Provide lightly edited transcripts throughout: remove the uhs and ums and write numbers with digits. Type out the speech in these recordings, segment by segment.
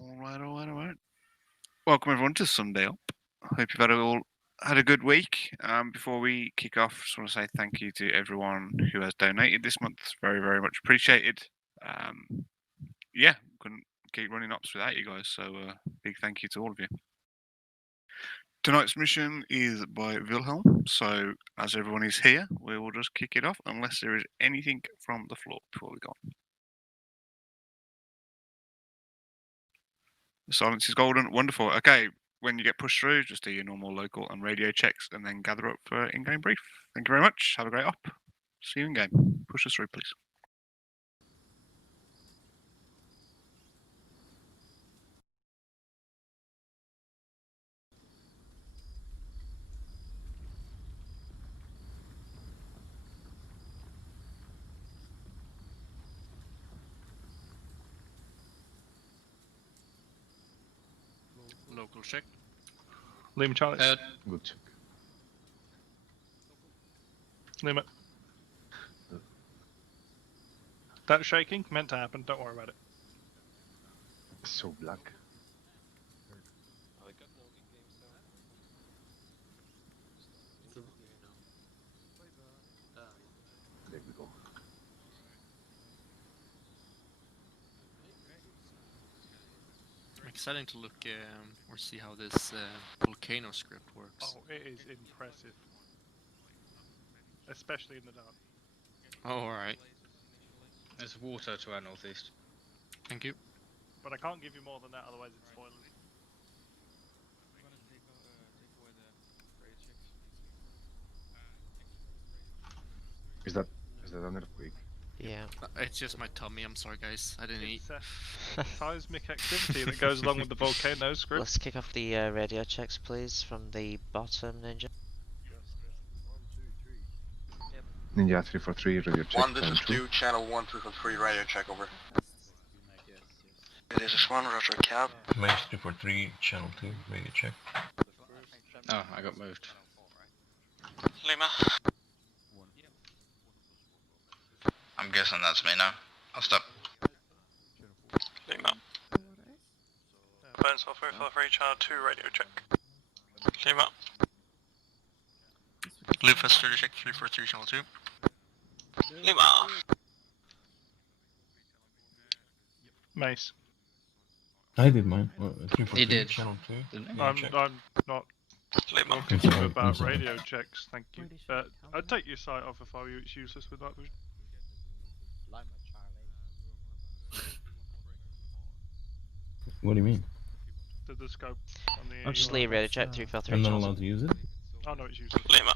Alright. Welcome everyone to Sunday Up. Hope you've had a good week. Before we kick off, just want to say thank you to everyone who has donated this month. It's very, very much appreciated. Yeah, couldn't keep running ops without you guys, so big thank you to all of you. Tonight's mission is by Villhelm, so as everyone is here, we will just kick it off unless there is anything from the floor before we go on. The silence is golden. Wonderful. Okay, when you get pushed through, just do your normal local and radio checks and then gather up for in-game brief. Thank you very much. Have a great op. See you in game. Push us through, please. Local check. Lima Charlie. Good check. Lima. That shaking meant to happen, don't worry about it. So black. There we go. I'm excited to look or see how this volcano script works. Oh, it is impressive. Especially in the dark. Oh, alright. There's water to our northeast. Thank you. But I can't give you more than that, otherwise it's spoilers. Is that an earthquake? Yeah. It's just my tummy, I'm sorry guys, I didn't eat. It's seismic activity that goes along with the volcano script. Let's kick off the radio checks, please, from the bottom, Ninja. Ninja 343 radio check. 1, this is 2, channel 1, 343, radio check, over. This is 1, roger, cap. Maze 343, channel 2, radio check. Oh, I got moved. Lima. I'm guessing that's me now. I'll stop. Lima. Burns off 343, channel 2, radio check. Lima. Lucas, radio check 343, channel 2. Lima. Mace. I did mine. He did. Channel 2. Didn't he? I'm not Lima. talking to you I'm about sorry. radio checks, thank you. I'd take your sight off if I were you, it's useless with night vision. What do you mean? The scope on the I'll just leave radio check 343. I'm not allowed to use it? Oh no, it's useless. Lima.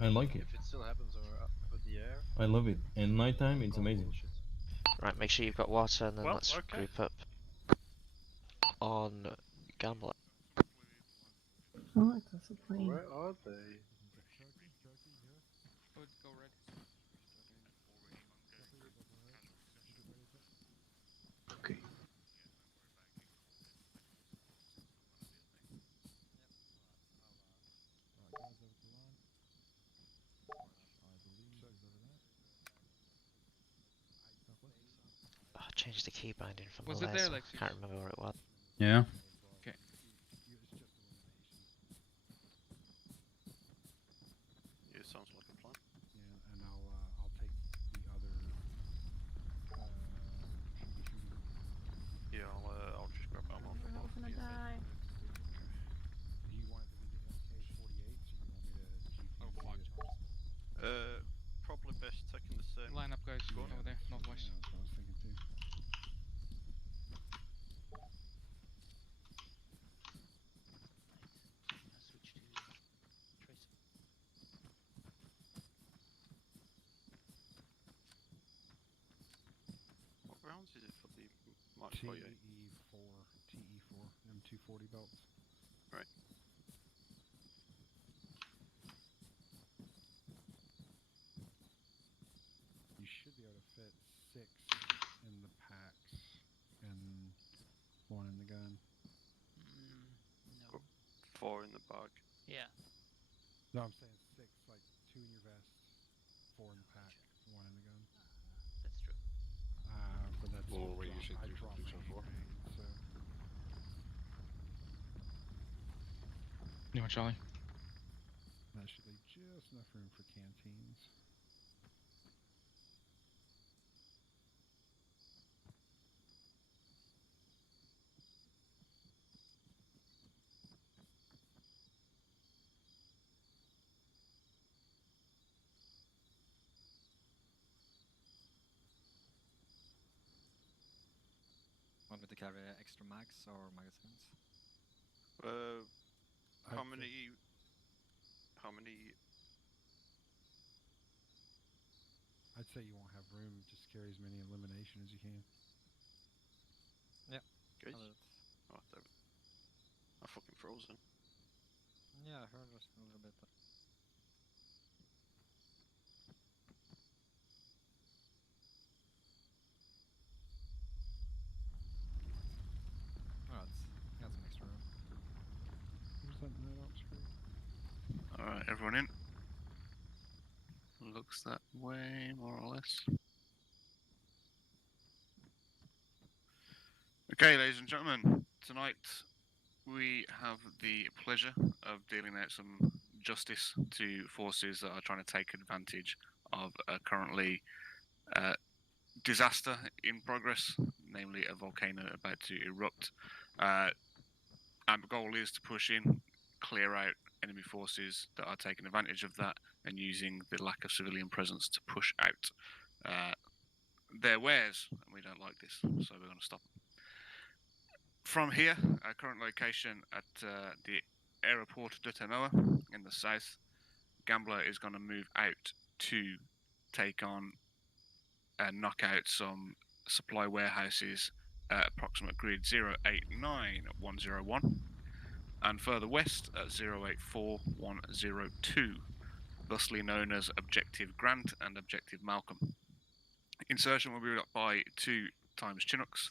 I like it. If it still happens up in the air. I love it. And nighttime, it's amazing. Right, make sure you've got water and then Well, let's okay. group up on Gambler. Oh, that's a plane. Where are they? Okay. Oh, change the key binding from Was the it there, laser. Lexi? Can't remember where it was. Yeah. Yeah, sounds like a plan. Yeah, and I'll take the other. Yeah, I'll just grab that one. We're all gonna die. Do you want it to be the MK48? So you want me to GP? Probably best taking the same. Line up guys, over there, northwest. That's what I was thinking too. What rounds is it for the Mark 48? TE4, them 240 belts. Right. You should be able to fit 6 in the packs and 1 in the gun. No. 4 in the bag. Yeah. No, I'm saying 6, like 2 in your vest, 4 in the pack, 1 in the gun. That's true. But that's Well, we're drop- usually I do drop some my for. thing, so You want Charlie? That should leave just enough room for canteens. Want me to carry extra mags or magazines? How many? How many? I'd say you won't have room. Just carry as many elimination as you can. Yeah. Guys? I'll do it. Oh, damn it. I'm fucking frozen. Yeah, I heard just a little bit. Alright, got some extra room. Who's that note on screen? Alright, everyone in. Looks that way, more or less. Okay, ladies and gentlemen, tonight we have the pleasure of dealing out some justice to forces that are trying to take advantage of a currently disaster in progress, namely a volcano about to erupt. Our goal is to push in, clear out enemy forces that are taking advantage of that and using the lack of civilian presence to push out their wares, and we don't like this, so we're going to stop them. From here, our current location at the airport de Tanoa in the south, Gambler is going to move out to take on and knock out some supply warehouses at approximate grid 089101 and further west at 084102, thusly known as Objective Grant and Objective Malcolm. Insertion will be by 2 times Chinooks,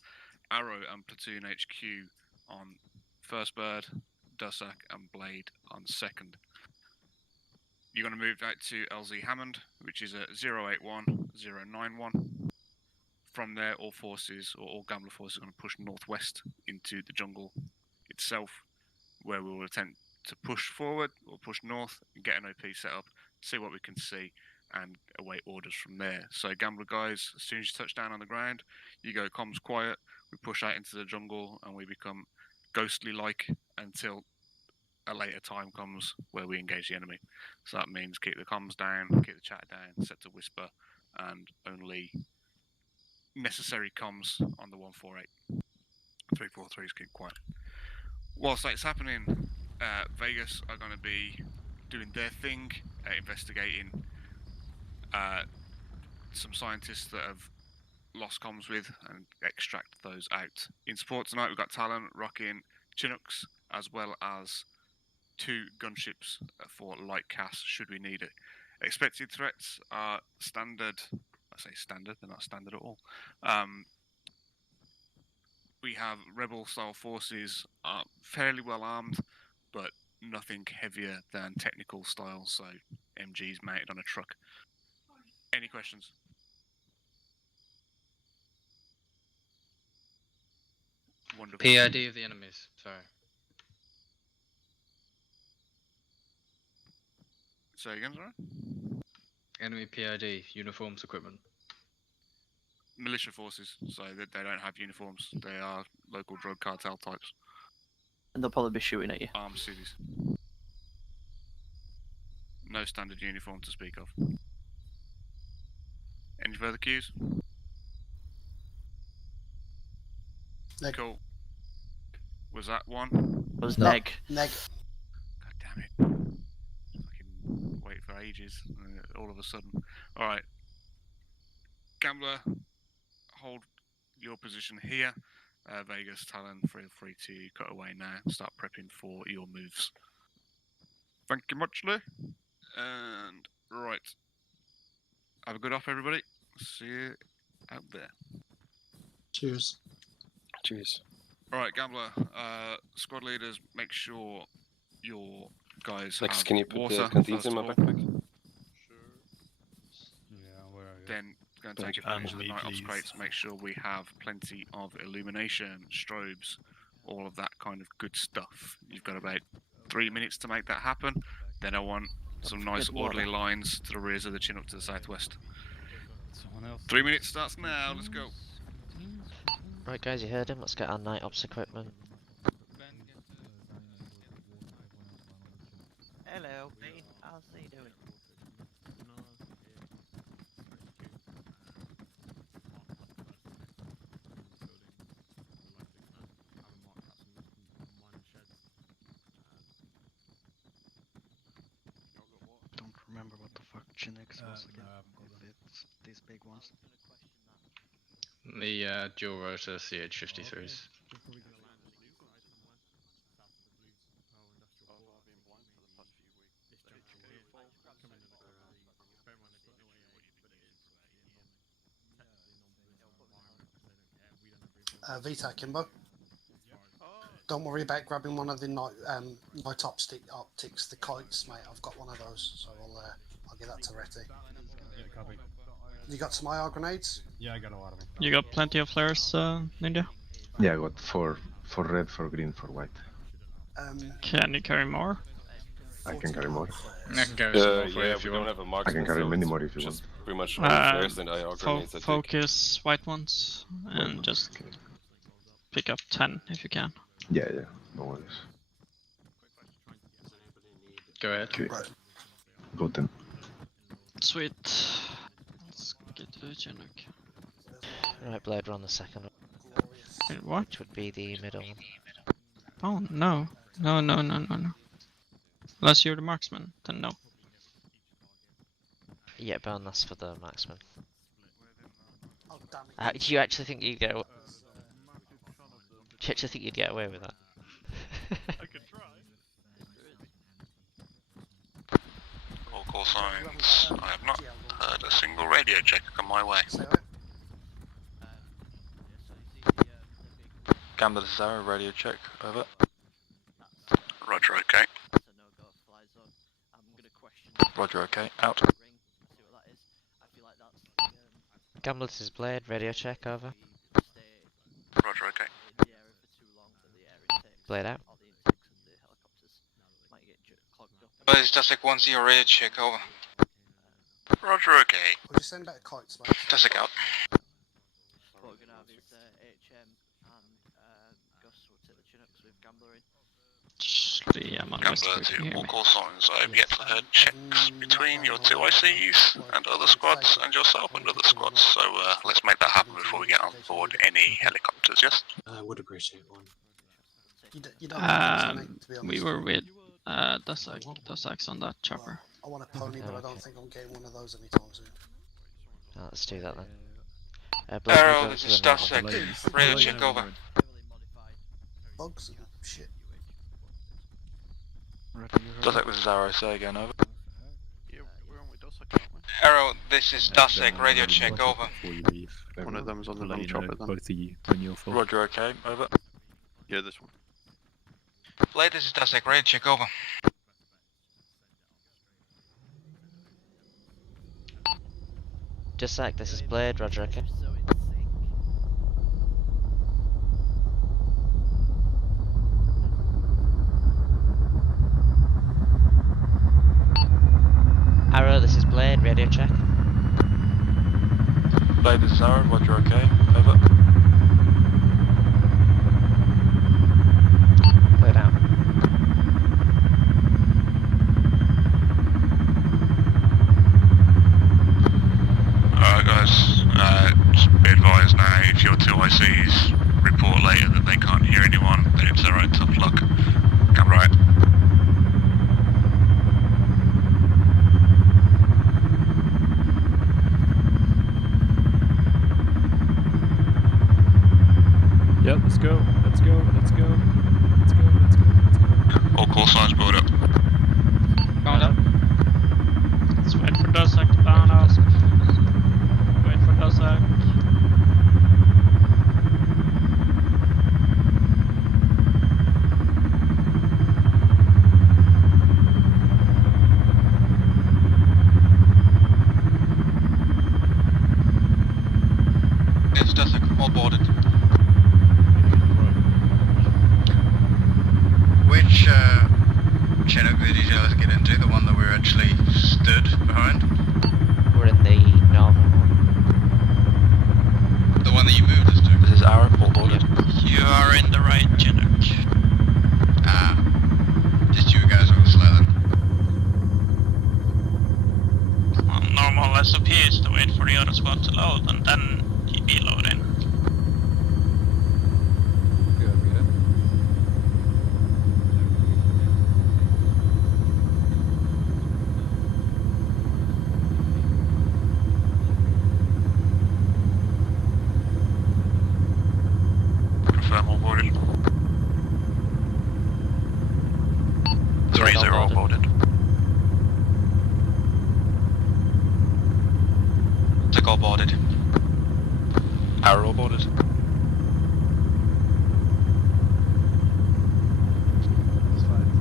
Arrow and Platoon HQ on first bird, Dussack and Blade on second. You're going to move out to LZ Hammond, which is at 081091. From there, all forces, or all Gambler forces, are going to push northwest into the jungle itself, where we will attempt to push forward or push north and get an OP set up, see what we can see, and await orders from there. So, Gambler guys, as soon as you touch down on the ground, you go comms quiet, we push out into the jungle, and we become ghostly-like until a later time comes where we engage the enemy. So that means keep the comms down, keep the chat down, set to whisper, and only necessary comms on the 148. 343s keep quiet. Whilst that's happening, Vegas are going to be doing their thing, investigating some scientists that have lost comms with and extract those out. In support tonight, we've got Talon, Rockin, Chinooks, as well as 2 gunships for light cast should we need it. Expected threats are standard. I say standard, they're not standard at all. We have rebel style forces are fairly well armed, but nothing heavier than technical style, so MGs mounted on a truck. Any questions? Wonderful. PID of the enemies, sorry. Say again, sorry? Enemy PID, uniforms, equipment. Militia forces, so they don't have uniforms. They are local drug cartel types. And they'll probably be shooting at you. Armed cities. No standard uniform to speak of. Any further cues? Neg. Cool. Was that one? It was neg. Neg. God damn it. Fucking wait for ages, all of a sudden. Alright. Gambler, hold your position here. Vegas, Talon, feel free to cut away now. Start prepping for your moves. Thank you much, Lee. And, right. Have a good off, everybody. See you out there. Cheers. Cheers. Alright, Gambler, squad leaders, make sure your guys Next, have can you put water, the canteens first in my of all. backpack? Yeah, where are you? Then going to Thank take you. advantage of the And night me, ops please. crates, make sure we have plenty of illumination, strobes, all of that kind of good stuff. You've got about 3 minutes to make that happen. Then I want some nice orderly lines to the rears of the Chinook to the southwest. 3 minutes starts now. Let's go. Right, guys, you heard him. Let's get our night ops equipment. Hello, how's he doing? Don't remember what the fuck Chinix was again. It's these big ones. The dual rotor CH-53s. Vita, Kimbo. Don't worry about grabbing one of the night optics, the kites, mate. I've got one of those, so I'll get that to Retty. Yeah, copy. You got some IR grenades? Yeah, I got a lot of them. You got plenty of flares, Ninja? Yeah, I got 4 red, 4 green, 4 white. Can you carry more? I can carry more. I can carry some more for you yeah, if we you don't want. have a I marksman. can carry so many it's more if you just want. pretty much only flares and IR grenades, I think. Focus white ones, and just pick up 10 if you can. Yeah, no worries. Go ahead. Okay. Got them. Sweet. Let's get to the Chinook. Right, Blade, we're on the second one. Wait, what? Which would be the middle one. Oh, no. No. Unless you're the marksman, then no. Yeah, burn that's for the marksman. Oh, damn it. Do you actually think you'd get away? Do you actually think you'd get away with that? I could try. All call signs. I have not heard a single radio check come my way. Gambler to Zara, radio check, over. Roger, okay. Roger, okay, out. Gambler, this is Blade, radio check, over. Roger, okay. Blade out. This is Dasek 1-0, radio check, over. Roger, okay. Would you send back kites, mate? Dasek out. What we're gonna have is HM and Gus will take the Chinooks with Gambler in. Shlee, I'm on Gambler to all call signs. I have yet to heard checks between your 2 ICs and other squads and yourself and other squads, so let's make that happen before we get on board any helicopters, yes? I would appreciate one. You don't have to, mate, to be honest. We were with Dussax on that chopper. I want a pony, but I don't think I'm getting one of those anytime soon. Oh, let's do that then. Blade, Arrow, move this over is to the middle. Dasek. Radio check, over. Bugs and shit. Dasek, this is Arrow, say again, over. Yeah, we're on with Dossack, aren't we? Arrow, this is Dasek, radio check, over. Before you leave. One of them's on the long chopper then. Both of you when you're full. Roger, okay, over. Yeah, this one. Blade, this is Dasek, radio check, over. Just sec, this is Blade, roger, okay. Arrow, this is Blade, radio check. Blade, this is Arrow, roger, okay, over. Blade out. Alright guys, just be advised now, if your 2 ICs report later that they can't hear anyone, then it's their own tough luck. Come right. Yep, let's go. All call signs brought up. Bound up. Let's wait for Dussack to bound up. Wait for Dussack. It's Dasek, all boarded. Chinook did you guys get into? The one that we're actually stood behind? We're in the northern one. The one that you moved us to? This is our all boarded. You are in the right Chinook. Ah. Just you guys on the sled then. Well, normal SOP is to wait for the other squad to load and then he'd be loading. Confirm all boarded. 3-0 all boarded. Tick all boarded. Arrow all boarded. That's fine.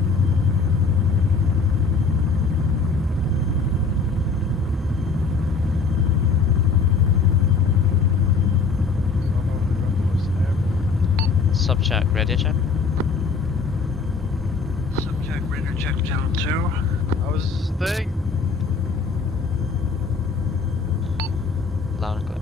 Subcheck, radio check. Subject radar check channel 2. How was this thing? Loud and clear.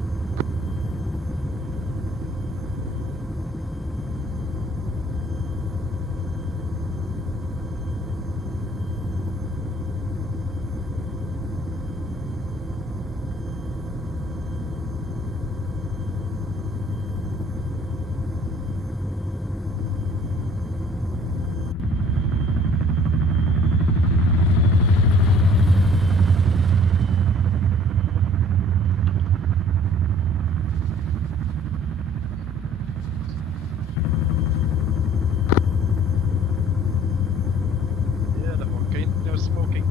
Yeah, the volcano smoking.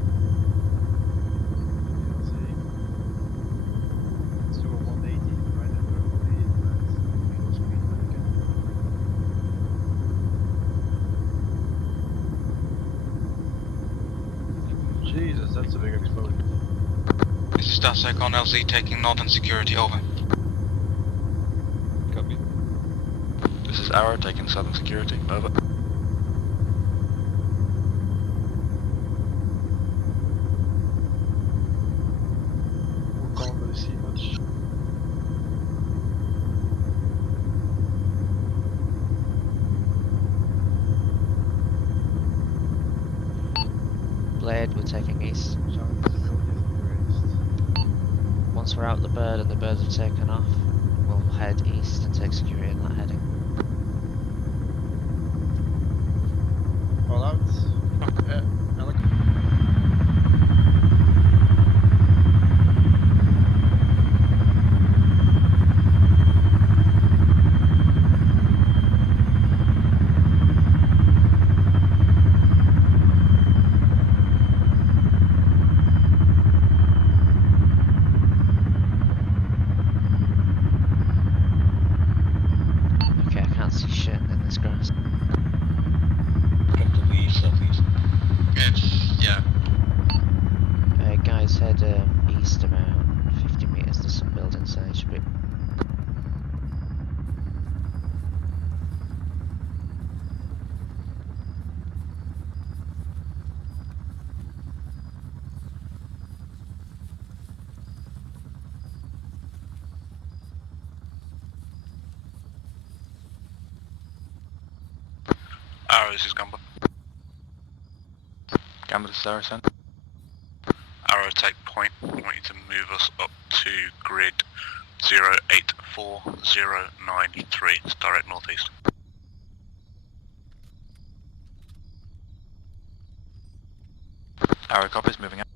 So 180, right under 180, Jesus, that's a big explosion. This is Dasek on LZ taking Northern Security over. Copy. This is Arrow taking Southern Security. Over. We can't really see much. Blade, we're taking east. Sound visibility is the greatest. Once we're out the bird and the birds have taken off, we'll head east and take security in that heading. All out. Yeah, Okay, I can't see shit in this grass. Come to the southeast. Yeah. Guys, head east about 50 meters. There's some buildings there. Should be. Arrow, this is Gamba. Gamba to Saracen. Arrow, take point. I want you to move us up to grid 084093. It's direct northeast. Arrow copies, moving up.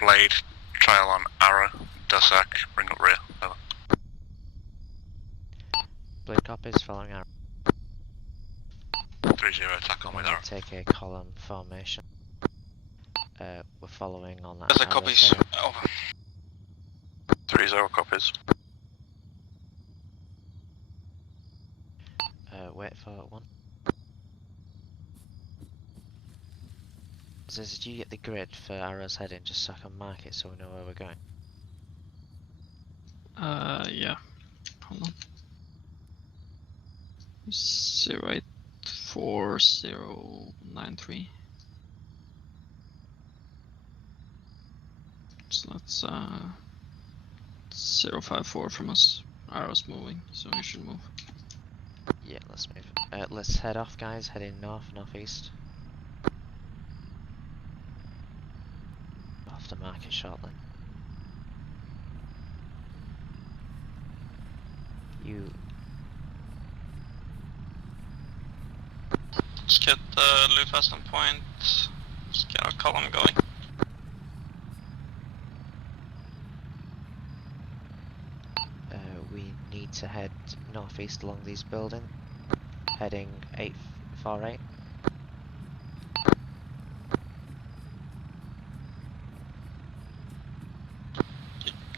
Blade, trail on Arrow. Dusak, bring up rear. Over. Blade copies following our. 3-0 attack on with Arrow. Take a column formation. We're following on that. There's a arrow copies. heading. Over. 3-0 copies. Wait for one. Did you get the grid for arrows heading just so I can mark it so we know where we're going? Yeah. Hold on. 084093. 4093. So that's 054 from us. Arrow's moving, so we should move. Yeah, let's move. Let's head off, guys. Heading northeast. Off the market shortly. You. Let's get the Lufast on point. Let's get our column going. We need to head northeast along these buildings. Heading 848.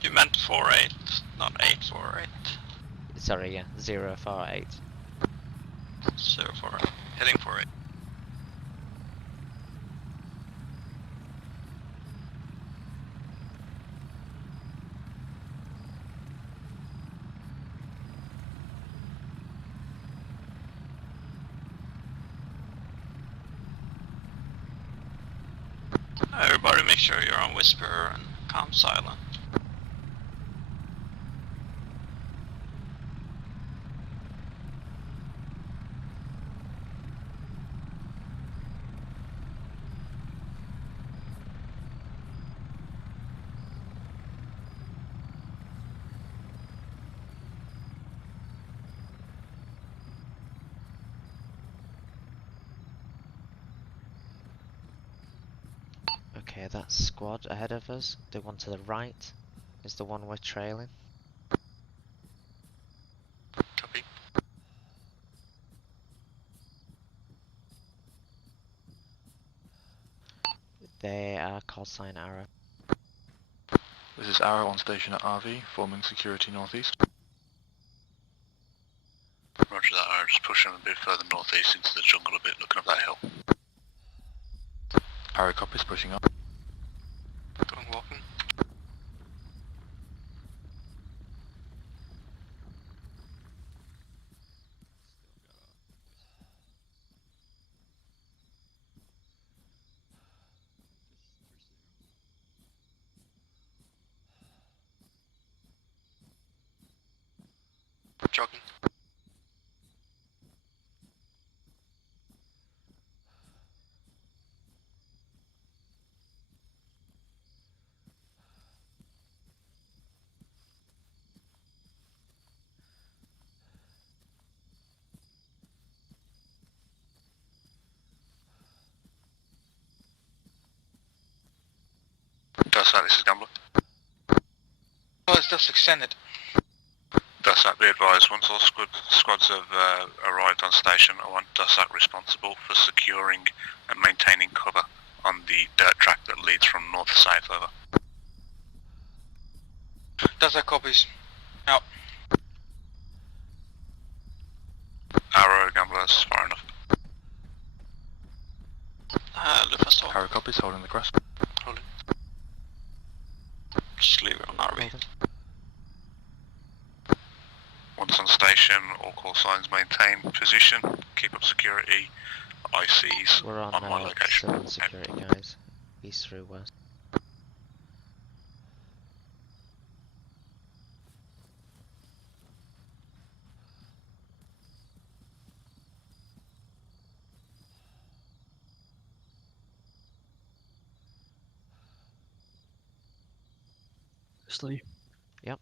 You meant 48, not 848. Sorry, yeah, 048. 048. Heading for it. Everybody make sure you're on whisper and calm silent. Okay, that squad ahead of us, the one to the right, is the one we're trailing. Copy. They are call sign Arrow. This is Arrow on station at RV, forming security northeast. Roger that, Arrow, just pushing a bit further northeast into the jungle a bit, looking up that hill. Arrow copies, pushing up. Going walking. Jogging. That's that, this is Gambler. Oh, it's just extended. That's that, be advised, once all squads have arrived on station, I want DUSAC responsible for securing and maintaining cover on the dirt track that leads from north to south, over. DUSAC copies. Out. Arrow, Gambler, that's far enough. Lufast hold. Arrow copies, holding the crest. Hold it. Just leave it on RV. Once on station, all call signs maintain position, keep up security, ICs We're on my location. 7 security, guys. East through west. Shlee. Yep.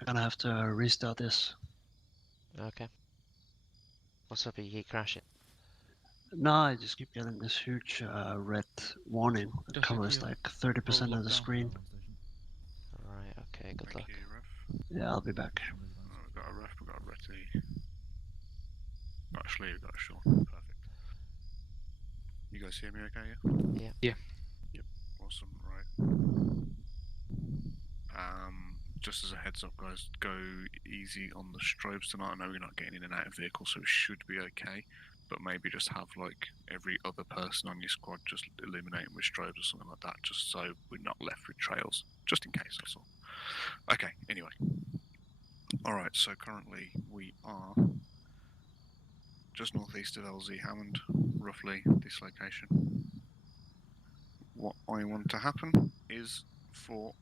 I'm gonna have to restart this. Okay. What's up, you keep crashing? No, I just keep getting this huge red warning. It covers like 30% of the screen. Alright, okay, good luck. Yeah, I'll be back. We've got a ref, we've got a Retty. Got a Shlee, we've got a Shaw. Perfect. You guys hear me okay, yeah? Yeah. Yeah. Yep, awesome, right. Just as a heads up, guys, go easy on the strobes tonight. I know we're not getting in and out of vehicles, so it should be okay. But maybe just have like every other person on your squad just illuminating with strobes or something like that, just so we're not left with trails, just in case, that's all. Okay, anyway. Alright, so currently we are just northeast of LZ Hammond, roughly this location. What I want to happen is for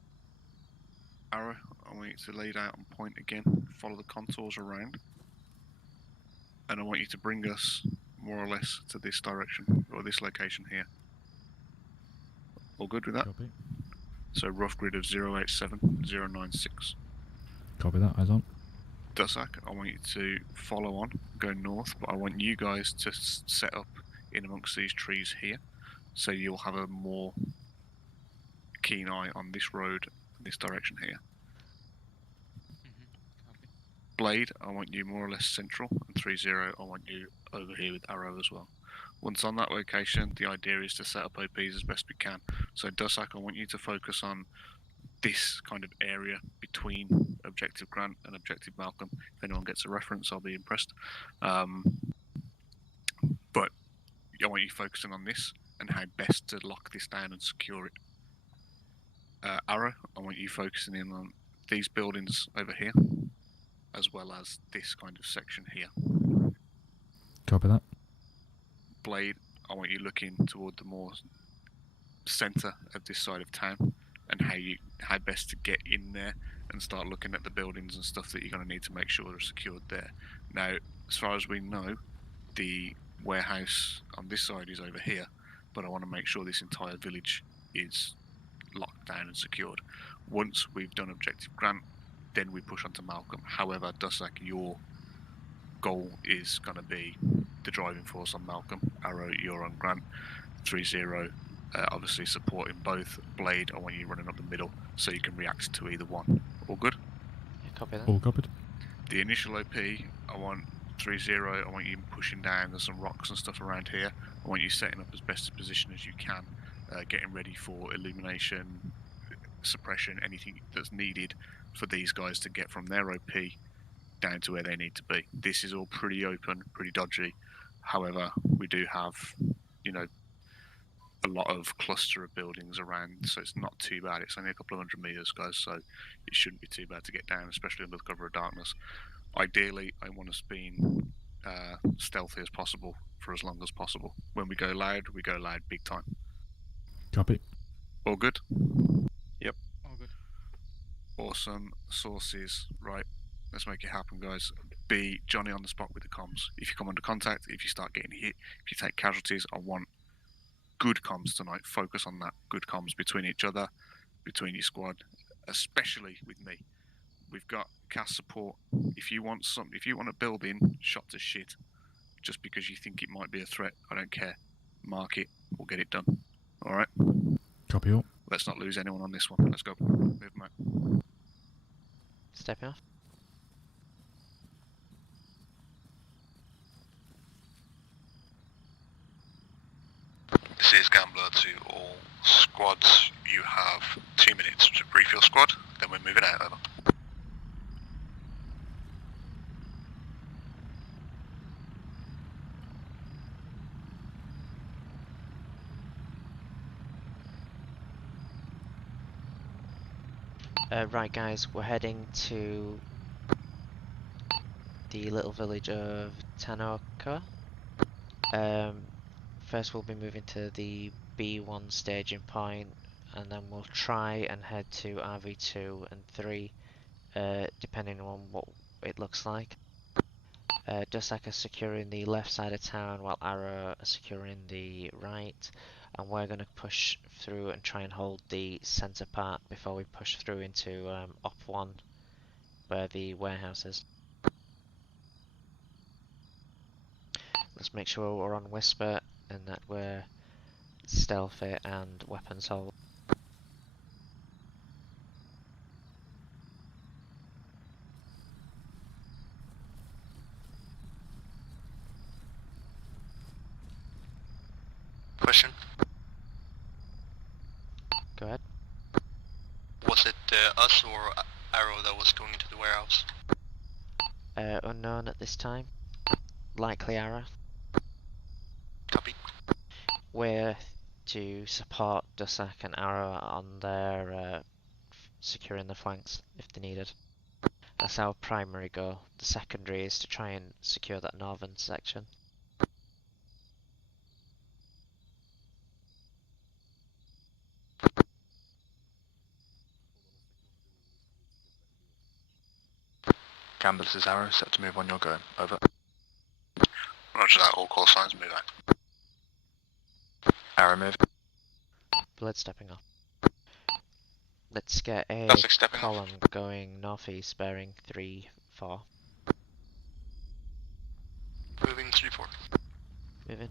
Arrow, I want you to lead out on point again, follow the contours around, and I want you to bring us more or less to this direction, or this location here. All good with that? Copy. So rough grid of 087, 096. Copy that, eyes on. Dusak, I want you to follow on, go north, but I want you guys to set up in amongst these trees here, so you'll have a more keen eye on this road, this direction here. Blade, I want you more or less central, and 3-0, I want you over here with Arrow as well. Once on that location, the idea is to set up OPs as best we can. So Dusak, I want you to focus on this kind of area between Objective Grant and Objective Malcolm. If anyone gets a reference, I'll be impressed. But I want you focusing on this and how best to lock this down and secure it. Arrow, I want you focusing in on these buildings over here, as well as this kind of section here. Copy that. Blade, I want you looking toward the more centre of this side of town, and how best to get in there and start looking at the buildings and stuff that you're going to need to make sure are secured there. Now, as far as we know, the warehouse on this side is over here, but I want to make sure this entire village is locked down and secured. Once we've done Objective Grant, then we push on to Malcolm. However, Dusak, your goal is going to be the driving force on Malcolm. Arrow, you're on Grant. 3-0, obviously supporting both. Blade, I want you running up the middle so you can react to either one. All good? Yeah, copy that. All copied. The initial OP, I want 3-0, I want you pushing down. There's some rocks and stuff around here. I want you setting up as best a position as you can, getting ready for illumination, suppression, anything that's needed for these guys to get from their OP down to where they need to be. This is all pretty open, pretty dodgy. However, we do have, you know, a lot of cluster of buildings around, so it's not too bad. It's only a couple of 100 meters, guys, so it shouldn't be too bad to get down, especially under the cover of darkness. Ideally, I want us being stealthy as possible for as long as possible. When we go loud big time. Copy. All good? Yep. All good. Awesome. Sources. Right. Let's make it happen, guys. Be Johnny on the spot with the comms. If you come under contact, if you start getting hit, if you take casualties, I want good comms tonight. Focus on that. Good comms between each other, between your squad, especially with me. We've got cast support. If you want a building shot to shit, just because you think it might be a threat, I don't care. Mark it. We'll get it done. All right. Copy all. Let's not lose anyone on this one. Let's go. Move them out. Stepping off. This is Gambler to all squads. You have 2 minutes to brief your squad, then we're moving out. Over. Right guys, we're heading to the little village of Tanoa. First we'll be moving to the B1 staging point, and then we'll try and head to RV2 and 3, depending on what it looks like. Dusak is securing the left side of town while Arrow are securing the right, and we're going to push through and try and hold the centre part before we push through into Op1 where the warehouse is. Let's make sure we're on Whisper and that we're stealthy and weapons hold. Question. Go ahead. Was it us or Arrow that was going into the warehouse? Unknown at this time. Likely Arrow. Copy. We're to support Dusak and Arrow on their securing the flanks if they needed. That's our primary goal. The secondary is to try and secure that northern section. Gamble, this is Arrow, set to move on your go. Over. Roger that, all call signs move out. Arrow move. Blood stepping off. Let's get a That's like stepping column going northeast, bearing 3-4. Moving 3-4. Moving.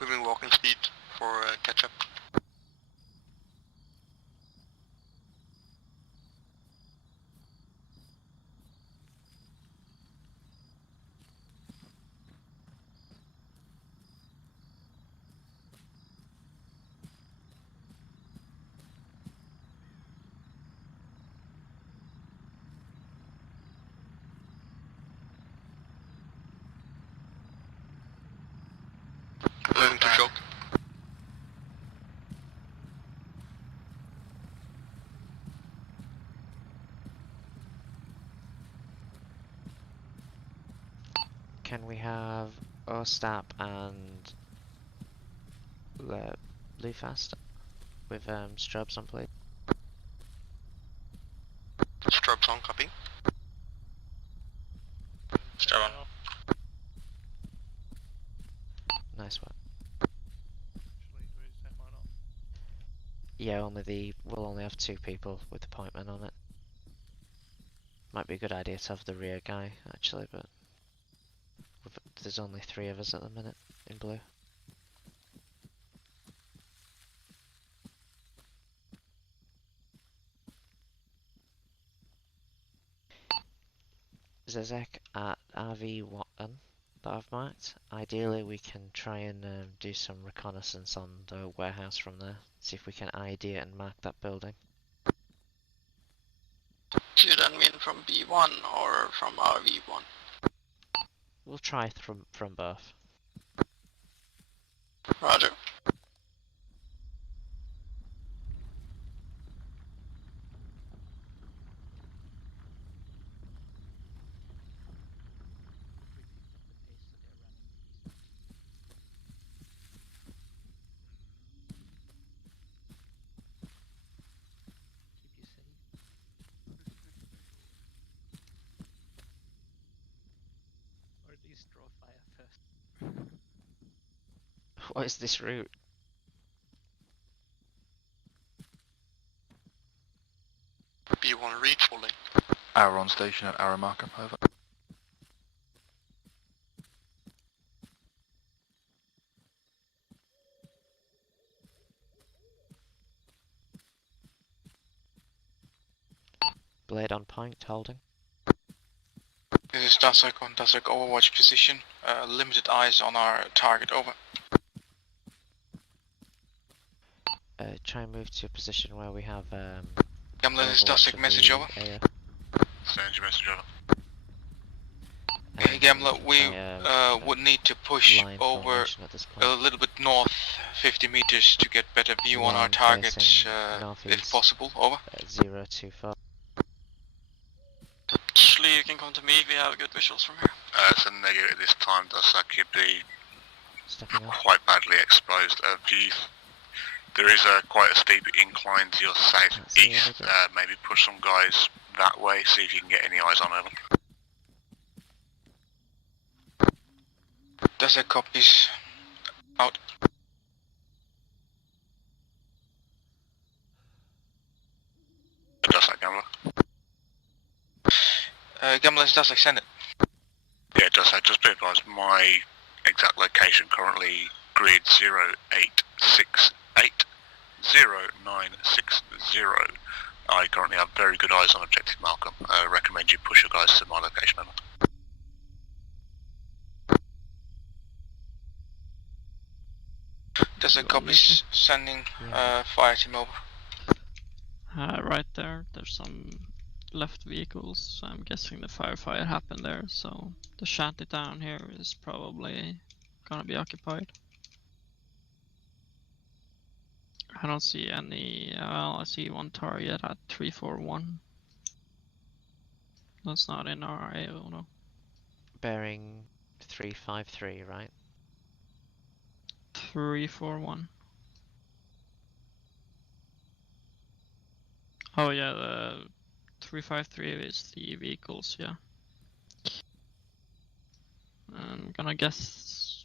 Moving walking speed for catch up. Moving to shock. Can we have Ostap and Blue Fast with strobes on, please? Strobes on, copy. Strobe on. Nice one. Yeah, we'll only have 2 people with the point man on it. Might be a good idea to have the rear guy actually, but there's only 3 of us at the minute in blue. Zezek at RV1 that I've marked. Ideally we can try and do some reconnaissance on the warehouse from there. See if we can ID it and mark that building. Do you then mean from B1 or from RV1? We'll try from both. Roger. Or at least draw fire first. What is this route? B1 reach holding. Arrow on station at Arrow Markham. Over. Blade on point, holding. This is Dasek on Dasek Overwatch position. Limited eyes on our target, over. Try and move to a position where we have Gamble, this is Dasek, message over. Send your message over. Hey Gambler, we would need to push over a little bit north 50 meters to get better view on our target, if possible, over. 024. Shlee, you can come to me, we have good visuals from here. It's a negative at this time, does that keep the quite badly exposed view. There is quite a steep incline to your southeast, maybe push some guys that way, see if you can get any eyes on over. Dasek copies. Out. Does that, Gambler? Gambler, is Dasek, send it. Yeah, it does. Just be advised, my exact location currently grid 0868 0960. I currently have very good eyes on objective Malcolm. I recommend you push your guys to my location. Dasek copies, sending fire team over. Right there, there's some left vehicles, so I'm guessing the firefight happened there, so the shanty down here is probably gonna be occupied. I don't see any, well, I see one target at 341. That's not in our AO, no. Bearing 353, right? 341. Oh yeah, the 353 is the vehicles, yeah. I'm gonna guess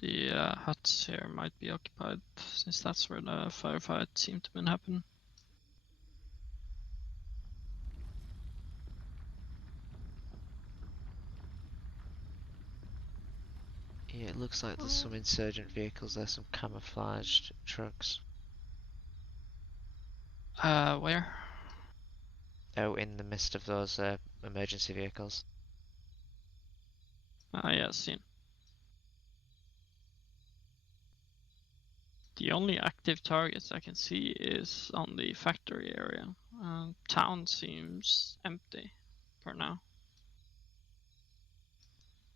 the huts here might be occupied, since that's where the firefight seemed to have been happening. Yeah, it looks like there's some insurgent vehicles there, some camouflaged trucks. Where? Oh, in the midst of those emergency vehicles. Yeah, seen. The only active targets I can see is on the factory area. Town seems empty for now.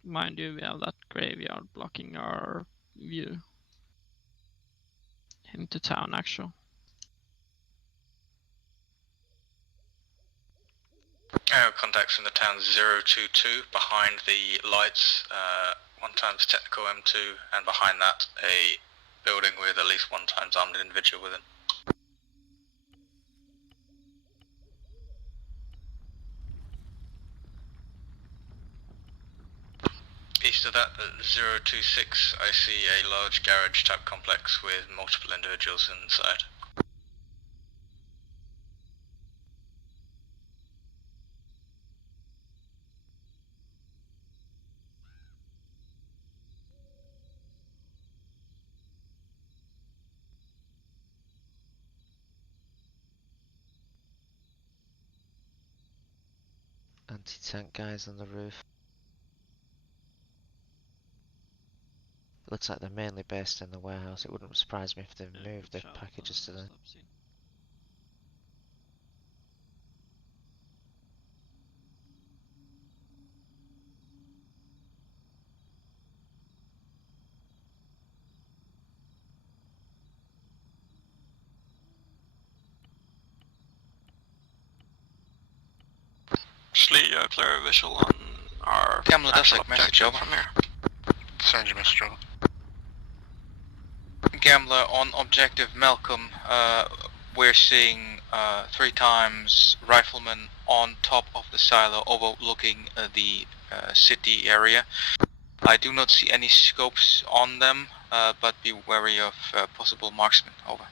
Mind you, we have that graveyard blocking our view into town, actually. Contacts in the town 022 behind the lights, 1 times technical M2, and behind that a building with at least 1 times armed individual within. East of that, at 026, I see a large garage type complex with multiple individuals inside. Anti-tank guys on the roof. Looks like they're mainly based in the warehouse. It wouldn't surprise me if they've moved their packages to there. Shlee, clear visual on our Gambler does like message over. from here. Send your message over. Gambler on objective Malcolm, we're seeing 3 times riflemen on top of the silo overlooking the city area. I do not see any scopes on them, but be wary of possible marksmen. Over.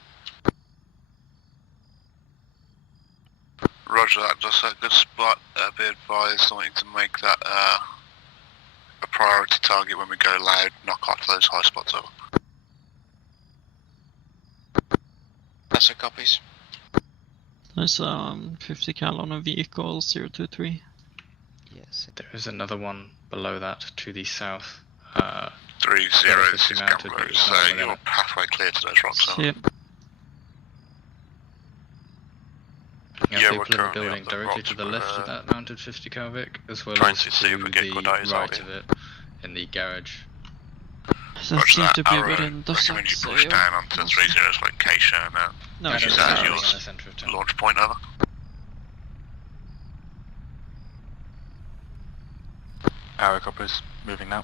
Roger that, just a good spot. Be advised, I want to make that a priority target when we go loud, knock off those high spots over. That's a copies. There's 50 cal on a vehicle, 023. Yes. There is another one below that to the south. 30, this is Gambler, so you're halfway clear to those rocks. Yep. You have people in the building directly to the left of that mounted 50 cal Vic, as well as to the right of it, in the garage. That seems to be within the recommend you push down onto 30's location and no, use that as your launch point, over. Arrow coppers, moving now.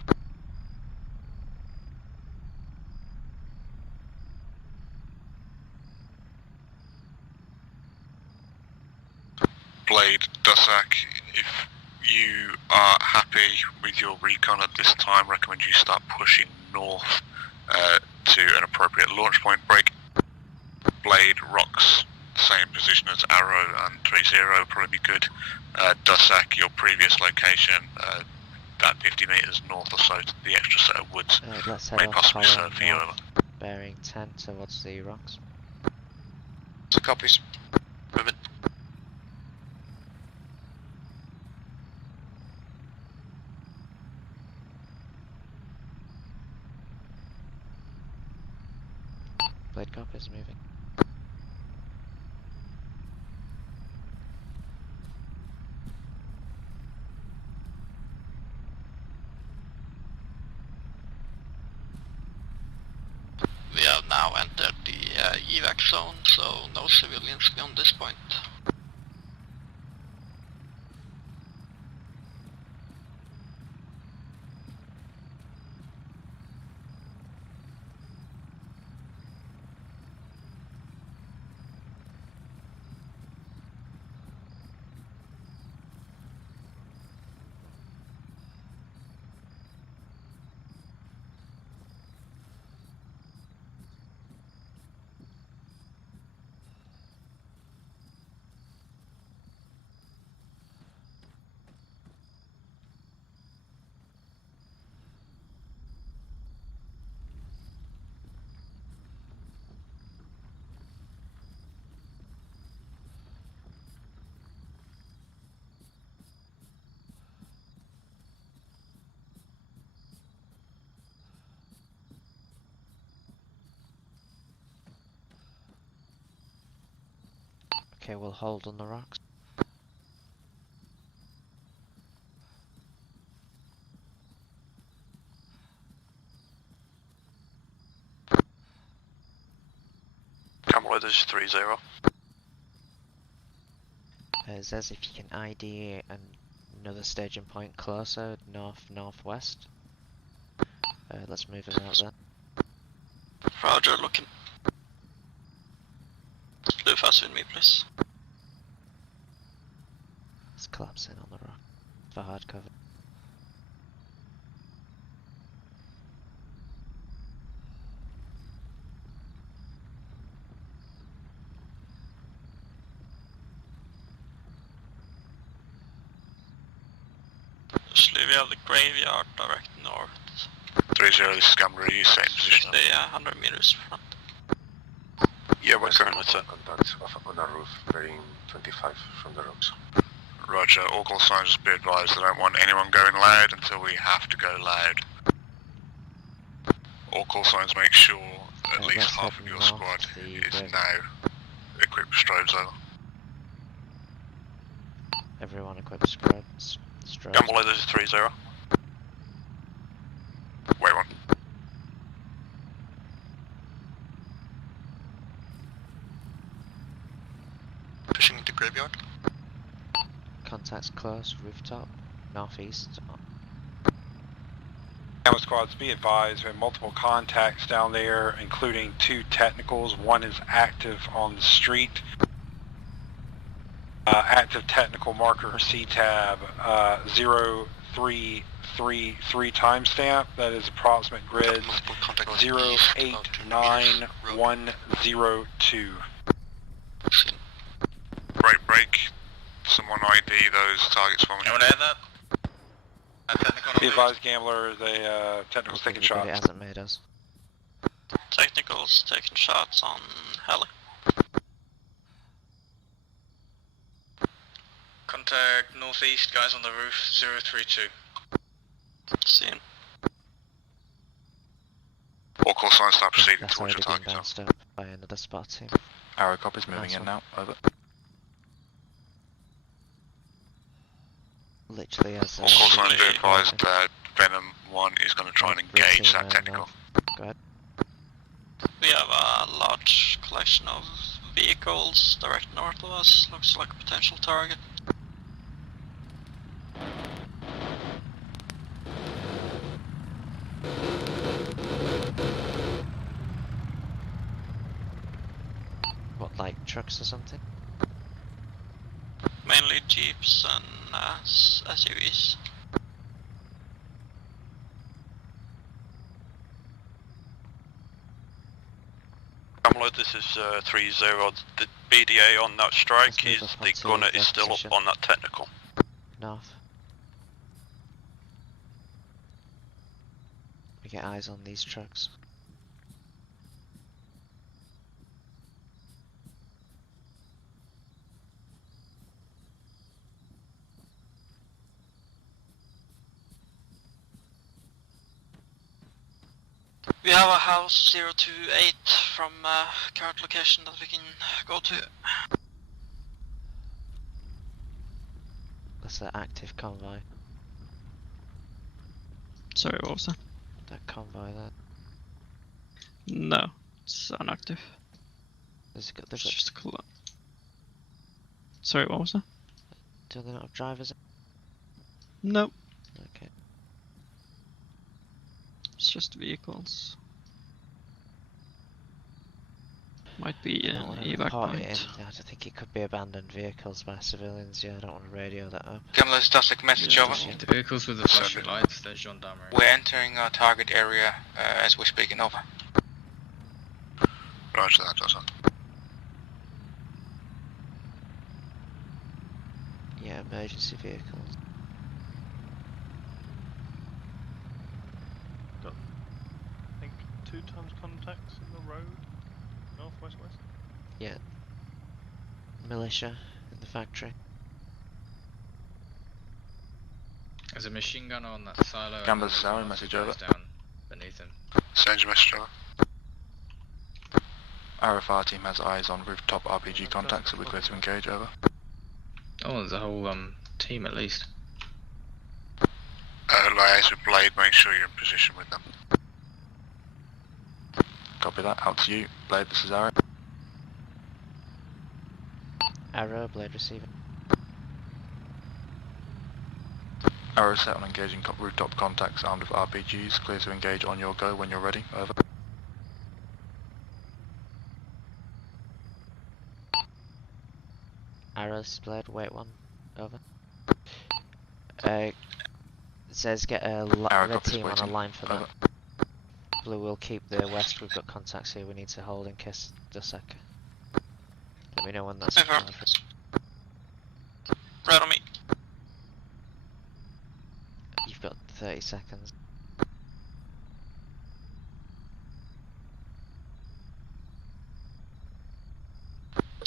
Blade, Dusak, if you are happy with your recon at this time, recommend you start pushing north to an appropriate launch point. Break. Blade, Rocks, same position as Arrow and 30, probably be good. Dusak, your previous location, that 50 meters north or so to the extra set of woods, may possibly serve for you. Bearing 10 towards the rocks. So copies. Moving. Blade cop is moving. We have now entered the evac zone, so no civilians beyond this point. Okay, we'll hold on the rocks. Camel this is 3-0. Zez, if you can ID another staging point closer, northwest. Let's move it out there. Roger, looking. Blue fast with me, please. Let's collapse in on the rock for hard cover. Shlee, we have the graveyard direct north. 3-0, this is Gendarmarie, same position. Yeah, 100 meters front. Yeah, we're currently set. Contacts on our roof, bearing 25 from the rocks. Roger, all call signs just be advised, I don't want anyone going loud until we have to go loud. All call signs make sure at least half of your squad is now equipped with strobes over. Everyone equipped strobes. Gamble, this is 3-0. Wait one. Pushing into graveyard. Contacts close, rooftop, northeast. Gamma squads, be advised, we have multiple contacts down there, including 2 technicals. One is active on the street. Active technical marker C-tab 0333 timestamp. That is approximate grid 089102. Break. Someone ID those targets for me. Anyone hear that? Be advised, gambler, the technicals taking shots. It hasn't made us. Technicals taking shots on heli. Contact northeast, guys on the roof, 032. See him. All call signs start proceeding That's towards your already been target zone. bounced up by another spot team. Arrow copies moving Nice in one. now, over. Literally as All call signs be advised that Venom 1 is going to try and engage that technical. Go ahead. We have a large collection of vehicles direct north of us. Looks like a potential target. What, like trucks or something? Mainly jeeps and SUVs. Camelot, this is 3-0. The BDA on that strike is the gunner is still up on that technical. North. We get eyes on these trucks. We have a house 028 from current location that we can go to. That's an active convoy. Sorry, what was that? That convoy there. No, it's inactive. There's It's just a cool. Sorry, what was that? Do they not have drivers? No, Okay. it's just vehicles. Might be I don't an wanna evac report it point. in. I think it could be abandoned vehicles by civilians. Yeah, I don't want to radio that up. Gamble, static message over. The vehicles with the flashing lights, they're Gendarmarie. We're entering our target area as we're speaking, over. Roger that, does it? Yeah, emergency vehicles. Got, I think, 2 tons contacts in the road, north, west. Yeah. Militia in the factory. There's a machine gunner on that silo. Gambler's Sally, message over. Down beneath him. Send your message over. Our fire team has eyes on rooftop RPG contacts, so we're clear to engage, over. Oh, there's a whole team at least. Liaise with Blade, make sure you're in position with them. Copy that, out to you. Blade, this is Arrow. Arrow, Blade receiving. Arrow set on engaging rooftop contacts armed with RPGs, clear to engage on your go when you're ready, over. Arrow, this is Blade, wait one, over. It says get a red team on a line for that. Blue will keep the west, we've got contacts here we need to hold in case Dusek. Let me know when that's Right on me. You've got 30 seconds.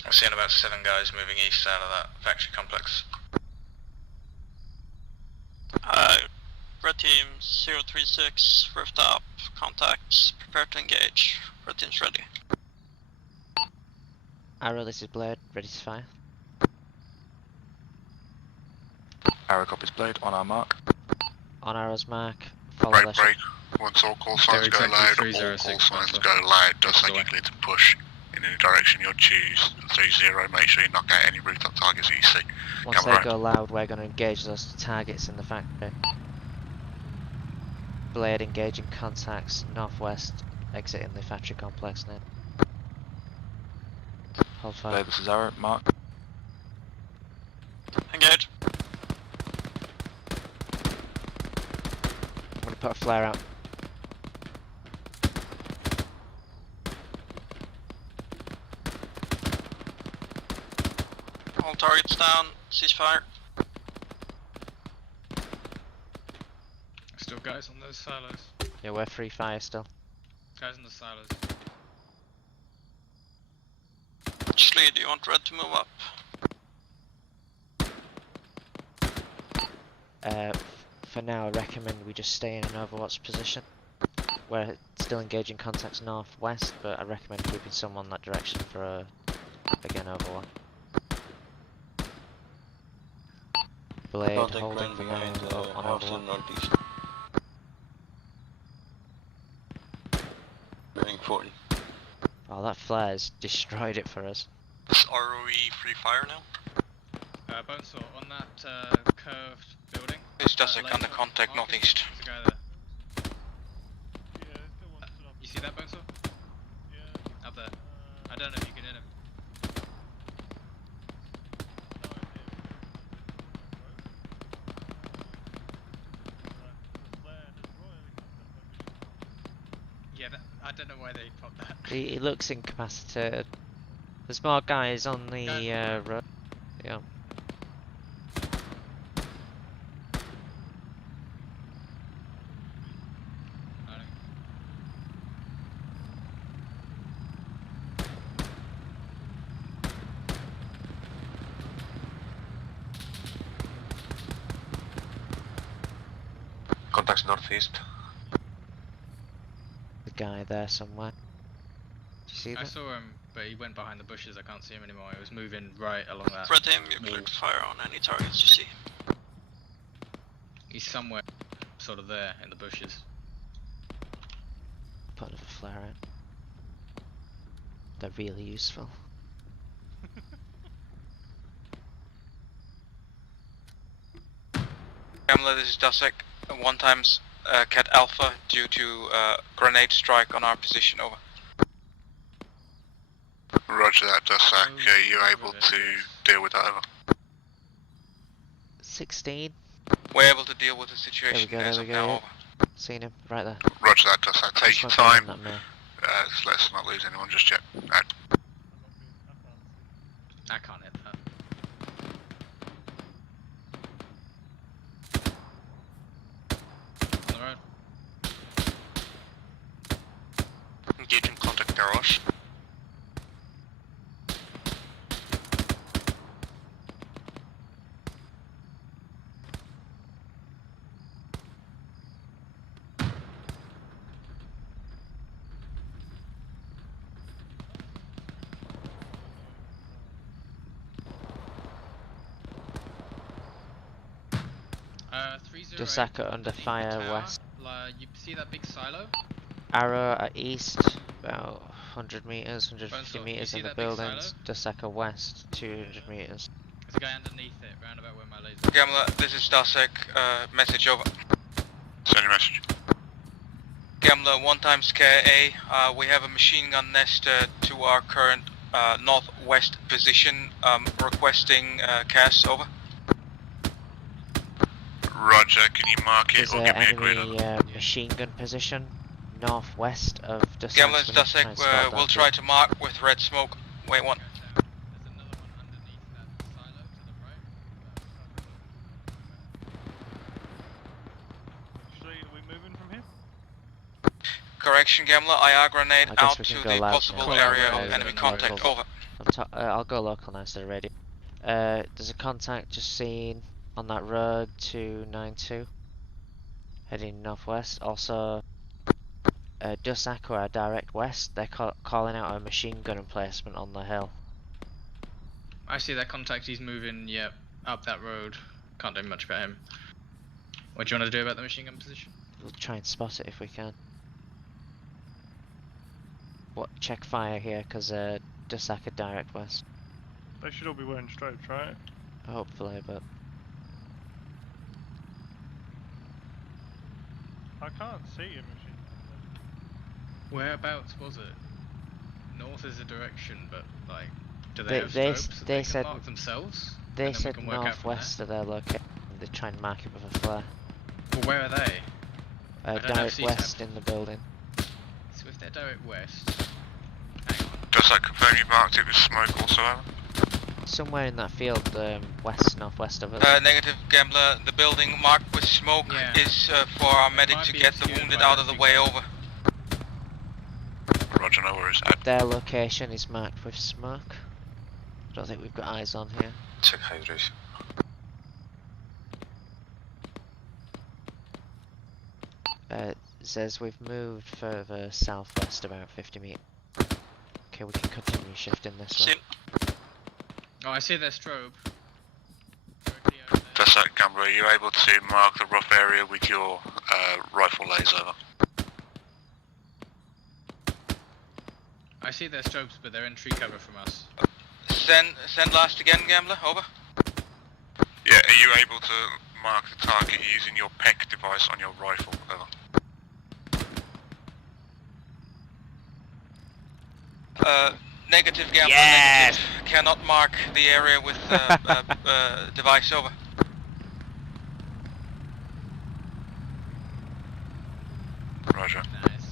I'm seeing about 7 guys moving east out of that factory complex. Red team 036, rooftop, contacts, prepare to engage. Red team's ready. Arrow, this is Blade, ready to fire. Arrow copies Blade, on our mark. On Arrow's mark, follow Break, break. Once all call signs go loud, all call signs go loud, does that you clear to push in any direction you'll choose. 3-0, make sure you knock out any rooftop targets that you see. Once they go loud, we're going to engage those targets in the factory. Blade engaging contacts, northwest, exiting the factory complex now. Hold fire. Blade, this is Arrow, mark. Engage. I'm going to put a flare out. All targets down, ceasefire. Still guys on those silos. Yeah, we're free fire still. Guys in the silos. Shlee, do you want red to move up? For now I recommend we just stay in an Overwatch position. We're still engaging contacts northwest, but I recommend keeping someone that direction for again Overwatch. Blade holding for now on Overwatch. Northeast. Moving 40. Oh, that flare's destroyed it for us. Is ROE free fire now? Bonesaw, on that curved building. It's just under contact northeast. There's a guy there. You see that, Bonesaw? Yeah. Up there. I don't know if you can hit him. Yeah, I don't know why they popped that. He looks incapacitated. There's more guys on the road. Yeah. Contacts northeast. The guy there somewhere. Did you see that? I saw him, but he went behind the bushes. I can't see him anymore. He was moving right along that. Red team, you're clear to fire on any targets you see. He's somewhere, sort of there in the bushes. Put another flare out. They're really useful. Gamla, this is Dusek. 1 times Cat Alpha due to grenade strike on our position, over. Roger that, Dusek. Are you able to deal with that, over? 16. We're able to deal with the situation there we go, now, yeah. over. Seen him, right there. Roger that, Dusek. Take your Just went time. behind that mirror. Let's not lose anyone just yet. Out. I can't hit that. On the road. Engaging contact garage. Dusaka under fire west. You see that big silo? Arrow at east, about 100 meters, 150 meters in the buildings. Dusaka west, 200 meters. There's a guy underneath it, round about where my laser. Gamla, this is Dasek, message over. Send your message. Gamla, 1x KA, we have a machine gun nest to our current northwest position, requesting CAS, over. Roger, can you mark it There's or an give me a green? enemy machine gun position northwest of Dusaka. Gamla, it's Dasek, we'll try to mark with red smoke. Wait one. Correction, Gamla, IR grenade out to the possible area of enemy contact, over. I'll go local now to the radio. There's a contact just seen on that road 292, heading northwest. Also, Dusaka are direct west. They're calling out a machine gun emplacement on the hill. I see that contact, he's moving, yep, up that road. Can't do much about him. What do you want to do about the machine gun position? We'll try and spot it if we can. Check fire here, because Dusaka direct west. They should all be wearing stripes, right? Hopefully, but... I can't see a machine gun. Whereabouts was it? North is a direction, but like, do they have scopes that they can said mark themselves? They said northwest of their location. They try and mark it with a flare. Well, where are they? Direct west in the building. So if they're direct west... Does that confirm you marked it with smoke also, Alan? Somewhere in that field, northwest of us. Negative, Gambler. The building marked with smoke is for our medic to get the wounded out of the way, over. Roger, no worries. Their location is marked with smoke. I don't think we've got eyes on here. Check hydration. Says we've moved further southwest about 50 meters. Okay, we can continue shifting this way. Oh, I see their strobe. That's that, Gambler. Are you able to mark the rough area with your rifle laser? I see their strobes, but they're in tree cover from us. Send last again, Gambler, over. Yeah, are you able to mark the target using your PEC device on your rifle, over? Negative, Gambler, yes! Negative. Cannot mark the area with device, over. Roger. Nice.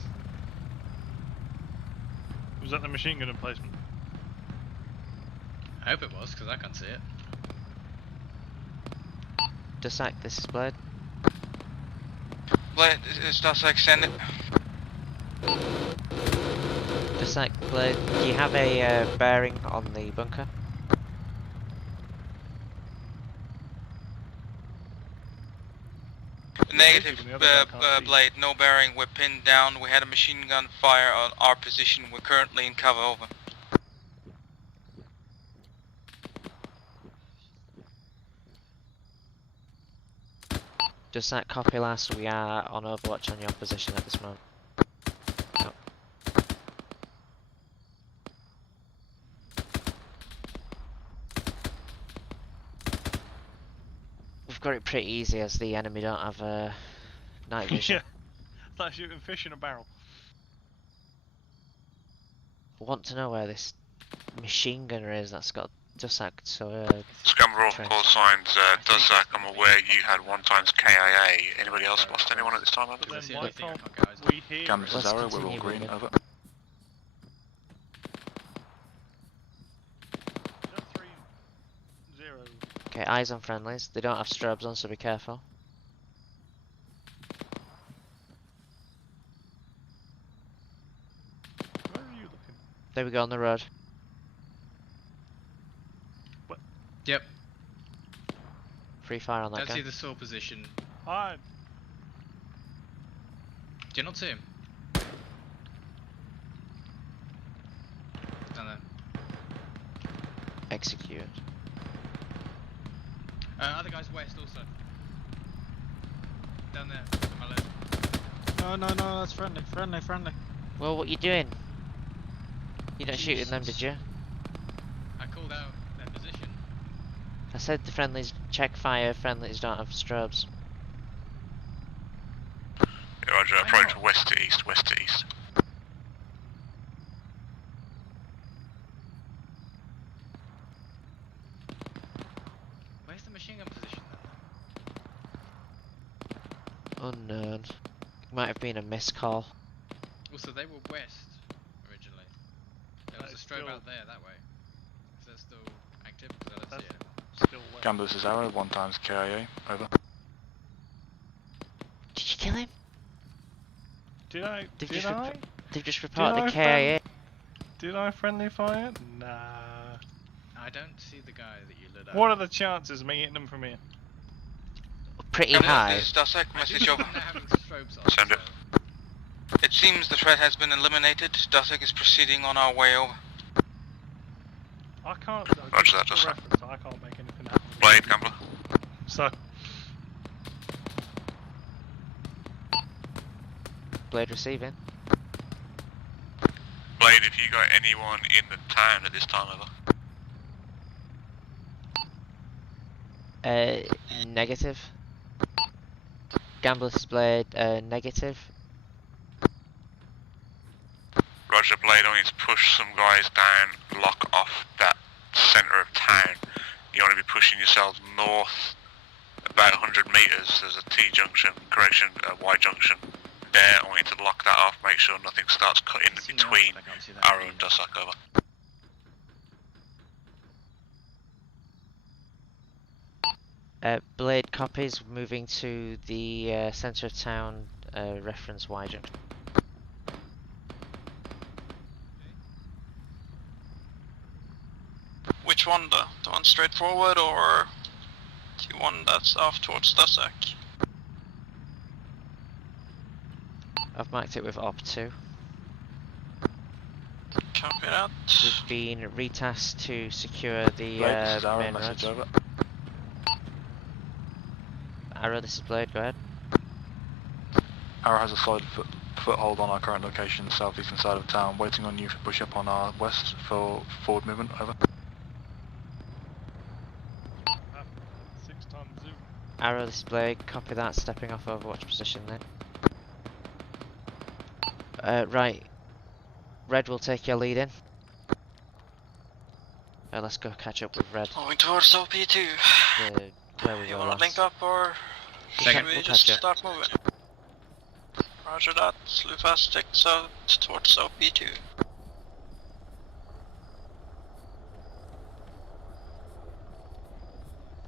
Was that the machine gun emplacement? I hope it was, because I can't see it. Dussac, this is Blade. Blade, it's Dussac, send it. Dussac, Blade, do you have a bearing on the bunker? Negative, Blade, no bearing, we're pinned down. We had a machine gun fire on our position. We're currently in cover, over. Does that copy last? We are on overwatch on your position at this moment. Oh. We've got it pretty easy as the enemy don't have night vision. Yeah, like shooting fish in a barrel. Want to know where this machine gunner is that's got Dussac, so Scammer off call signs, Dussac, I'm aware you had 1x KIA. Anybody else lost anyone at this time? Gamma Zara, we're all green, over. Okay, eyes on friendlies. They don't have strobes on, so be careful. Where are you looking? There we go on the road. What? Yep. Free fire on that Let's guy. see the saw position. Hide. Do you not see him? Down there. Execute. Other guys west also. Down there, to my left. No, that's friendly. Well, what you doing? You don't shoot at them, did you? I called out their position. I said the friendlies check fire, friendlies don't have strobes. Yeah, Roger, approach west to east. Where's the machine gun position then? Unknown. Might have been a missed call. Also, they were west originally. There was a strobe out there that way. Is there still active? Because I don't see it. Still west. Gambler, this is Arrow, 1 times KIA, over. Did you kill him? Did I? They've just reported the KIA. Did I friendly fire? Nah. I don't see the guy that you lit up. What are the chances of me hitting them from here? Pretty high. This is Dusek, message over. Send it. It seems the threat has been eliminated. Dusek is proceeding on our way over. I can't. Roger that, just Dusek. reference, I can't make anything happen. Blade, Gambler. So. Blade receiving. Blade, if you got anyone in the town at this time, over. Negative. Gambler's Blade, negative. Roger, Blade, I need to push some guys down, block off that centre of town. You want to be pushing yourselves north about 100 metres. There's a T-junction, correction, a Y-junction there. I want you to lock that off, make sure nothing starts cutting between Arrow and Dussack, over. Blade copies, moving to the centre of town, reference Y junction. Which one, the one straight forward, or the one that's off towards Dussack? I've marked it with Op2. Copy that. We've been retasked to secure the main roads. Over. Arrow, this is Blade, go ahead. Arrow has a solid foothold on our current location, southeastern side of town, waiting on you to push up on our west for forward movement, over. 6 times zoom. Arrow, this is Blade, copy that, stepping off Overwatch position then. Right. Red will take your lead in. Let's go catch up with Red. Going towards OP2. Where we You were wanna last. link up, or should we We'll just catch up. start moving? Roger that. Lufas takes out towards OP2.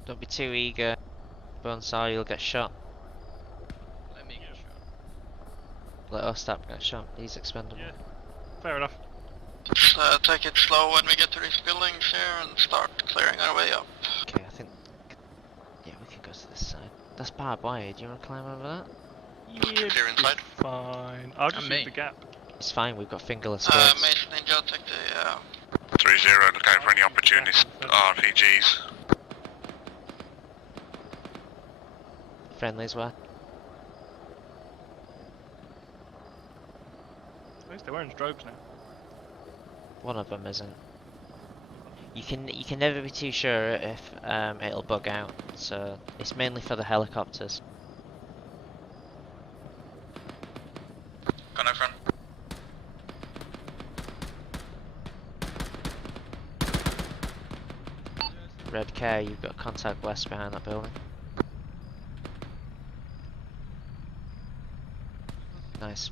Don't be too eager, Bonesaw, you'll get shot. Let me get shot. Let us stop get shot, he's expendable. Yeah, fair enough. Let's take it slow when we get to these buildings here and start clearing our way up. Okay, I think... Yeah, we can go to this side. That's barbed wire, do you want to climb over that? Yeah, Clear inside. Fine. I'll just shoot the gap. It's fine, we've got fingerless skirts. Mason Ninja, take the 3-0, look out for any opportunist RPGs. Friendlies were. At least they're wearing strobes now. One of them isn't. You can never be too sure if it'll bug out, so it's mainly for the helicopters. Gunner front. Red K, you've got contact west behind that building. Nice.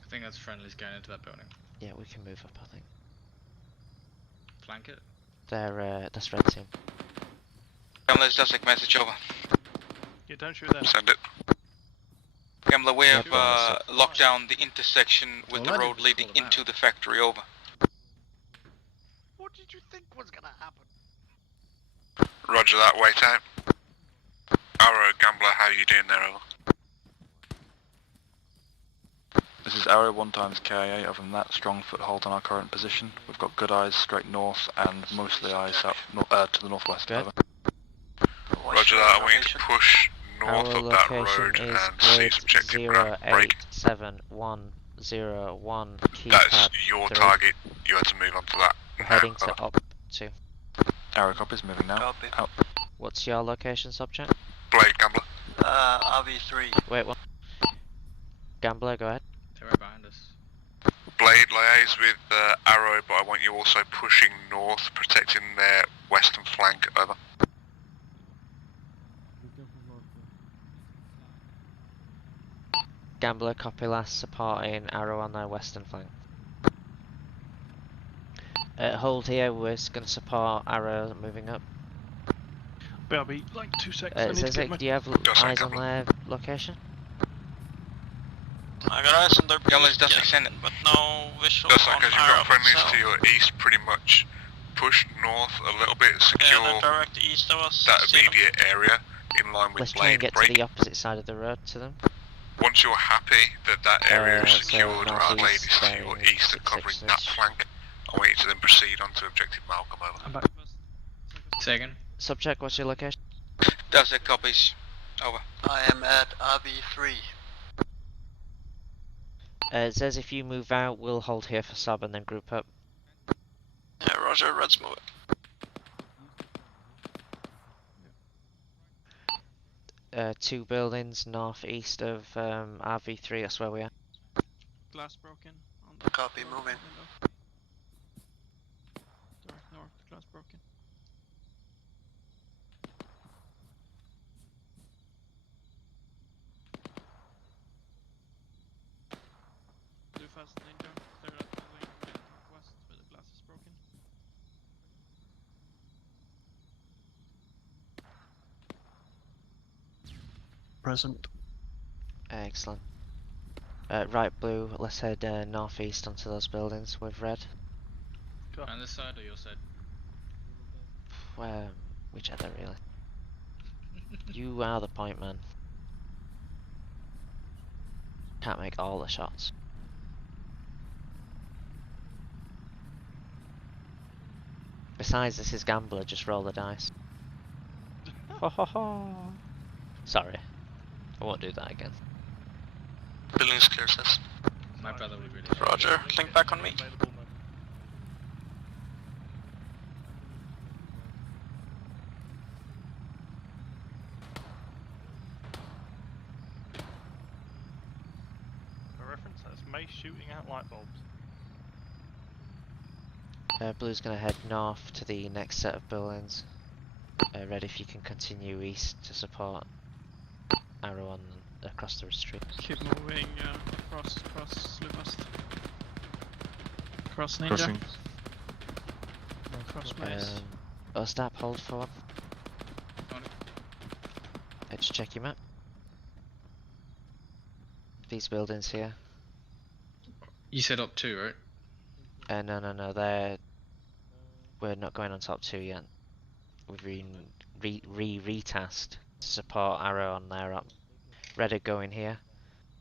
I think that's friendlies going into that building. Yeah, we can move up, I think. Flank it. That's red team. Gambler's Dussack, message over. Yeah, don't shoot them. Send it. Gambler, we have Yep. locked down the intersection with Well, the I road didn't leading call them into out. the factory, over. What did you think was gonna happen? Roger that, wait out. Arrow, Gambler, how are you doing there, over? This is Arrow 1 times KIA. Other than that, strong foothold on our current position. We've got good eyes straight north and mostly eyes out to the northwest. Good. Roger that. I want you to push north Our up that location road is and seize objective ground. Break. 087-101. That's your target. You had to move on to that. We're heading to up 2. Arrow copies moving now. Copy. Out. What's your location, subject? Blade Gambler. RV3. Wait, what? Gambler, go ahead. They're right behind us. Blade liaise with Arrow, but I want you also pushing north, protecting their western flank. Over. Gambler, copy last, supporting Arrow on their western flank. Hold here, we're going to support Arrow moving up. BRB, like 2 seconds. Zizek, do you have eyes on their location? I got eyes on their Gambler's just extended, but no visual That's on because you've Arrow got friendlies itself. to your east, pretty much. Push north a little bit, secure Yeah, they're direct east of us. that immediate area in line with Let's try and Blade. get to the opposite side of the road to them. Once you're happy that that area is so secured, our Blade is to your northeast, east and covering that 666. flank, I want you to then proceed on to objective Malcolm. Over. I'm back. Say again. Subject, what's your location? Does it copies? Over. I am at RV3. It says if you move out, we'll hold here for sub and then group up. Yeah, Roger, Red's moving. 2 buildings northeast of RV3, that's where we are. Glass broken. On the Copy, moving. window. Direct north, glass broken. Do fast ninja. Stare at the wing northwest where the glass is broken. Present. Excellent. Right, blue, let's head northeast onto those buildings with red. On this side or your side? Whichever, really. You are the point man. Can't make all the shots. Besides, this is Gambler, just roll the dice. Ho ho ho! Sorry. I won't do that again. Buildings clear, says. My brother would really. Roger, link back on me. For reference, that's Mace shooting out light bulbs. Blue's gonna head north to the next set of buildings. Red, if you can continue east to support Arrow on across the street. Keep moving across Slupast. Cross ninja. Crossing. Cross maze. Ostap, hold for one. Let's check your map. These buildings here. You said up 2, right? No, we're not going on top 2 yet. We've been retasked to support Arrow on their up. Red are going here.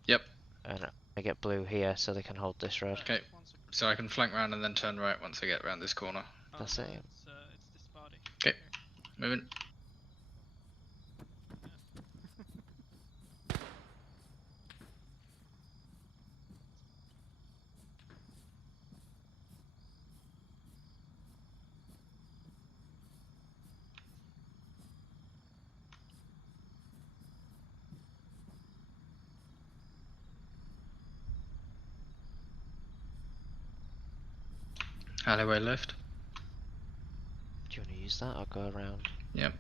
Yep. And I get blue here so they can hold this road. Okay. So I can flank round and then turn right once I get around this corner. That's it. It's this body. Okay. Moving. Alleyway left. Do you want to use that or go around? Yep.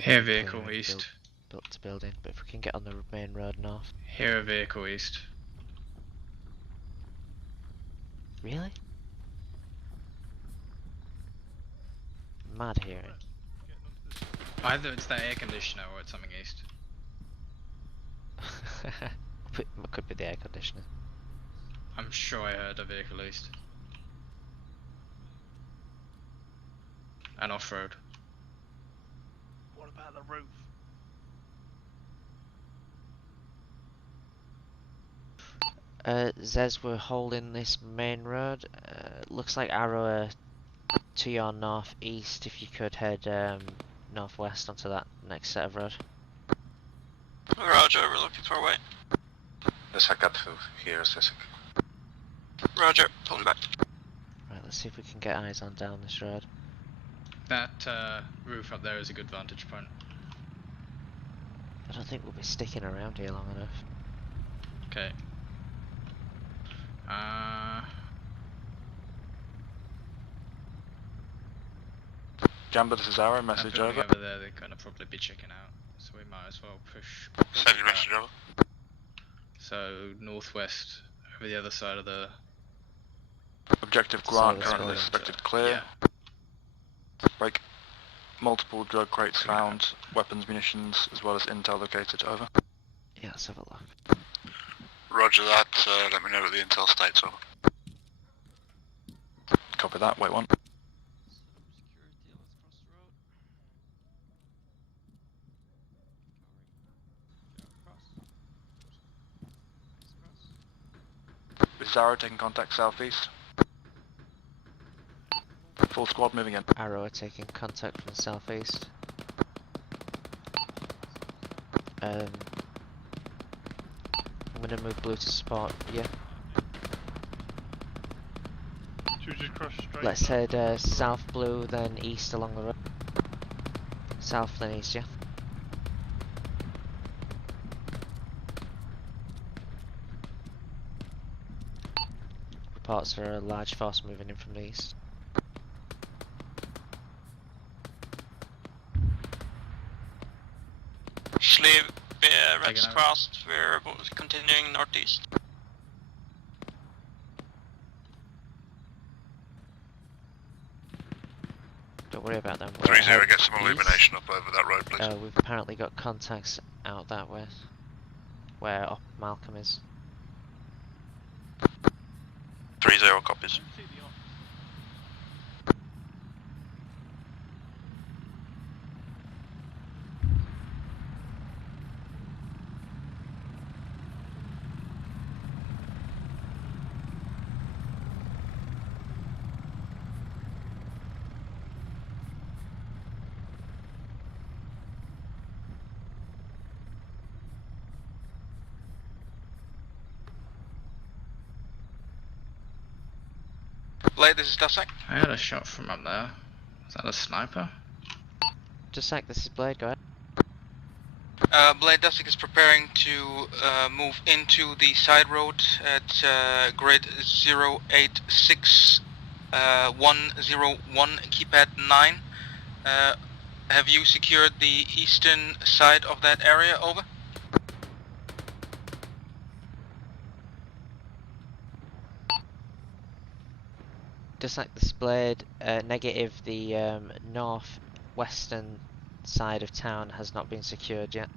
think Here we're clear vehicle of east. built to building, but if we can get on the main road north. Here a vehicle east. Really? Mad hearing. Either it's that air conditioner or it's something east. Could be the air conditioner. I'm sure I heard a vehicle east. And off-road. What about the roof? Zez, we're holding this main road. Looks like arrow to your northeast. If you could head northwest onto that next set of road. Roger, we're looking for a way. Yes, I got to here, Cesic. Roger, pulling back. Right, let's see if we can get eyes on down this road. That roof up there is a good vantage point. I don't think we'll be sticking around here long enough. Okay. Jamba, this is Arrow, message that building over. over there, they're gonna probably be checking out, so we might as well push. Send your message over. So northwest, over the other side of the. Objective Grant currently suspected clear. Break. Multiple drug crates found, weapons, munitions, as well as intel located. Over. Yeah, let's have a look. Roger that. Let me know what the intel states. Over. Copy that. Wait one. This is Arrow taking contact southeast. Full squad moving in. Arrow are taking contact from the southeast. I'm gonna move blue to support. Yeah. Should we just cross straight? Let's head south blue, then east along the road. South then east, yeah. Reports are a large force moving in from the east. Shlee, red's crossed, we're continuing northeast. Don't worry about them. 3-0, get some illumination up over that road, please. We've apparently got contacts out that way, where Malcolm is. 3-0 copies. Blade, this is Dussac. I had a shot from up there. Is that a sniper? Dussac, this is Blade, go ahead. Blade, Dussac is preparing to move into the side road at grid 086101, keypad 9. Have you secured the eastern side of that area? Over. Just like displayed, negative, the northwestern side of town has not been secured yet.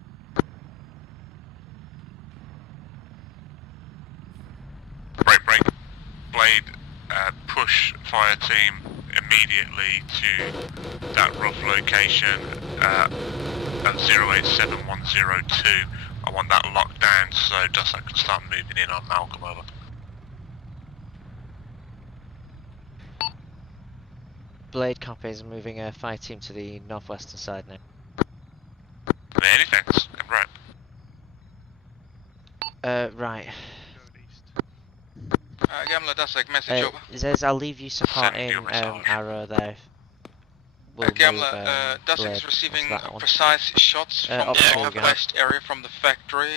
Break. Blade, push fire team immediately to that rough location at 087102. I want that locked down so Dussac can start moving in on Malcolm. Over. Blade copies, moving a fire team to the northwestern side now. Many thanks. Right. Right. Gamla, Dussac, message over. Zez, I'll leave you supporting Arrow there. we'll Gamla, move, Dusek is Blade receiving onto that one. precise shots from up the to northwest area from the factory.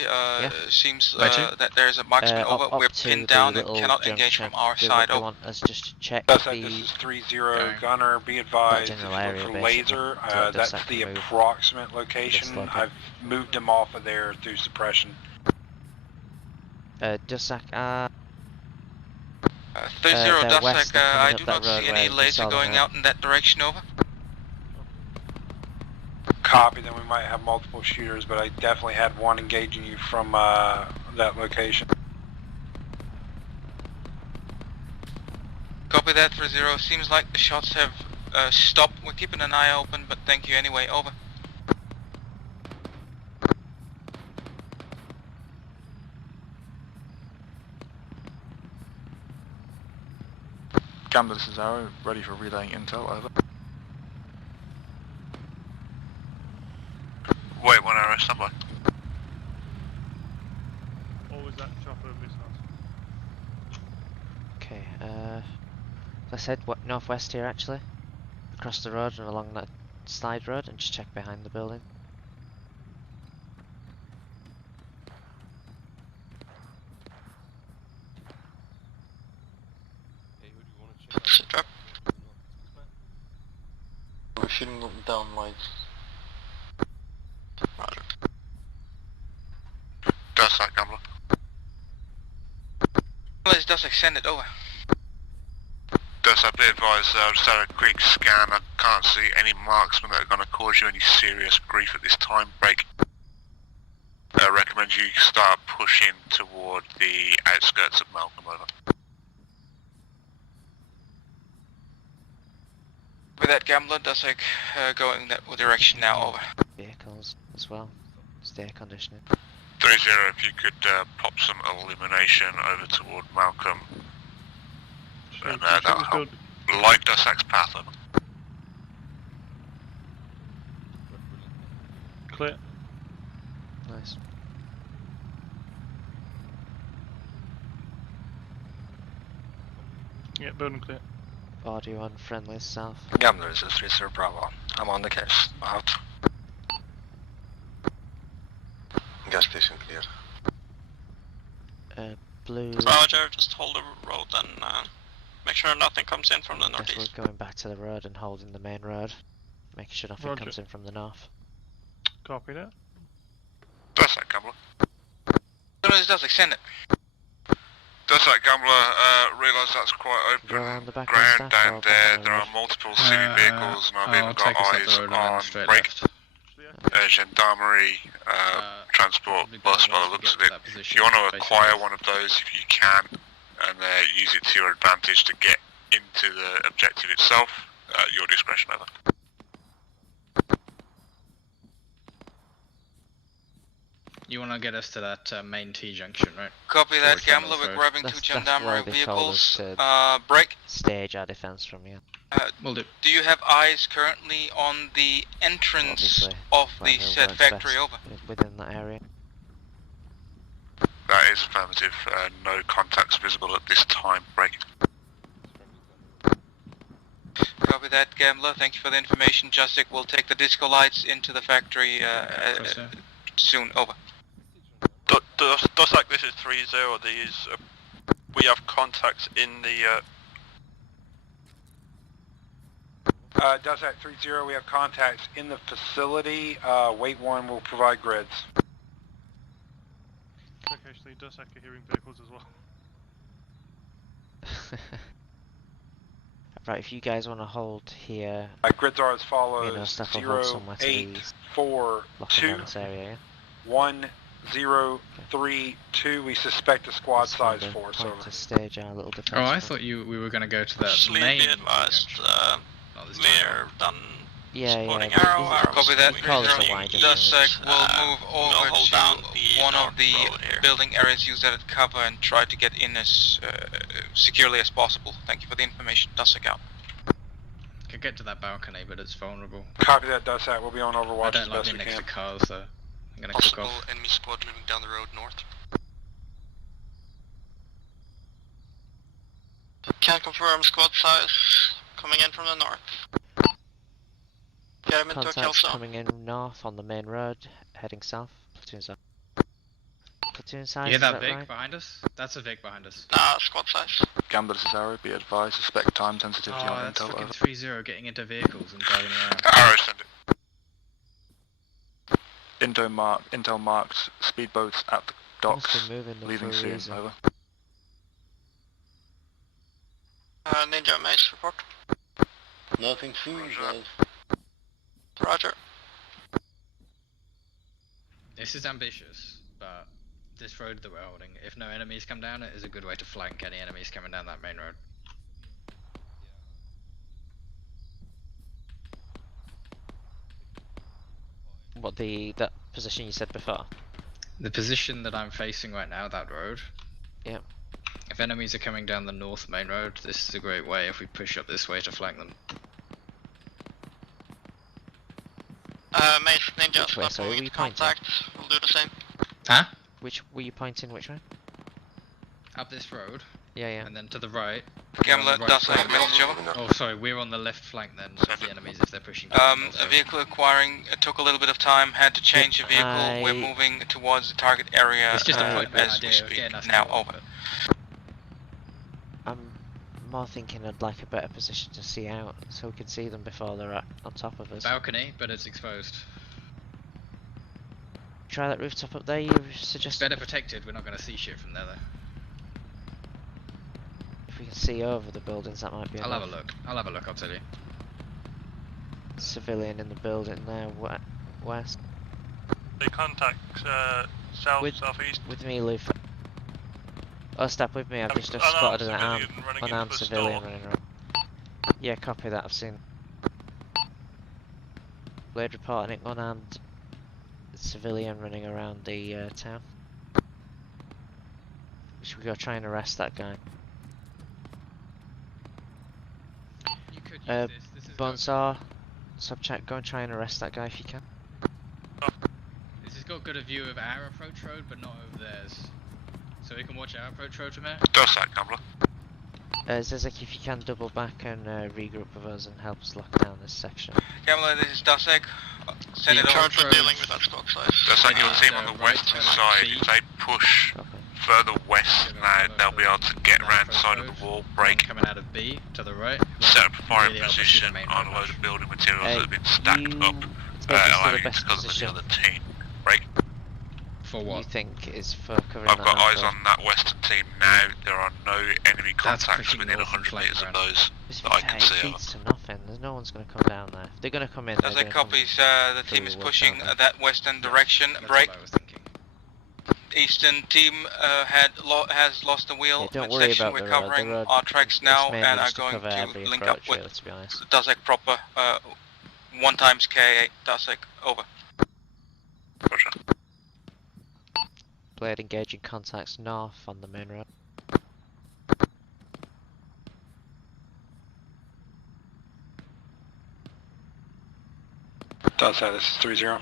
Seems that there's a marksman over. Up We're to pinned the down and little cannot engage junction. from our They side. want, they Over. want us just to check Dusek, the... this is 3-0 gunner. Be advised, if you general look area, for basically, laser, so that that's Dusek the can move approximate location. location. I've moved him off of there through suppression. Dusek, 3-0 they're west, Dusek, they're coming I up do that not road see where any we laser saw them going at. out in that direction. Over. Copy, then we might have multiple shooters, but I definitely had one engaging you from that location. Copy that, 3-0. Seems like the shots have stopped. We're keeping an eye open, but thank you anyway. Over. Gambler, this is Arrow, ready for relaying intel, over. Wait, 1 Arrow, standby. Or was that chopper of this house? Okay, let's head northwest here actually. Across the road and along that side road and just check behind the building. Sit up. We're shooting them down lights. Roger. Dusek, Gambler. Let's just extend it over. Dusek, be advised, I've just had a quick scan. I can't see any marksmen that are going to cause you any serious grief at this time. Break. I recommend you start pushing toward the outskirts of Malcolm, over. With that Gambler, Dusek going that direction now. Over. Vehicles as well. Stay conditioning. 3-0, if you could pop some illumination over toward Malcolm. And that'll help light Dusek's path, over. Clear. Nice. Yeah, building clear. Audio on friendly south. Gambler, this is 3-0 Bravo. I'm on the case. Out. Gas station clear. Blue. Roger, just hold the road and make sure nothing comes in from the Guess northeast. we're going back to the road and holding the main road. Making sure nothing Roger. comes in from the north. Copy that. Dusek, Gambler. Dusek, send it. Dusek, Gambler, realise that's quite Go open around the back ground of the stack down or there. back There on are the multiple city vehicles, and I've even got eyes on break. Gendarmarie transport bus by the looks of it. If you want to acquire one of those, if you can, and use it to your advantage to get into the objective itself, your discretion, over. You want to get us to that main T junction, right? Copy that, Towards Gambler. Reynolds We're Road. grabbing That's two where Gendarmarie they told us vehicles. to Break. stage our defense from, yeah. Will do. Do you have eyes currently on the entrance Obviously, of the Black Hill said works factory? best Over. within that area. That is affirmative. No contacts visible at this time. Break. Copy that, Gambler. Thank you for the information. Justic will take the disco lights into the factory soon. Over. Dusek, this is 3-0. These we have contacts in the. Dusek 3-0, we have contacts in the facility. Wait 1 will provide grids. Occasionally, Dusek are hearing vehicles as well. Right, if you guys want to hold here, Grids are as follows: you know, stuff will 0, hold somewhere to 8, these 4, locking 2, down this area, yeah? 1, 0, 3, 2. We suspect a squad size force. Point Over. to stage our little defense. Oh, I front. thought we were going to go to that Shlee, main. be advised, we're done supporting yeah, Arrow. Arrow's Copy that. moving Call it a through. wide Dusek will move we'll over hold down to one of the road here. building areas used as cover and try to get in as securely as possible. Thank you for the information. Dusek out. Could get to that balcony, but it's vulnerable. Copy that, Dusek. We'll be on Overwatch I don't as like best being we next can. to cars, so I'm going to click Possible off. enemy squad moving down the road north. Can confirm squad size coming in from the north. Get him into a kill Contacts zone. coming in north on the main road, heading south. Platoon size. Platoon size, You hear is that that Vic right? behind us? That's a Vic behind us. Nah, squad size. Gambler, this is Arrow, be advised, suspect time sensitivity Oh, on that's intel. fucking Over. 3-0 getting into vehicles and driving around. Arrow, send it. Intel marked speedboats at the docks, Must be moving them leaving for a soon. reason. Over. Ninja Mace report. Nothing seen, guys. Roger. This is ambitious, but this road that we're holding, if no enemies come down it, is a good way to flank any enemies coming down that main road. What, that position you said before? The position that I'm facing right now, that road. Yep. If enemies are coming down the north main road, this is a great way if we push up this way to flank them. Mace, Ninja, Which way, stop sorry, moving were you to pointing? contact. We'll do the same. Huh? Which were you pointing? Which way? Up this road. Yeah, yeah. And then to the right. Gambler, that's a message over. Oh, sorry, we're on the left flank then of the enemies if they're pushing down. A vehicle acquiring took a little bit of time, had to change the vehicle. We're moving towards the target area It's just a point as idea we of speak. getting us Now killed, over. I'm more thinking I'd like a better position to see out, so we can see them before they're on top of us. Balcony, but it's exposed. Try that rooftop up there, you It's suggest? better protected, we're not going to see shit from there though. If we can see over the buildings, that might be I'll enough. have a look, I'll tell you. Civilian in the building there, west. They contact southeast. With me, Luke. Oh, step with me, I've just Unarmed spotted an civilian running unarmed into a civilian store. running around. Yeah, copy that, I've seen. Blade reporting it, unarmed civilian running around the town. Should we go try and arrest that guy? You could use this is Bonesaw, subchat, go and try and arrest that guy if you can. This has got good a view of our approach road, but not over theirs. So we can watch our approach road from here. Does that, Gambler? Zizek, if you can double back and regroup with us and help us lock down this section. Gambler, this is Dasek. Send it over. Charge for dealing with that squad size. Does that your team on the western side? If they push further west now, they'll be able to get around the side of the wall, break, coming out of B to the right. set up a firing position on a load of building materials that have been stacked up, allowing it to cover the other team. Break. For what? You think is for covering I've that got eyes outdoor? on that western team now. There are no enemy That's contacts pushing within north and 100 metres of flank those It's that I can see. Feeds to nothing. There's no one's going to come down there. If they're going to come in, Dasek copies, the team is pushing that western direction. Break. Eastern team has lost the wheel. Yeah, don't worry section about we're the road. covering The road our tracks is now mainly and are just to going cover to every link up approach, with really, to be honest. Dasek proper. 1 times K8. Dasek over. Roger. Blade engaging contacts north on the main road. Dasek, this is 3-0.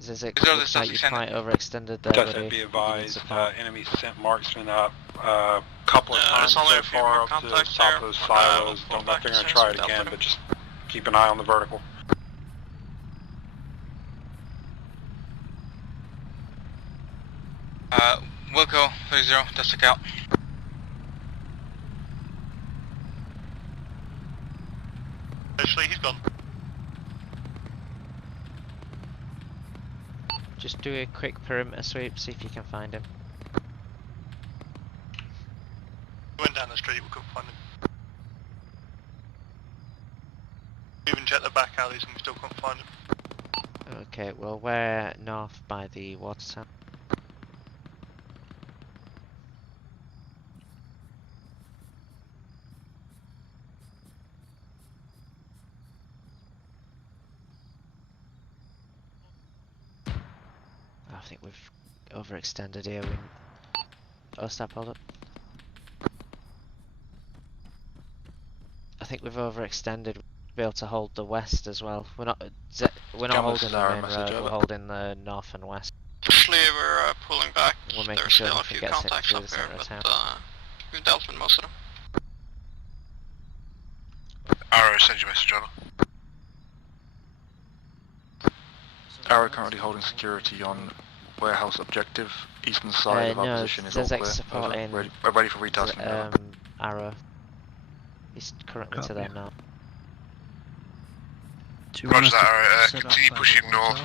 Zizek, Zero, looks this like is you're quite overextended there, Dasek, buddy. be You need advised, support. enemy sent marksman up a couple of times there's only so a few far more up to the contacts top there. of those We'll silos. pull Don't know if back they're going to as try soon it as we again, delta but just keep an eye on the vertical. Wilco 3-0. Dasek out. Shlee, he's gone. Just do a quick perimeter sweep, see if you can find him. He went down the street, we couldn't find him. We even checked the back alleys and we still couldn't find him. Okay, well we're north by the water tower. I think we've overextended here. Oh, stop, hold up. I think we've overextended. We'll be able to hold the west as well. We're not holding the main road. We're holding the north and west. Shlee, we're pulling back. We're making There's sure still a nothing few gets hit contacts through up the here, centre of but town. we've dealt with most of them. Arrow, send your message over. Arrow currently holding security on warehouse objective, eastern side of our no, position is all clear. supporting We're ready for retasking. Arrow. He's currently to their north. Roger that, continue pushing north,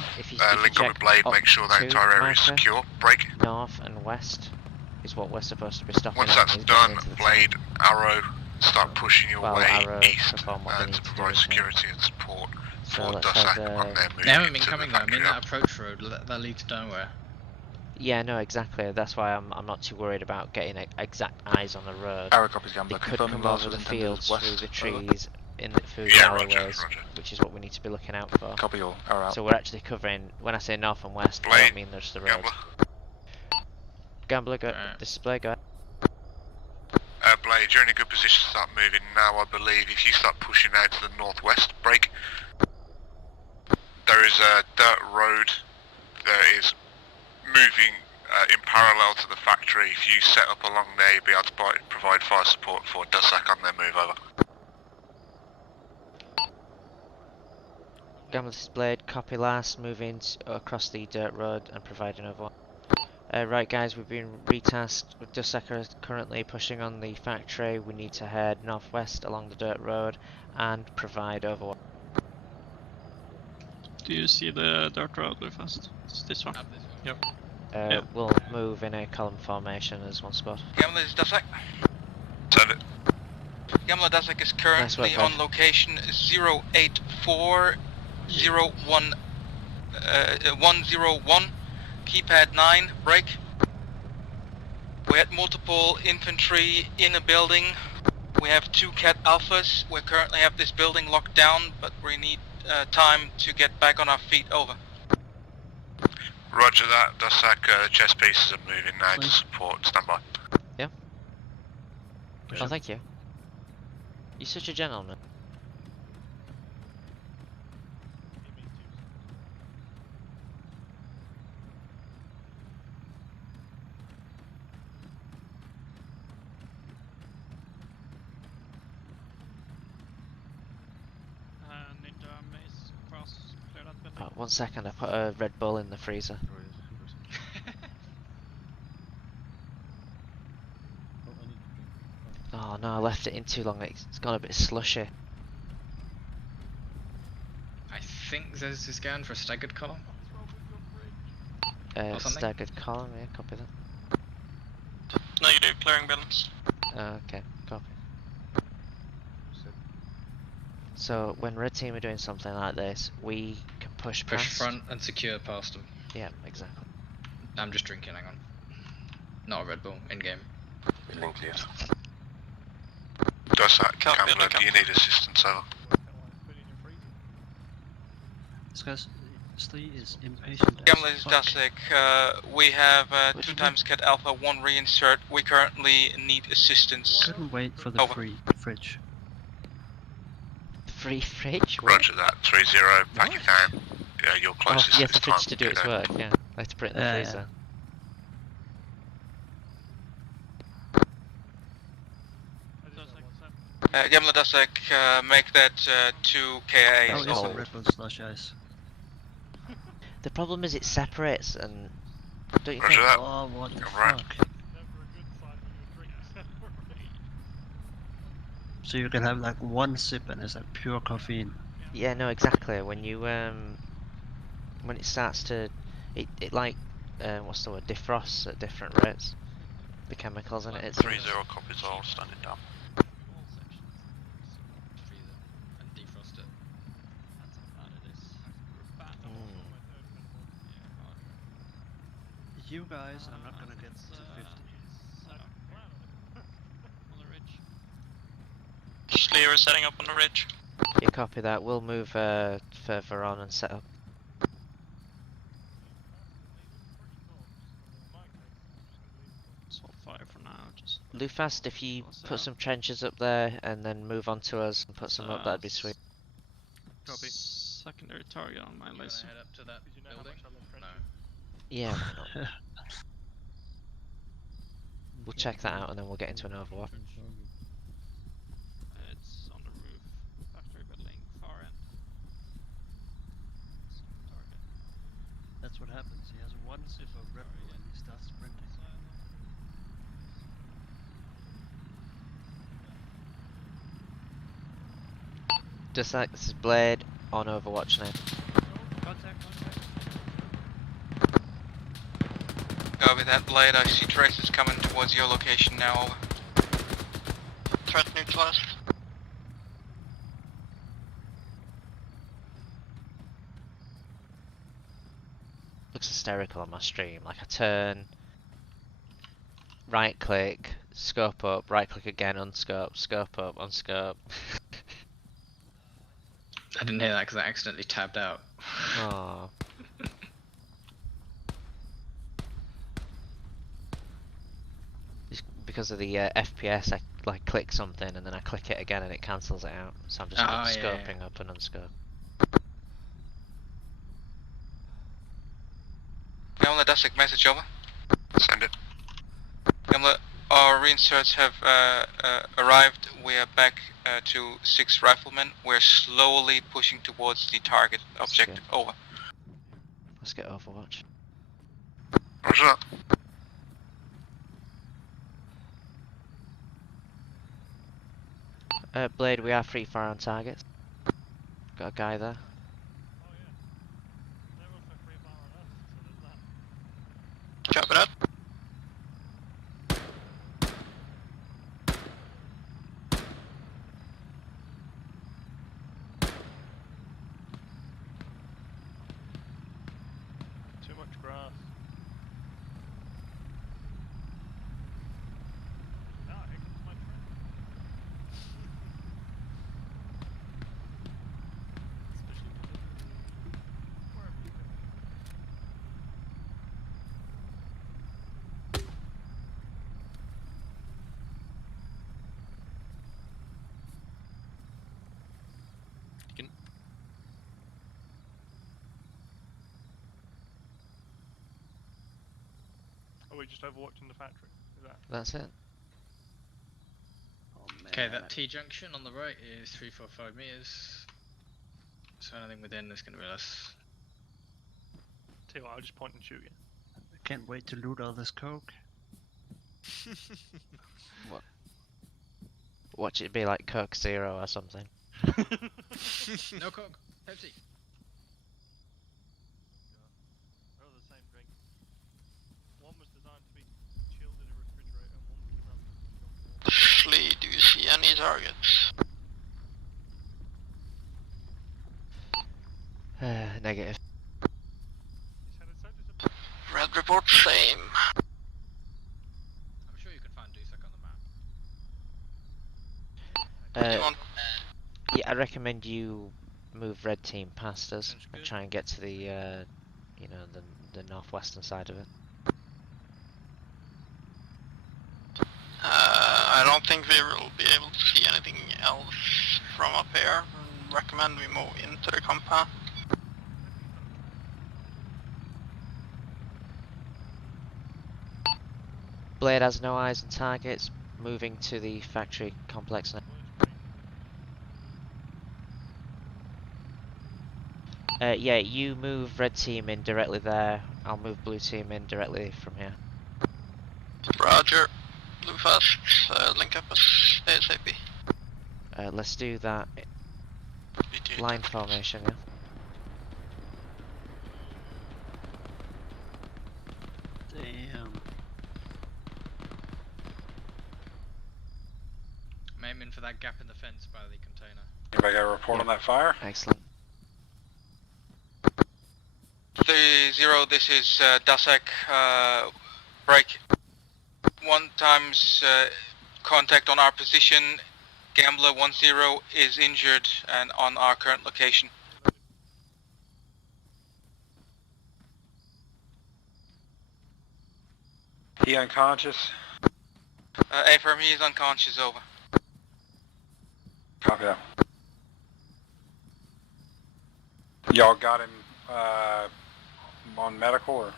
link up with Blade, make sure that entire area is secure, break. North and west is what we're supposed to be stopping. Once that's done, Blade, Arrow, start pushing your way east to provide security and support for Dussack on their move. They haven't been coming though, I mean that approach road, that leads to nowhere. Yeah, no, exactly. That's why I'm not too worried about getting exact eyes on the road. Arrow copies, Gambler. They could come over the fields, through the trees, through the alleyways, which is what we need to be looking out for. Copy all, arrow out. So we're actually covering, when I say north and west, I don't mean there's the road. Gambler, go. This is Blade, go ahead. Blade, you're in a good position to start moving now, I believe. If you start pushing out to the northwest, break. There is a dirt road that is moving in parallel to the factory. If you set up along there, you'll be able to provide fire support for Dussack on their move over. Gambler, this is Blade, copy last, moving across the dirt road and providing overwatch. Right guys, we've been retasked with Dussack are currently pushing on the factory. We need to head northwest along the dirt road and provide overwatch. Do you see the dirt road really fast? It's this one. Yep. We'll move in a column formation as one squad. Gambler, this is Dussack. Send it. Gambler, Dussack is currently on location 0840101. Keypad 9, break. We had multiple infantry in a building. We have 2 Cat Alphas. We currently have this building locked down, but we need time to get back on our feet, over. Roger that, Dussack, the chess pieces are moving now to support, stand by. Yeah. Oh, thank you. You're such a gentleman. Oh, 1 second, I put a Red Bull in the freezer. Oh no, I left it in too long, it's gone a bit slushy. I think this is going for a staggered column. Staggered column, yeah, copy that. Negative, clearing buildings. Okay, copy. So when red team are doing something like this, we can push past. Front and secure past them. Yeah, exactly. I'm just drinking, hang on. Not a Red Bull, in game. Building cleared. Dussack, Gambler, do you need assistance, over? This guy's Shlee is impatient. Gambler, this is Dussack. We have 2 times Cat Alpha, 1 reinsert. We currently need assistance. Couldn't wait for the free fridge. Free fridge? What? Roger that, 3-0, pack it down. Yeah, you're closest. Oh, yeah, the fridge to do its work, yeah. I have to put it in the freezer. Gambler, Dussack, make that 2 KIA. Oh, it's a Red Bull slush ice. The problem is it separates and... Don't you Roger think? that. Oh, what the Right. fuck? So you can have like 1 sip and it's like pure caffeine. Yeah, no, exactly. When you when it starts to, it like what's the word? Defrosts at different rates. The chemicals in it. It's 3-0 copies all standing down. You guys are not gonna get to 50. Shlee, we're setting up on the ridge. You copy that. We'll move further on and set up. It's all fire for now. Just Lufast, if you put some trenches up there and then move on to us and put some up, that'd be sweet. Copy. Secondary target on my laser. Head up to that building? No. Yeah, why not? We'll check that out and then we'll get into an overwatch. It's on the roof, factory building, far end. Target. That's what happens. He has a one sip of Red Bull and he starts sprinting. Just like this is Blade on Overwatch now. Contact. Copy that, Blade. I see traces coming towards your location now. Over. Threat neutralized. Looks hysterical on my stream. Like I turn, right click, scope up, right click again, unscope, scope up, unscope. I didn't hear that because I accidentally tabbed out. Oh. Because of the FPS, I like click something and then I click it again and it cancels it out. So I'm just like, scoping up and unscope. Gamla, Dasik, message over. Send it. Gamla, our reinserts have arrived. We are back to 6 riflemen. We're slowly pushing towards the target objective. Over. Let's get Overwatch. Roger that. Blade, we are free fire on targets. Got a guy there. Chop it up. Too much grass. Ah, here comes my friend. Oh, we just overwatching the factory. Is that? That's it. Oh, man. Okay, that T junction on the right is 345 meters. So anything within is going to be less. Tell you what, I'll just point and shoot you. I can't wait to loot all this coke. What? Watch it be like Coke Zero or something. No Coke, Pepsi. Oh, the same drink. One was designed to be chilled in a refrigerator, and one was designed to be Shlee, do you see any targets? Negative. Red report, same. I'm sure you can find Dusek on the map. Yeah, I recommend you move red team past us and try and get to the, you know, the northwestern side of it. I don't think we will be able to see anything else from up here. Recommend we move into the compound. Blade has no eyes on targets, moving to the factory complex now. Yeah, you move red team in directly there, I'll move blue team in directly from here. Roger. Blue fast, link up us ASAP. Let's do that. Line formation, yeah. Damn. I'm aiming for that gap in the fence by the container. Anybody got a report on that fire? Excellent. 3-0, this is Dasek. Break. 1 times contact on our position. Gambler 1-0 is injured and on our current location. He unconscious? Affirm, he is unconscious, over. Copy that. Y'all got him on medical or?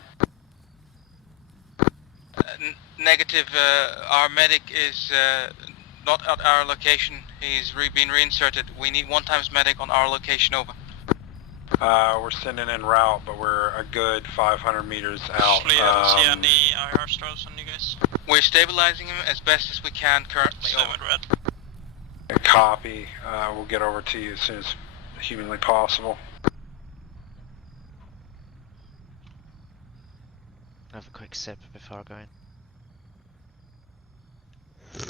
Negative, our medic is not at our location. He's been reinserted. We need 1 times medic on our location, over. We're sending en route, but we're a good 500 meters out. Shlee, I don't see any IR strobes on you guys. We're stabilizing him as best as we can currently. Same with red. A copy. We'll get over to you as soon as humanly possible. Have a quick sip before going.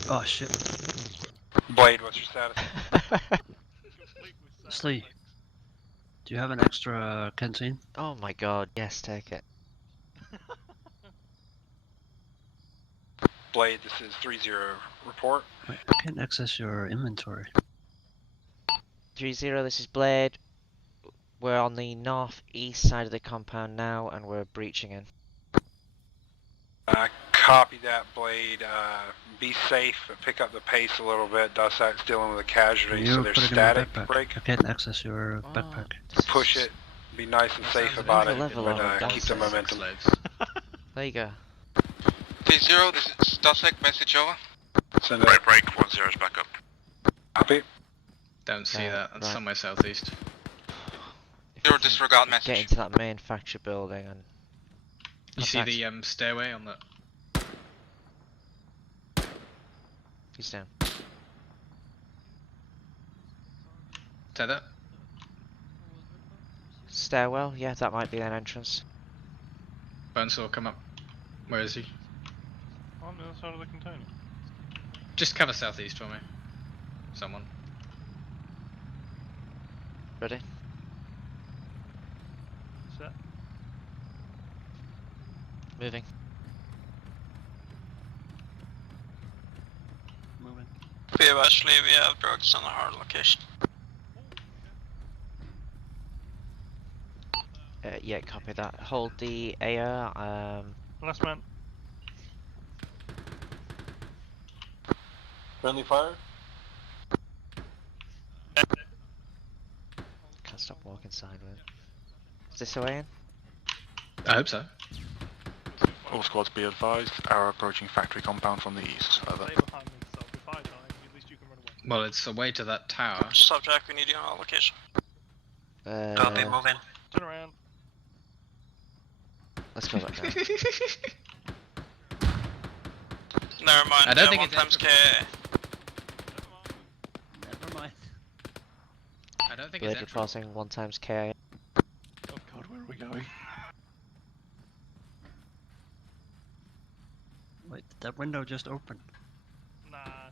Oh shit. Blade, what's your status? Shlee, do you have an extra canteen? Oh my god, yes, take it. Blade, this is 3-0. Report. Wait, I can't access your inventory. 3-0, this is Blade. We're on the northeast side of the compound now, and we're breaching in. Copy that, Blade. Be safe, but pick up the pace a little bit. Dussak's dealing with a casualty, so there's static break. I can't access your backpack. Push it. Be nice and safe about it, but keep the momentum. There you go. 3-0, this is Dussak, message over. Send it. Break, 1-0's back up. Copy. Don't see that, that's somewhere southeast. 0 disregard message. Get into that main factory building and... You see the stairway on that? He's down. Tether? Stairwell, yeah, that might be an entrance. Bonesaw, come up. Where is he? On the other side of the container. Just cover southeast for me. Someone. Ready? Set. Moving. Moving. We have Shlee, we have drugs on our location. Yeah, copy that. Hold the AR, Last man. Friendly fire? Can't stop walking sideways. Is this the way in? I hope so. All squads be advised, our approaching factory compound from the east. Over. Stay behind me, so if I die, at least you can run away. Well, it's away to that tower. Subject, we need you on our location. Copy, move in. Turn around. Let's go back now. Never mind, I don't think 1 it's times K. Never mind. I don't think Blade it's crossing 1 times K. Oh god, where are we going? Wait, did that window just open? Nah.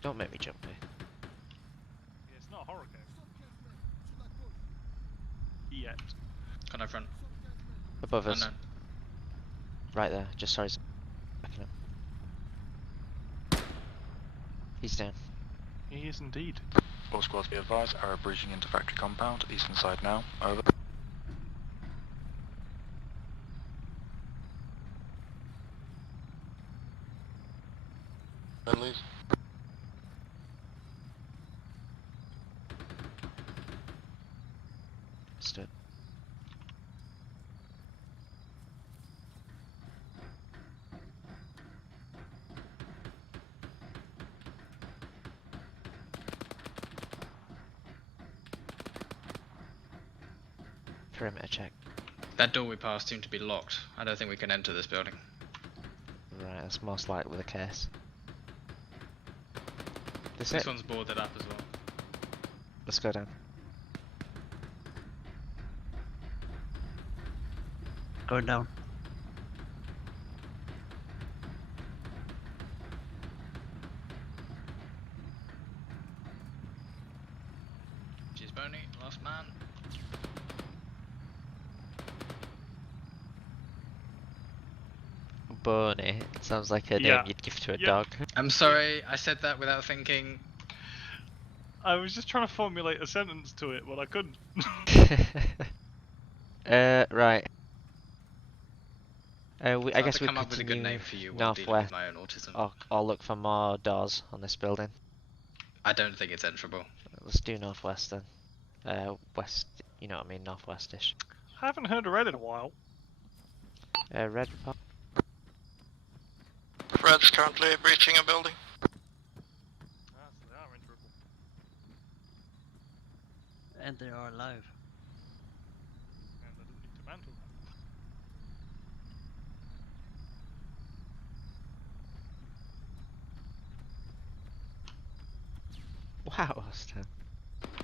Don't make me jump here. Yeah, it's not a horror game. Yet. Conno front. Above us. Unknown. Right there, just sorry. Backing up. He's down. He is indeed. All squads be advised, our breaching into factory compound, eastern side now. Over. Friendlies? Stood. Perimeter check. That door we passed seemed to be locked. I don't think we can enter this building. Right, that's most likely the case. This one's boarded up as well. Let's go down. Going down. Cheers, Boney. Last man. Boney. Sounds like a name you'd give to a dog. I'm sorry, I said that without thinking. I was just trying to formulate a sentence to it, but I couldn't. Right. I guess we come up with a good continue name for you while dealing with northwest, my own autism. or look for more doors on this building. I don't think it's enterable. Let's do northwest then. West, you know what I mean, northwestish. I haven't heard of Red in a while. Red report. Red's currently breaching a building. Ah, so they are in trouble. And they are alive. And I didn't need to mantle that. Wow, Austin.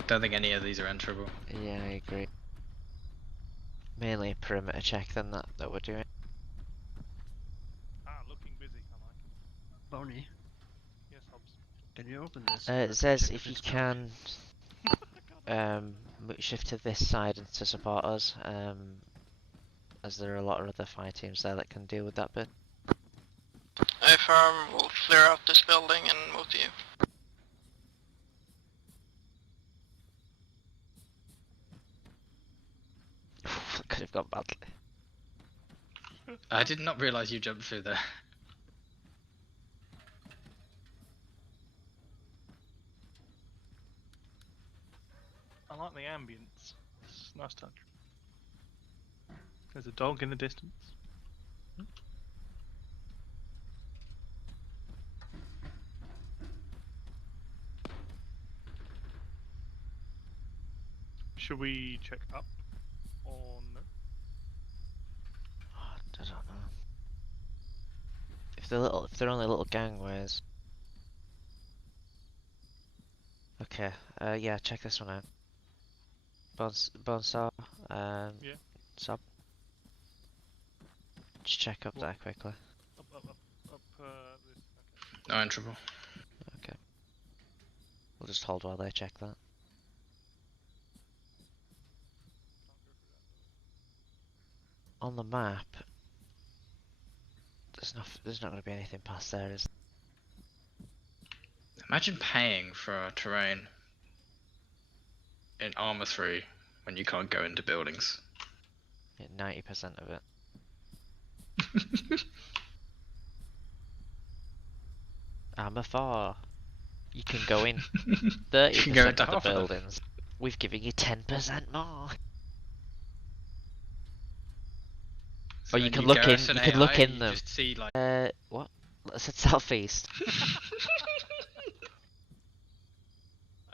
Don't think any of these are enterable. Yeah, I agree. Mainly a perimeter check than that we're doing. Looking busy, I like it. Boney. Yes, Hobbs. Can you open this? It says if you can shift to this side and to support us, as there are a lot of other fire teams there that can deal with that bit. Affirm, we'll clear out this building and move to you. Could have gone badly. I did not realise you jumped through there. I like the ambience. It's a nice touch. There's a dog in the distance. Should we check up or no? I don't know. If they're only little gangways. Okay, yeah, check this one out. Bonesaw, yeah. Sub. Just check up there quickly. Up, this. No enterable. Okay. We'll just hold while they check that. On the map, there's not going to be anything past there, is there? Imagine paying for terrain in Armour 3 when you can't go into buildings. Yeah, 90% of it. Armour 4. You can go in 30% of the buildings. We've given you 10% more. So or you can look in. You can look in them. Just see, like... What? Let's head southeast.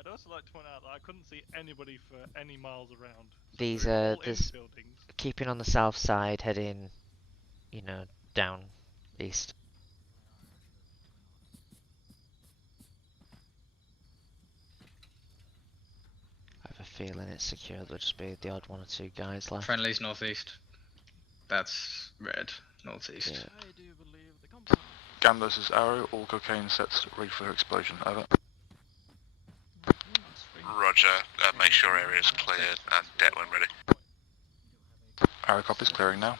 I'd also like to point out that I couldn't see anybody for any miles around. So These there's buildings. Keeping on the south side, heading, you know, down east. I have a feeling it's secure. There'll just be the odd one or two guys left. Friendly's northeast. That's red. Northeast. Yeah. I do believe the compound. Gamblers is arrow, all cocaine sets ready for explosion, over. Roger, make sure area is cleared and det when ready. Arrow copies clearing now.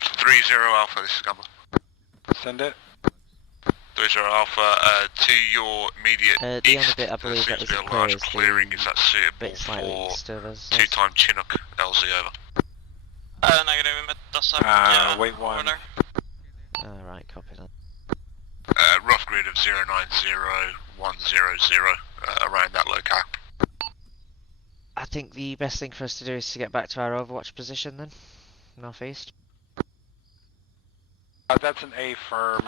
30 Alpha, this is Gambler. Send it. 30 Alpha, to your immediate the east, only bit I believe there that seems to isn't be a clear large is clearing. the Is that suitable bit slightly for east of us. 2-time Chinook LZ, over? Negative, we met the sub. Wait one. Alright, copy that. Rough grid of 090100, around that locale. I think the best thing for us to do is to get back to our Overwatch position then. Northeast. That's an A firm.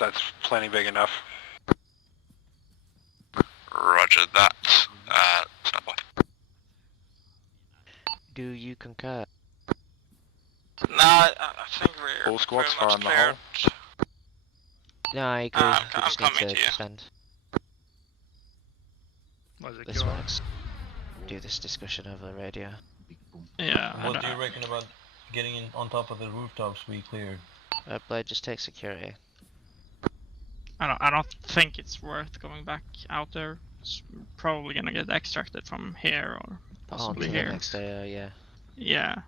That's plenty big enough. Roger that. Stand by. Do you concur? No, I think we're All squads pretty fire much in the cleared. No, I agree. I'm we just need coming to to you. defend. This works. Do this discussion over the radio. Yeah. What do you reckon about getting in on top of the rooftops we cleared? Blade, just take security. I don't think it's worth going back out there. It's probably gonna get extracted from here or possibly on to here. The next day, yeah. Yeah.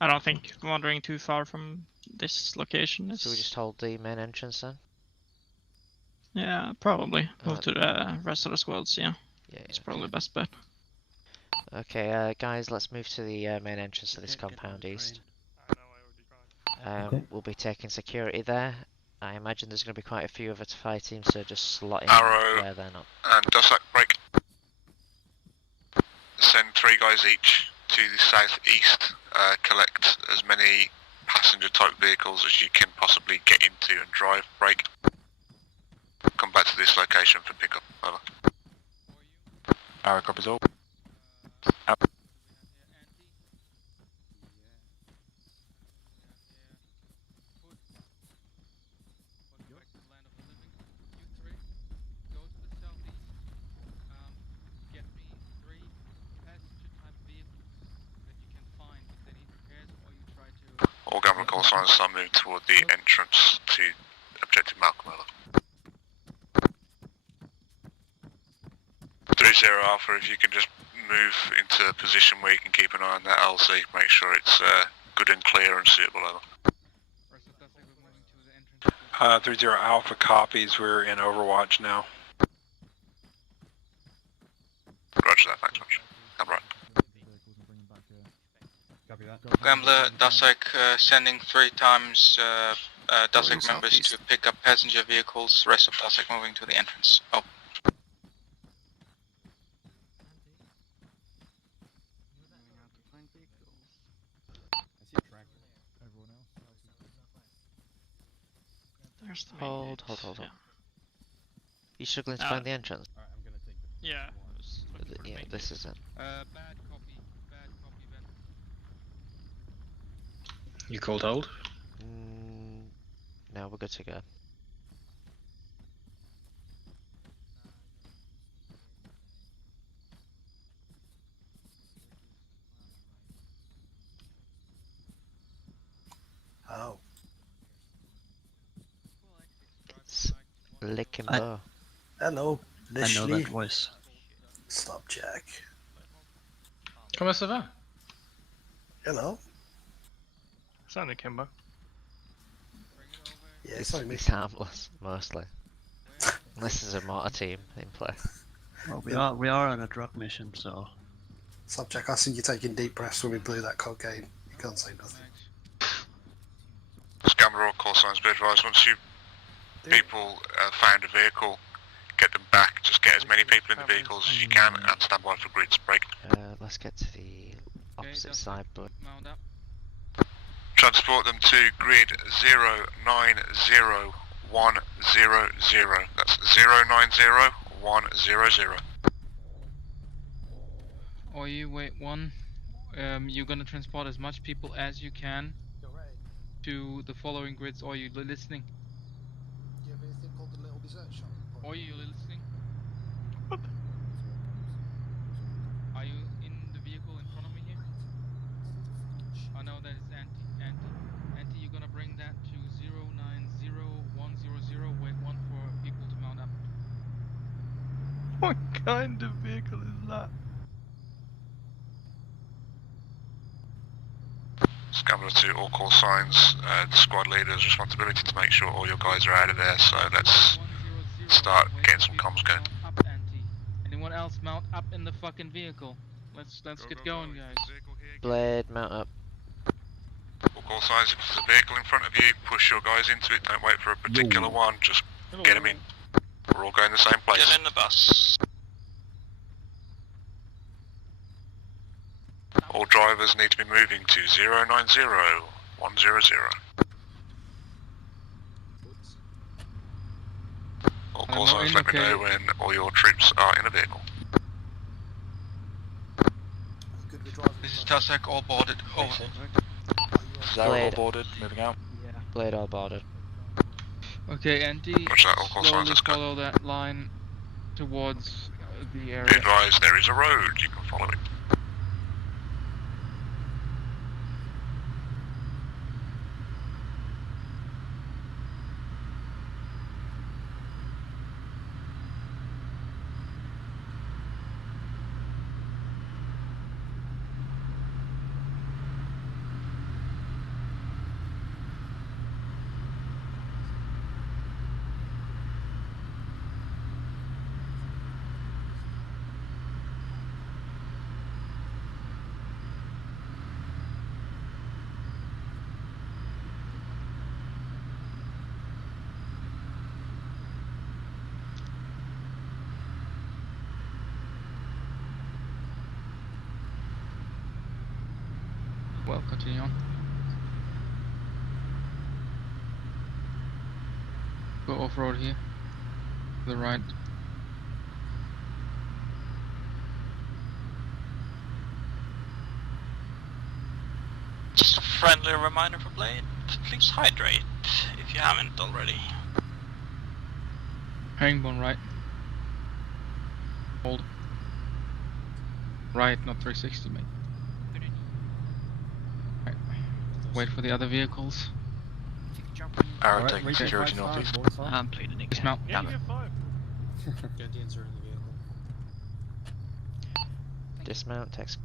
I don't think wandering too far from this location is... So we just hold the main entrance then? Yeah, probably. Move to the rest of the squads, yeah. Yeah, it's probably the best bet. Okay, guys, let's move to the main entrance of this compound east. We'll be taking security there. I imagine there's going to be quite a few of us fire teams, so just slot in Arrow where they're not. And Dossack break. Send 3 guys each to the southeast. Collect as many passenger type vehicles as you can possibly get into and drive. Break. Come back to this location for pickup. Over. Alright, copies all. Out. All Gambler call signs start moving toward the entrance to objective Malcolm Miller. 30 Alpha, if you can just move into a position where you can keep an eye on that LZ, make sure it's good and clear and suitable over. 30 Alpha copies, we're in Overwatch now. Roger that, thanks much. I'm right. Gambler, Dasek sending 3 times Dasek members to pick up passenger vehicles, rest of Dasek moving to the entrance. Oh. There's the Hold. Yeah. You struggling to find the entrance? Yeah. Yeah, this is it. Bad copy, Ben. You called hold? No, we're good to go. Oh. It's Licking Bow. Hello, I know Shlee. that voice. Stop, Jack. Comment ça va? Hello. Sound Kimbo. Yeah, it's only me. It's harmless, mostly. Unless there's a mortar team in play. Well, we are on a drug mission, so. Stop, Jack. I see you taking deep breaths when we blew that cocaine. You can't say nothing. Scammer or call signs, be advised, once you people found a vehicle, get them back, just get as many people in the vehicles as you can and stand by for grids break. Let's get to the opposite side, but... Transport them to grid 090100. That's 090100. Or you wait one. You're gonna transport as much people as you can to the following grids. Or you listening? Do you have anything called the Little Dessert Shop? Or you listening? Are you in the vehicle in front of me here? I know that it's Anti, you're gonna bring that to 090100. Wait one for people to mount up. What kind of vehicle is that? Scammer to all call signs, the squad leader's responsibility to make sure all your guys are out of there, so let's start getting some comms going. Anyone else mount up in the fucking vehicle? Let's get going, guys. Blade, mount up. All call signs, if there's a vehicle in front of you, push your guys into it, don't wait for a particular one, just get them in. We're all going the same place. Get in the bus. All drivers need to be moving to 090100. All call signs, let me know when all your troops are in a vehicle. This is Tasek, all boarded. Over. Zara all boarded, moving out. Yeah. Blade all boarded. Okay, Andy, slowly follow that line towards the area. Be advised, there is a road, you can follow it. Well, continue on. Go off-road here. To the right. friendly reminder for Blade, please hydrate if you haven't already. Herringbone right. Hold. Right, not 360, mate. Right. Wait for the other vehicles. Arrow taking security northeast. I'm pleading again. Dismount. Damn it. Guardians are in the vehicle. Dismount, text.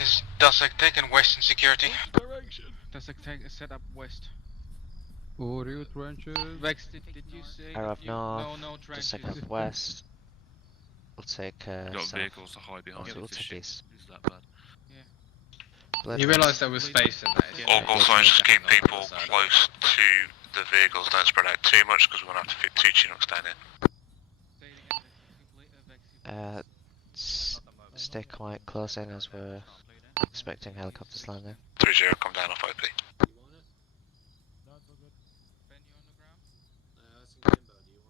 Is Dusek taking western security? Direction. Dusek set up west. Audio trenches. Vex, did you say? Arrow up north. No trenches. Just up west. We'll take Got south. vehicles to hide behind. We'll if the take shit east. is that bad. Blood You west. realise there was space in there. All call signs, just keep people close to the vehicles, don't spread out too much because we're going to have to fit 2 Chinooks down here. Stay quite close in as we're expecting helicopters land there. 3-0, come down off OP.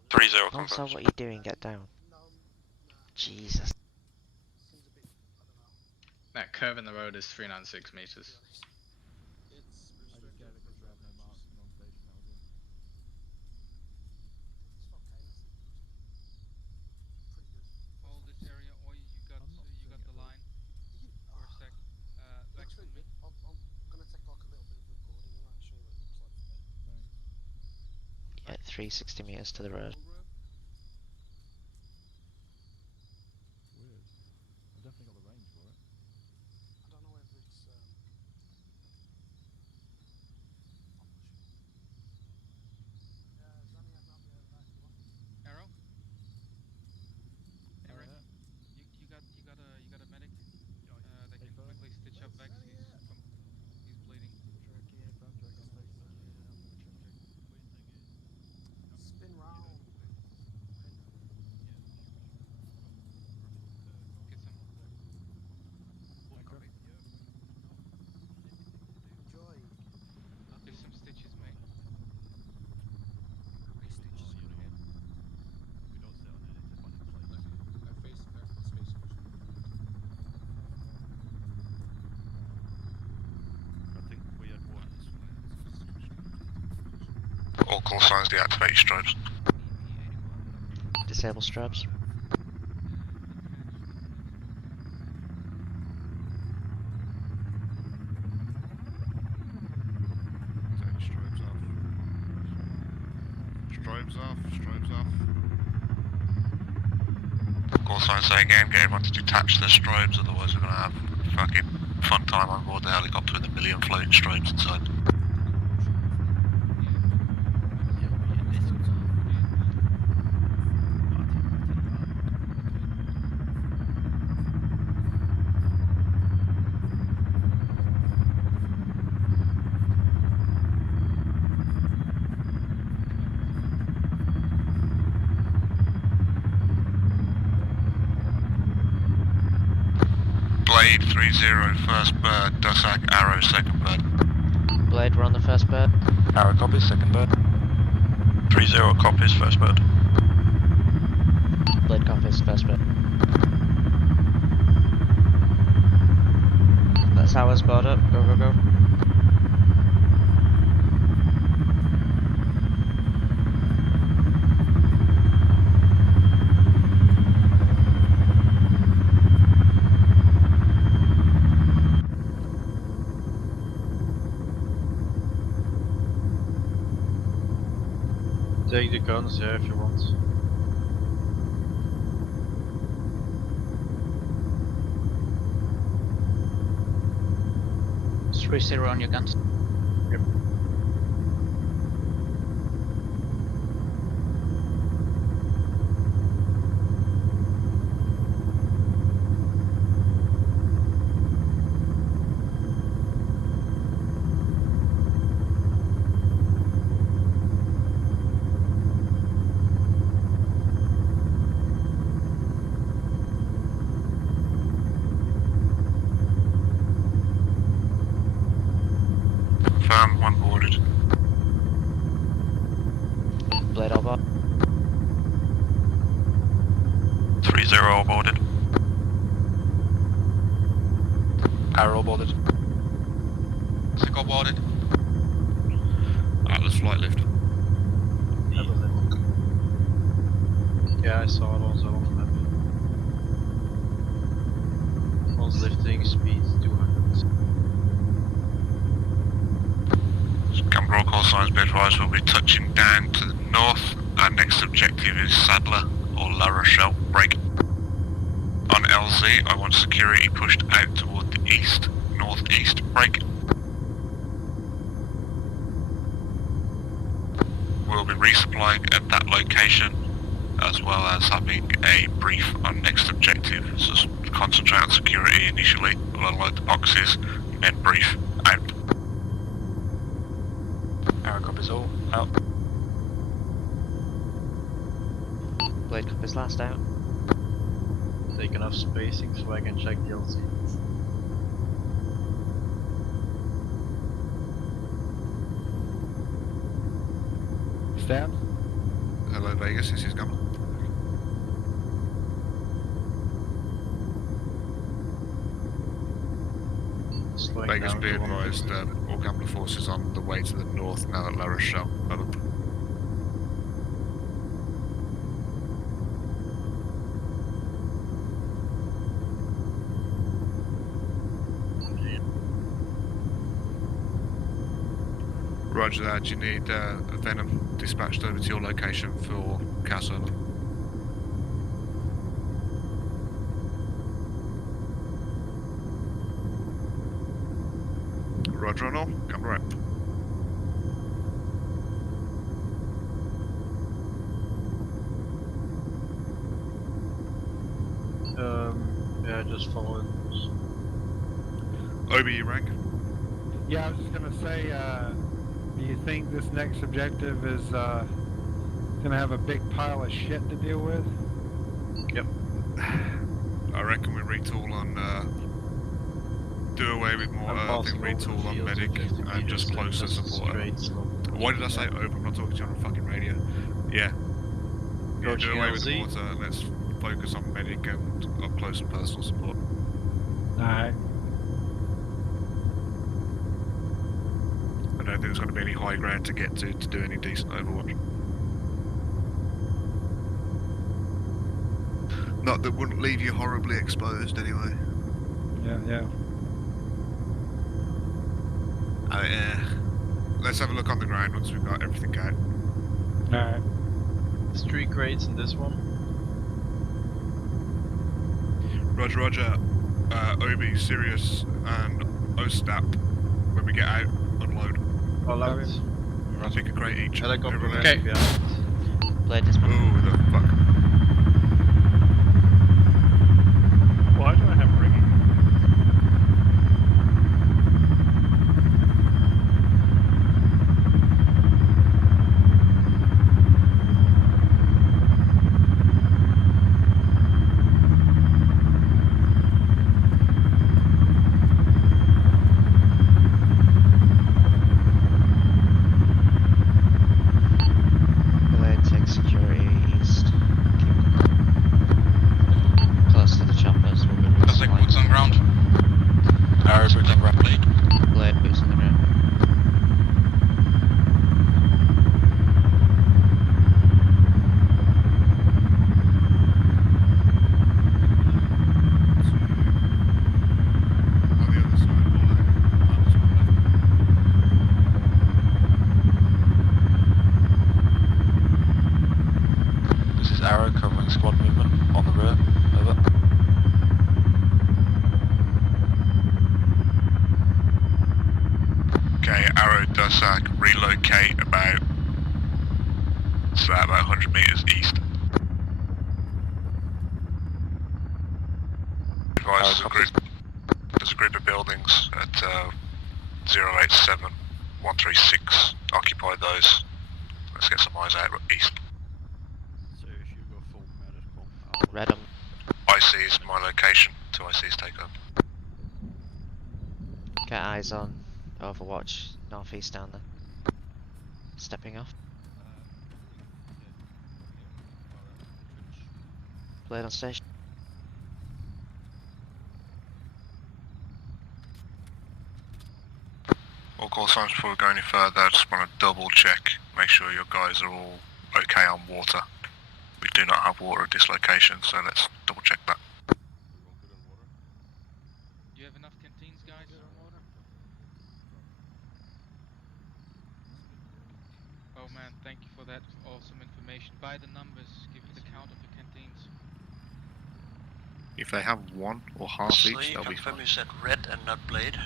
3-0, come Also, down. what are you doing? Get down. Jesus. That curve in the road is 396 meters. Hold this area, or you got the line. For a sec. Vex on me. I'm gonna take like a little bit of recording and I'll show you what it looks like. Yeah, 360 meters to the road. Arrow. Arrow. You got a medic. That can quickly stitch up Vex. He's bleeding. Spin round. Get some. Enjoy. There's some stitches, mate. All call signs, deactivate your strobes. Disable strobes. Strobes off. Strobes off. Call signs say again, get everyone to detach their strobes, otherwise we're going to have fucking fun time on board the helicopter with a million floating strobes inside. Blade 3-0, first bird, Dussack, Arrow, second bird. Blade, we're on the first bird. Arrow copies, second bird. 3-0 copies, first bird. Blade copies, first bird. That's ours, board up. Go, go, go. Take the guns, yeah, if you want. It's 3-0 on your guns. Yep. Confirm, one boarded. Blade all board. 3-0 all boarded. Arrow boarded. Mexico boarded. Atlas flight lift. Have a look. Yeah, I saw it also on the map. Once lifting, speed 200. Canberra call signs be advised, we'll be touching down to the north. Our next objective is Sadler or La Rochelle. Break. On LZ, I want security pushed out toward the east, northeast. Break. We'll be resupplying at that location, as well as having a brief on next objective. So concentrate on security initially, we'll unload the boxes, and then brief out. Arrow copies all, out. Blade copies last out. Take enough spacing so I can check the LZ. Stabs? Hello Vegas, this is Gummer. Vegas be advised, all Gambler forces on the way to the north now that La Rochelle got up. Roger that, you need a Venom dispatched over to your location for Castle. Roger on all, come right. Yeah, just follow it. Obi, you rank? Yeah, I was just gonna say, do you think this next objective is gonna have a big pile of shit to deal with? Yep. I reckon we retool on, do away with more earth and retool on medic and just closer support. Why did I say over? I'm not talking to you on a fucking radio. Yeah. Yeah, do away with water and let's focus on medic and up close and personal support. Alright. I don't think there's going to be any high ground to get to do any decent overwatch. Not that wouldn't leave you horribly exposed anyway. Yeah. Let's have a look on the ground once we've got everything out. Alright. There's 3 crates in this one. Roger. Obi, Sirius, and Ostap. When we get out, unload. All out. I'll pick a crate each. Helicopter. Okay. Blade this one. Ooh, the fuck. Why do I have rigging? Blade take security east. Keep close to the choppers. We'll be Does like boots on ground? Arrow boots on ground. Blade boots on the ground. On the other side, This is Arrow covering squad movement on the rear. Over. Okay, Arrow does relocate about 100 meters east. Advise there's a group of buildings at 087 136. Occupy those. Let's get some eyes out east. So if you go full medical. Red 'em. IC is my location. 2 ICs take up. Get eyes on Overwatch northeast down there. Stepping off. Blade on station. All call signs before we go any further. I just want to double check, make sure your guys are all okay on water. We do not have water at this location, so let's double check that. Do you have enough canteens, guys? Oh man, thank you for that awesome information. By the numbers, give me the count of your canteens. If they have one or half each, Shlee, they'll be confirm fine. you said red and not blade.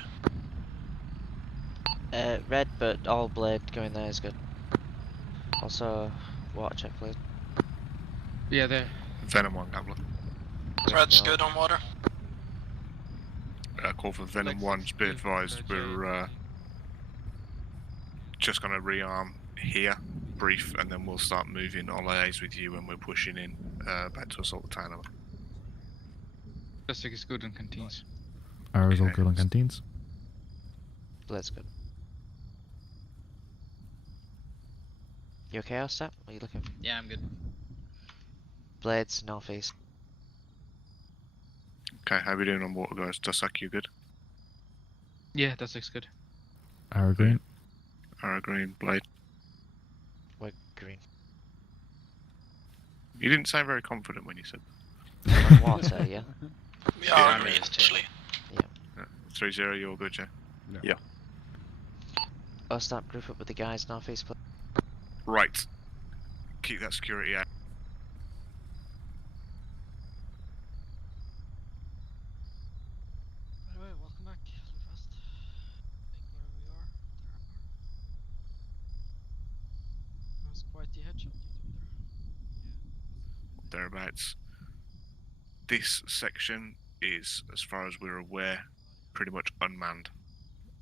Red, but all blade going there is good. Also, water check, please. Yeah, there. Venom 1, Gambler. Red's good on water. Call for Venom 1, just be advised, we're just going to rearm here, brief, and then we'll start moving. I'll liaise with you when we're pushing in back to assault the Tanoa. Plastic is good on canteens. Arrow's all good on canteens. Blade's good. You okay, Ostap? What are you looking for? Yeah, I'm good. Blades, northeast. Okay, how are we doing on water, guys? Dusak, you good? Yeah, that looks good. Arrow green. Arrow green, Blade. We're green. You didn't sound very confident when you said On water, yeah? We are green, actually. Yeah. 3-0, you're all good, Joe? Yeah. Ostap, group up with the guys northeast, please. Right. Keep that security out. By the way, welcome back. Flew fast. I think where we are. That was quite the headshot you took there. Thereabouts. This section is, as far as we're aware, pretty much unmanned.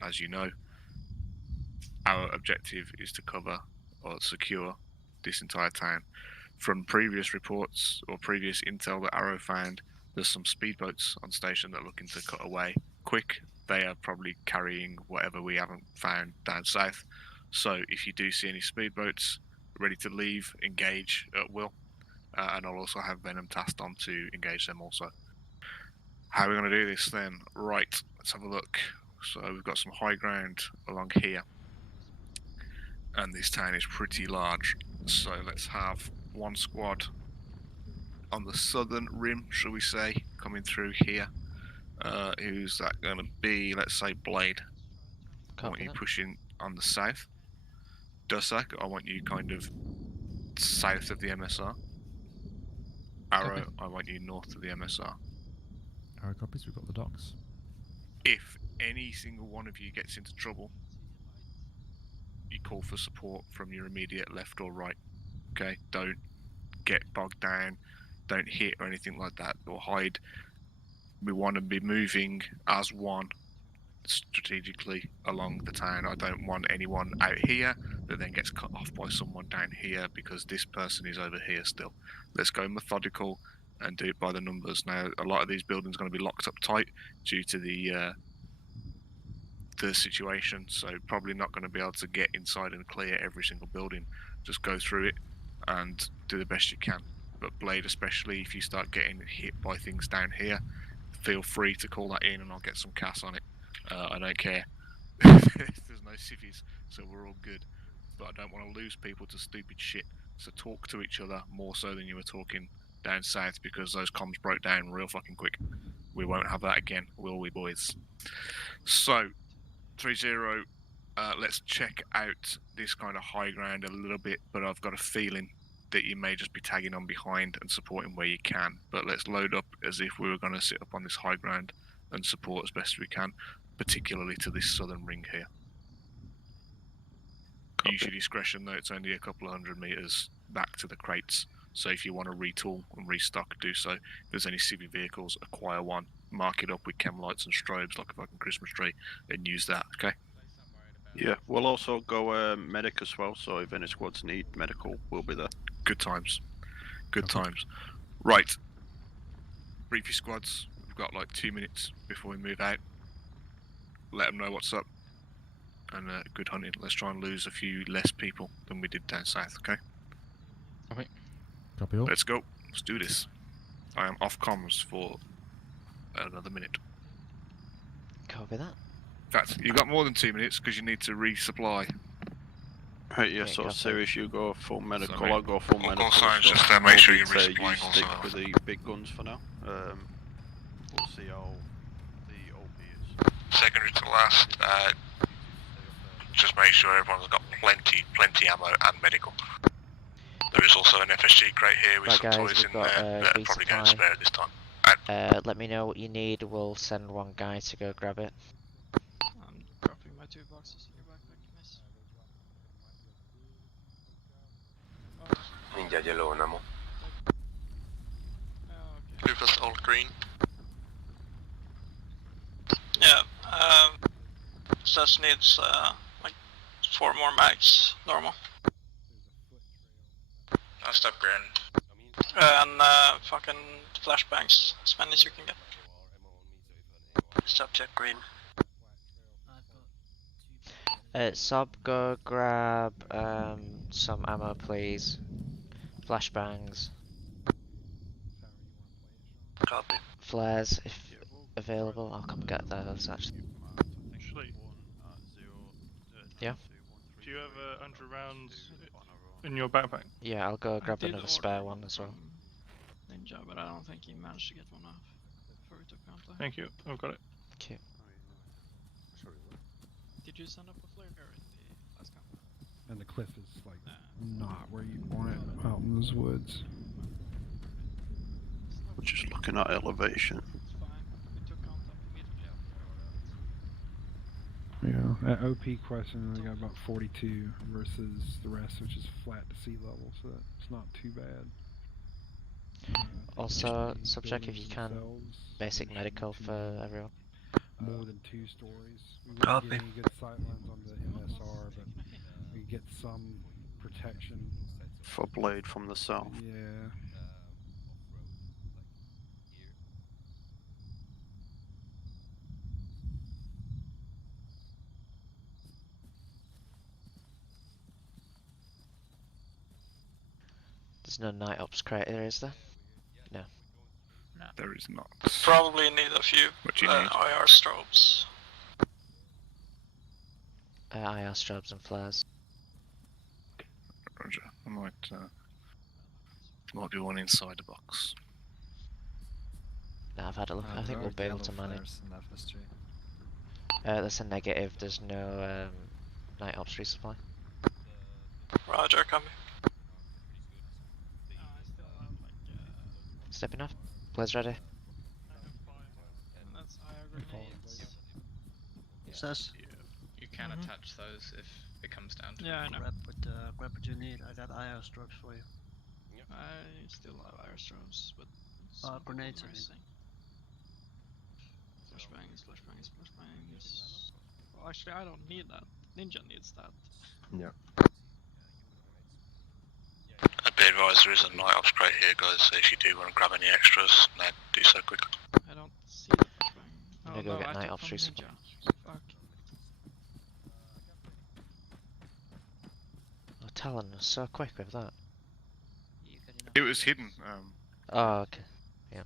As you know, our objective is to cover or secure this entire town. From previous reports or previous intel that Arrow found, there's some speedboats on station that are looking to cut away quick. They are probably carrying whatever we haven't found down south. So if you do see any speedboats ready to leave, engage at will. And I'll also have Venom tasked on to engage them also. How are we going to do this then? Right, let's have a look. So we've got some high ground along here. And this town is pretty large. So let's have one squad on the southern rim, shall we say, coming through here. Who's that going to be? Let's say Blade. I want you pushing on the south. Dusak, I want you kind of south of the MSR. Arrow, Copy. I want you north of the MSR. Arrow copies, we've got the docks. If any single one of you gets into trouble, you call for support from your immediate left or right. Okay, don't get bogged down, don't hit or anything like that, or hide. We want to be moving as one strategically along the town. I don't want anyone out here that then gets cut off by someone down here because this person is over here still. Let's go methodical and do it by the numbers. Now, a lot of these buildings are going to be locked up tight due to the situation, so probably not going to be able to get inside and clear every single building. Just go through it and do the best you can. But Blade, especially if you start getting hit by things down here, feel free to call that in and I'll get some CAS on it. I don't care. There's no civvies, so we're all good. But I don't want to lose people to stupid shit. So talk to each other more so than you were talking down south, because those comms broke down real fucking quick. We won't have that again, will we, boys? So, 3-0, let's check out this kind of high ground a little bit, but I've got a feeling that you may just be tagging on behind and supporting where you can. But let's load up as if we were going to sit up on this high ground and support as best we can, particularly to this southern ring here. Use your discretion though, it's only a couple of 100 meters back to the crates, so if you want to retool and restock, do so. If there's any civvy vehicles, acquire one, mark it up with chem lights and strobes like a fucking Christmas tree, and use that, okay? Yeah, we'll also go medic as well, so if any squads need medical, we'll be there. Good times. Good times. Right. Brief your squads. We've got like 2 minutes before we move out. Let them know what's up. And good hunting. Let's try and lose a few less people than we did down south, okay? Okay. Copy all. Let's go. Let's do this. I am off comms for another minute. Copy that. fact, you've got more than 2 minutes because you need to resupply. Right, yeah, so serious, you go full medical, Sorry. I'll go full All medical. signs, so just make sure you're probably resupplying you also. stick with the big guns for now. We'll see how the OP is. Secondary to last, just make sure everyone's got plenty ammo and medical. There is also an FSG crate here with some toys in there that are probably going to spare at this time. Let me know what you need, we'll send one guy to go grab it. I'm dropping my 2 boxes in your backpack, miss. Ninja yellow ammo. Blue plus old green. Yeah, Sess needs like 4 more mags, normal. I'll stop green. And fucking flashbangs, as many as you can get. Subject green. Sob, go grab some ammo please. Flashbangs. Copy. Flares if available, I'll come get those actually. Shlee. Yeah? Do you have 100 rounds in your backpack? Yeah, I'll go grab did another spare order one as well. Ninja, but I don't think he managed to get one off before we took contact. Thank you, I've got it. Okay. Did you send up a flare in the last contact? And the cliff is like not where you want it, out in those woods. We're just looking at elevation. Yeah, at OP question, we got about 42 versus the rest, which is flat to sea level, so it's not too bad. Also, subject if you can, basic medical for everyone. More than 2 stories. We wouldn't get any good sightlines on the MSR, but we get some protection. For blade from the south. Yeah. There's no night ops crate here, is there? No. There is not. Probably need a few What do you need? IR strobes. IR strobes and flares. Roger. I might be one inside the box. No, I've had a look. I think we'll be able to manage. That's a negative. There's no night ops resupply. Roger, copy. Stepping off. Blaze ready. That's IR grenades. Says. You can attach those if it comes down to Yeah, I know. Grab what you need. I got IR strokes for you. I still have IR strobes, but grenades, I mean. Flashbangs. Well, actually, I don't need that. Ninja needs that. Yeah. I'd be advised there is a night ops crate here, guys, so if you do want to grab any extras, then do so quick. I don't see the flashbang. I'm gonna go get night ops resupply. Fuck. Oh, Talon was so quick with that. It was hidden. Oh, okay. Yeah.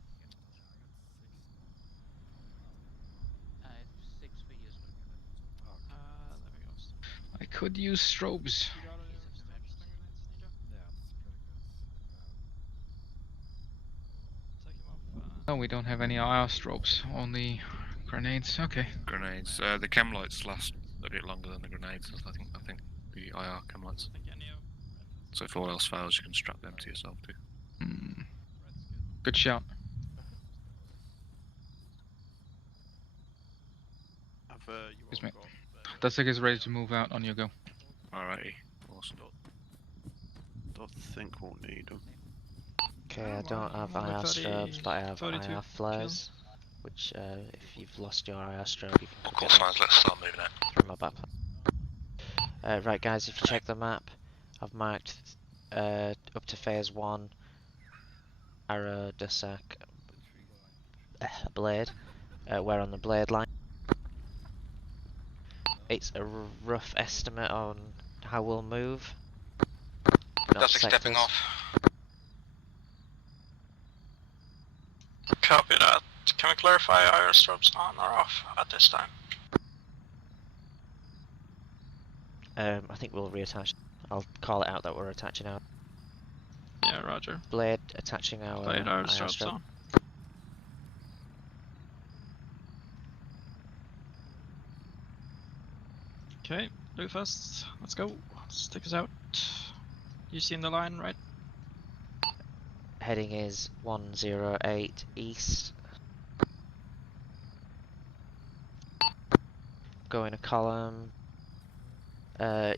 I could use strobes. No, we don't have any IR strobes, only grenades. Okay. Grenades. The chem lights last a bit longer than the grenades. I think the IR chem lights. So if all else fails, you can strap them to yourself too. Good shot. Excuse me. Dasek is ready to move out. On your go. Alrighty. Awesome. Don't think we'll need them. Okay, I don't have IR strobes, but I have IR flares. Which, if you've lost your IR strobe, you can Call signs, let's start moving out. from my backpack. Right, guys, if you check the map, I've marked up to phase 1. Arrow, Dasek, blade. We're on the blade line. It's a rough estimate on how we'll move. That's stepping off. Copy that. Can we clarify IR strobes on or off at this time? I think we'll reattach. I'll call it out that we're attaching our Yeah, roger. blade, attaching our Blade IR straps strap. on. Okay, do fast. Let's go. Let's take us out. You seen the line, right? Heading is 108 east. Going a column.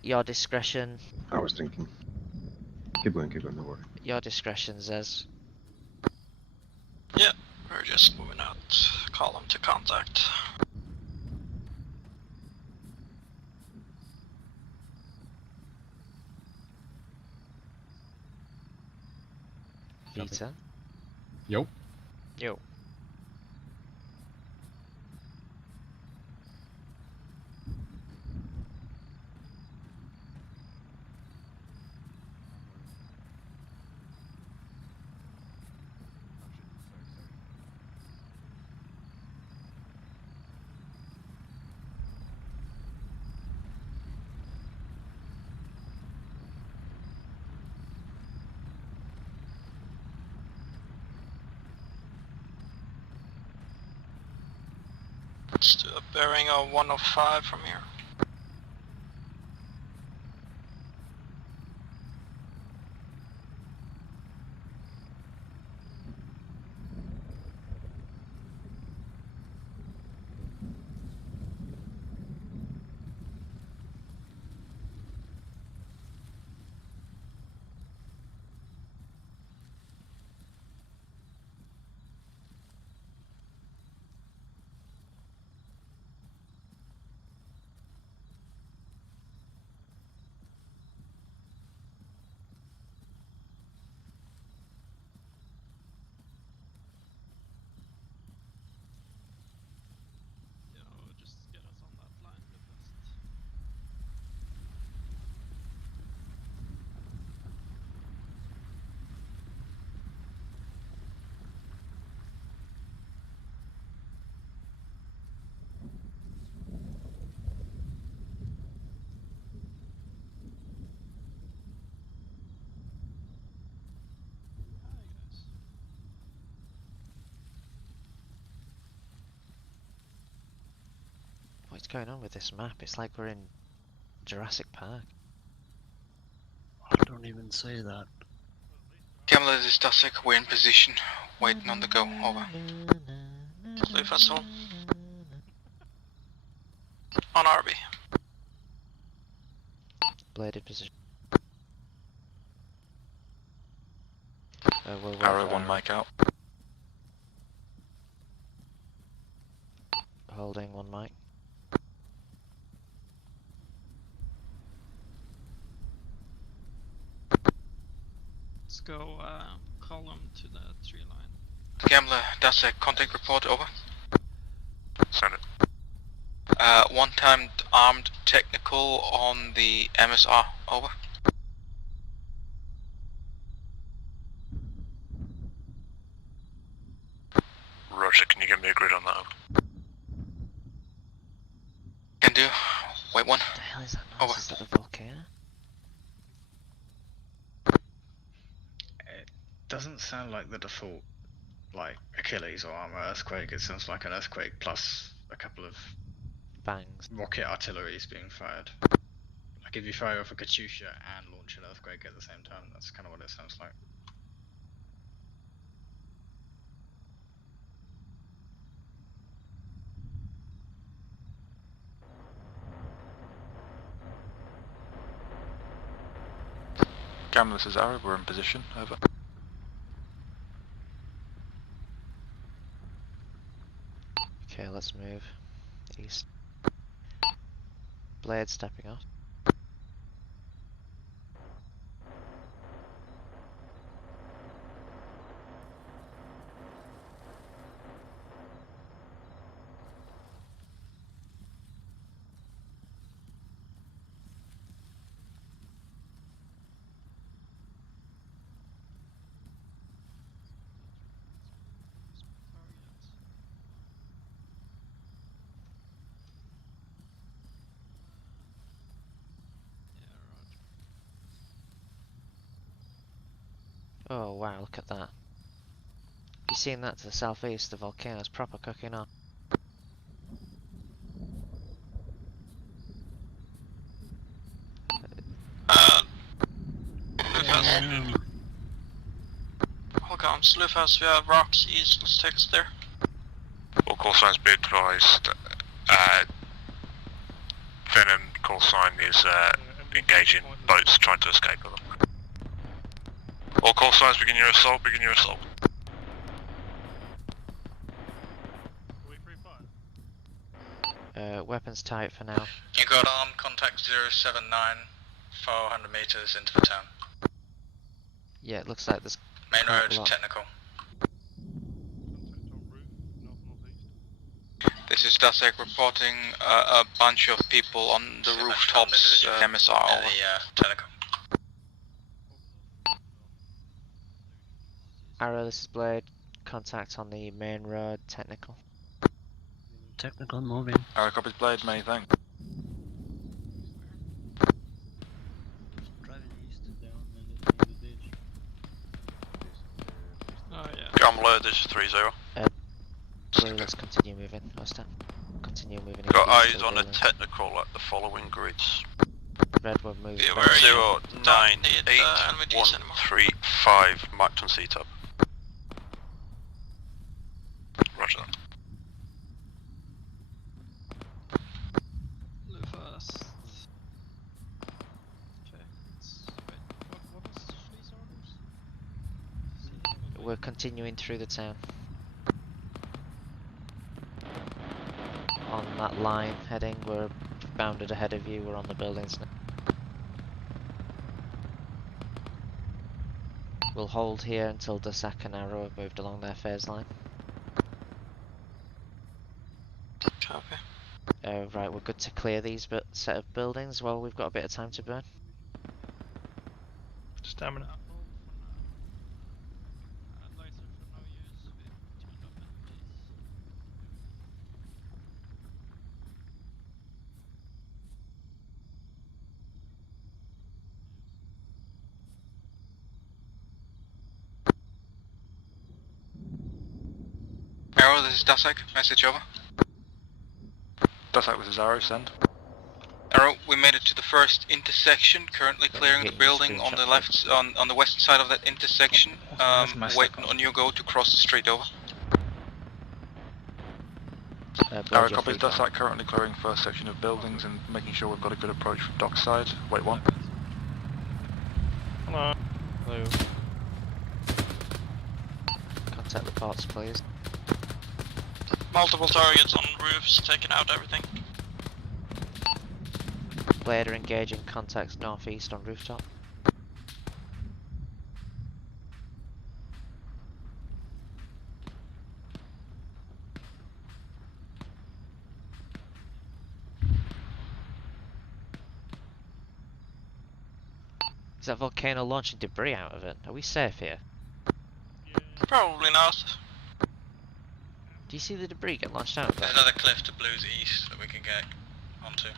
Your discretion. I was thinking. Keep going, no worry. Your discretion, Zez. Yeah, we're just moving out. Column to contact. Vita. Yo. Yo. Let's do a bearing of 105 from here. What's going on with this map? It's like we're in Jurassic Park. Don't even say that. Camilla, this is Dusek. We're in position, waiting on the go. Over. Blue vessel. On RB. Bladed position. Arrow 1 mic out. Holding 1 mic. Let's go column to the tree line. Gambler, that's a contact report, over. Send it. One-time armed technical on the MSR, over. Roger, can you give me a grid on that? Can do. Wait one. What the hell is that noise? Over. Is that the volcano? It doesn't sound like the default, like, Achilles or armor earthquake. It sounds like an earthquake plus a couple of bangs. Rocket artillery is being fired. Like if you fire off a Katyusha and launch an earthquake at the same time, that's kind of what it sounds like. Gamma, this is Arrow, we're in position, over. Okay, let's move east. Blade stepping off. Oh wow, look at that. You seen that to the southeast? The volcano's proper cooking on. Welcome, Slewfast, we have rocks east, let's take us there. All call signs be advised. Venom call sign is engaging boats trying to escape of them. All call signs, begin your assault, begin your assault. Weapons tight for now. You got armed, contact 079, 400 meters into the town. Yeah, it looks like there's Main quite road, a lot. technical. This is Dasek reporting a bunch of people on the rooftops, MSR. Technical. Arrow, this is Blade. Contact on the main road, technical. Technical moving. Arrow copies Blade, many thanks. Oh yeah. Gun alert, this is 3-0. Blue, let's continue moving. Austin. Continue moving. Got east eyes to the on a building. technical at the following grids. Redwood moving. Yeah, back. 098-135 marked on C-Tub. Roger that. Slewfast. Okay, wait, what was Shlee's orders? We're continuing through the town. On that line heading, we're bounded ahead of you, we're on the buildings now. We'll hold here until Dasek and Arrow have moved along their phase line. Copy. Right, we're good to clear these set of buildings while we've got a bit of time to burn. Stamina. Arrow, this is Dasek. Message over. Dasek, this is Arrow, send. Arrow, we made it to the first intersection. Currently clearing the building on the left, on the west side of that intersection. Waiting on your go to cross the street. Over. Arrow copies Dasek, currently clearing first section of buildings and making sure we've got a good approach from dockside. Wait one. Hello. Hello. Contact reports, please. Multiple targets on roofs, taking out everything. Blade are engaging contacts northeast on rooftop. Is that volcano launching debris out of it? Are we safe here? Probably not. Do you see the debris get launched out of There's that? another cliff to blues east that we can get onto.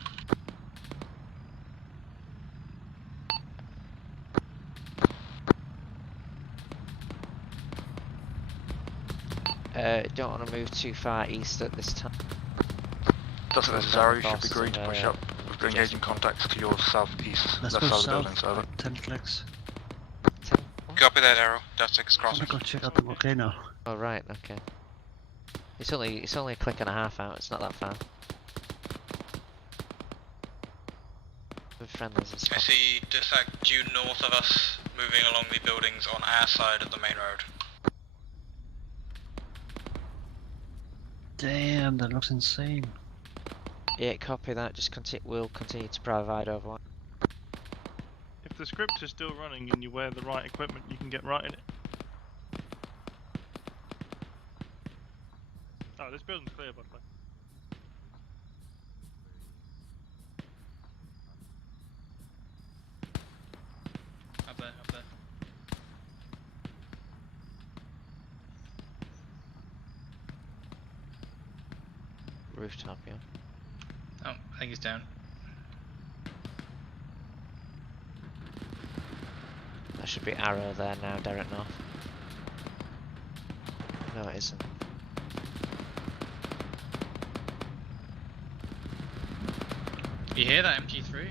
Don't want to move too far east at this time. Dasek, this is Arrow, you should be green to push up. We've got engaging contacts to your southeast, Let's left go side of the south, buildings, over. 10 clicks. Copy that, Arrow. Dasek's I'm crossing. gonna go check out the volcano. Oh right, okay. It's only a click and a half out. It's not that far. With friendlies and I stuff. see Dasek due north of us, moving along the buildings on our side of the main road. Damn, that looks insane. Yeah, copy that. Just we'll continue to provide overwatch. If the script is still running and you wear the right equipment, you can get right in it. Oh, this building's clear, by the way. Up there. Rooftop, yeah. Oh, I think he's down. That should be arrow there now, direct north. No, it isn't. You hear that MG3?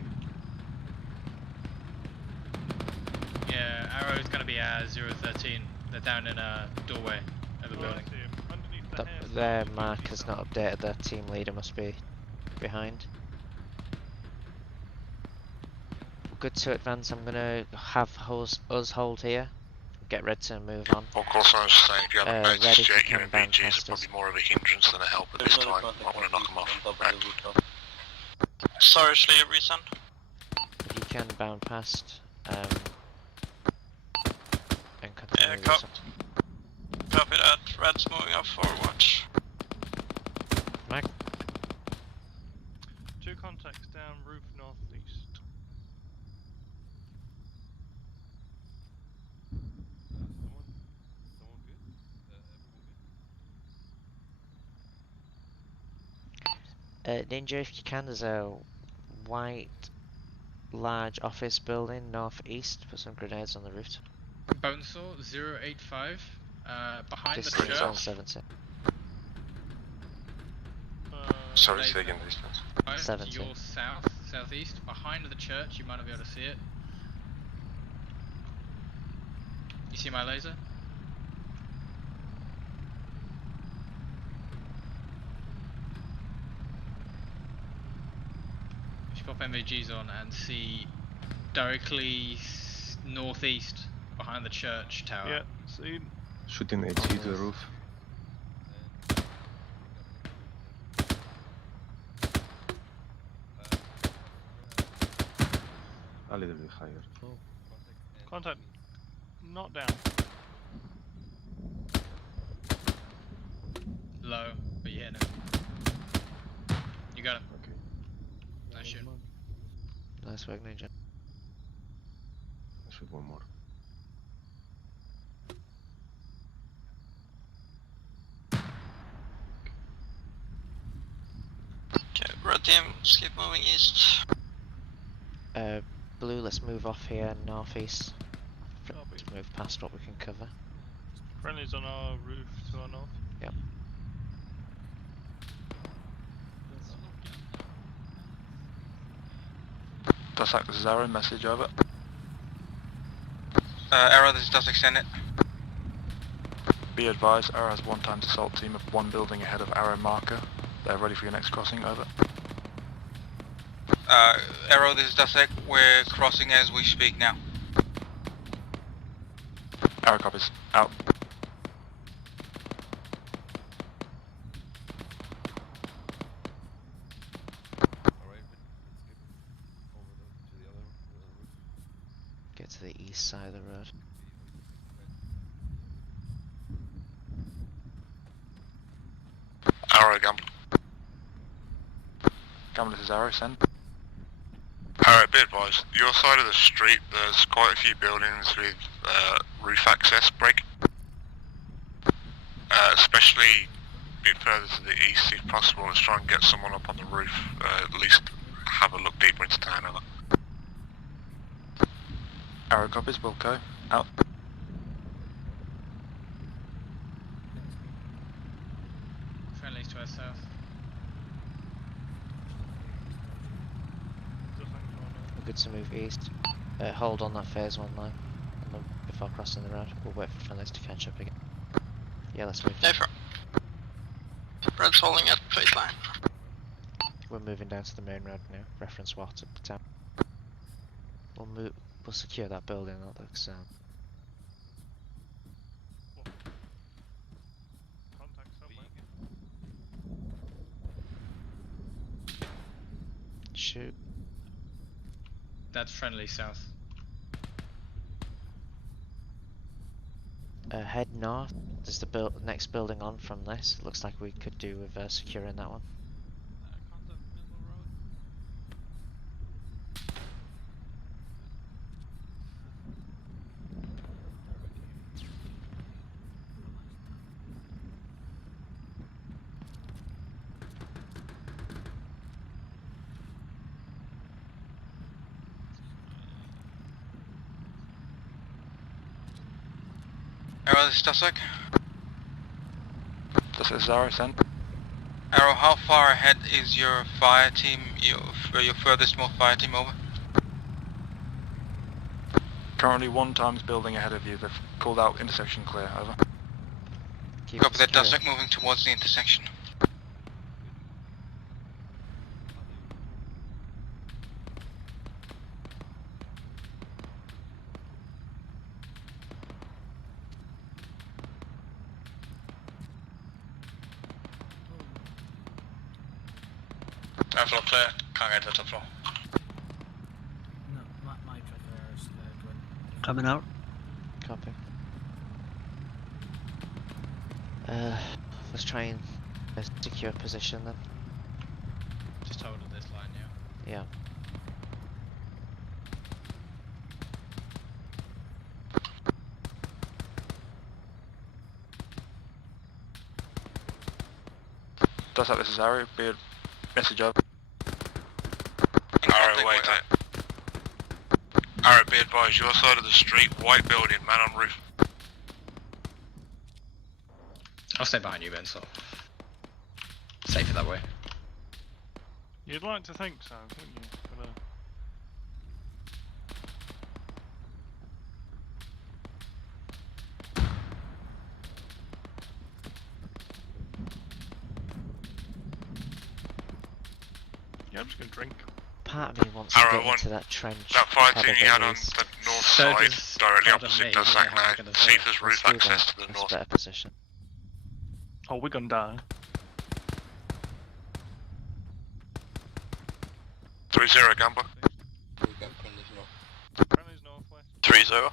Yeah, arrow's gonna be at 013. They're down in a doorway of a building. Their mark has not updated. Their team leader must be behind. Good to advance. I'm gonna have us hold here. Get ready to move on. Of course, I was just saying, if you haven't ready noticed to yet, your come down MBGs past are us. probably more of a hindrance than a help at this time. Might want to knock them off. Right. Sorry, Shlee, reason. If you can bound past, and Yeah, continue. copy that. Red's moving up for watch. Mike. 2 contacts down roof northeast. Ninja, if you can, there's a white, large office building northeast. Put some grenades on the roof. Bonesaw 085. Behind the Distance church. 170. Sorry, say again, distance. 70. To your southeast, behind the church. You might not be able to see it. You see my laser? If you pop MVGs on and see directly northeast behind the church tower. Yeah, see. Shooting HE to the roof. A little bit higher. Contact. Not down. Low, but you hit him. You got him. Okay. Nice shit. Nice work, Ninja. Let's shoot one more. Okay, red team, let's keep moving east. Blue, let's move off here northeast. Let's move past what we can cover. Friendly's on our roof to our north. Yep. Dusak, this is Arrow, message over. Arrow, this is Dust Extended. Be advised, Arrow has a one-time assault team of 1 building ahead of Arrow marker. They're ready for your next crossing, over. Arrow, this is Dusek. We're crossing as we speak now. Arrow copies, out. Get to the east side of the road. Arrow, Gam. Gam, this is Arrow, send. Alright, be advised. Your side of the street, there's quite a few buildings with roof access break. Especially a bit further to the east if possible. Let's try and get someone up on the roof. At least have a look deeper into town. Over. Arrow copies, Wilco, out. Friendly's to our south. We're good to move east. Hold on that phase 1 line before crossing the road. We'll wait for friendlies to catch up again. Yeah, let's move. Yeah, sure. Red's holding at phase line. We're moving down to the main road now. Reference water town. We'll secure that building. That looks shoot. That's friendly south. Head north. There's the next building on from this. Looks like we could do with securing that one. Arrow, this is Dusek. This is Zara, sent. Arrow, how far ahead is your fire team, your furthest most fire team, over? Currently 1 times building ahead of you. They've called out intersection clear, over. Copy that, Dusek, moving towards the intersection. Top floor clear, can't get to the top floor. No, my tracker is going. Coming out. Copy. Let's try and secure a position then. Just hold this line, yeah? Yeah. Does that, this is Ari. Be a message over. Arrow, wait. Arrow, be advised, your side of the street, white building, man on roof. I'll stay behind you, Ben, so safer that way. You'd like to think so, wouldn't you? But, yeah, I'm just gonna drink. Part of me wants to get into that trench. That fire head team of you the had on east. the north So side, does directly part of opposite me, does yeah, that now. I'm gonna See if there's Let's roof do access that. to the That's north. better position. Oh, we're gonna die. 3-0, Gambler. 3-0.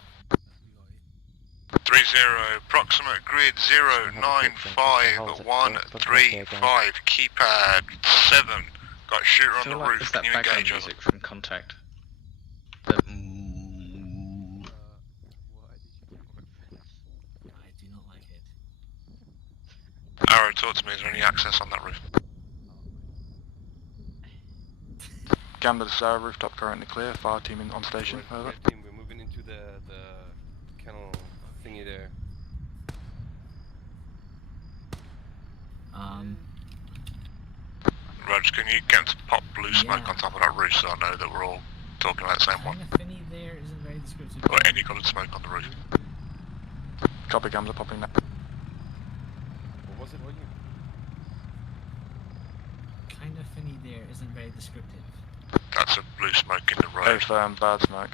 3-0, approximate grid 095-135, keypad 7. Got a shooter I on feel the like roof, it's can that you background engage us? music from Contact. The I do not like it. Arrow, talk to me, is there any access on that roof? Gambler to Sarah, rooftop currently clear. Fire team on station, over. Red team, we're moving into the kennel thingy there. Rog, can you get to pop blue smoke on top of that roof so I know that we're all talking about the same one? Finny there isn't very descriptive. Or any coloured smoke on the roof. Copy, Gambler popping now. What was it, what you? Kind of finny there isn't very descriptive. That's a blue smoke in the road. Confirm, bad smoke.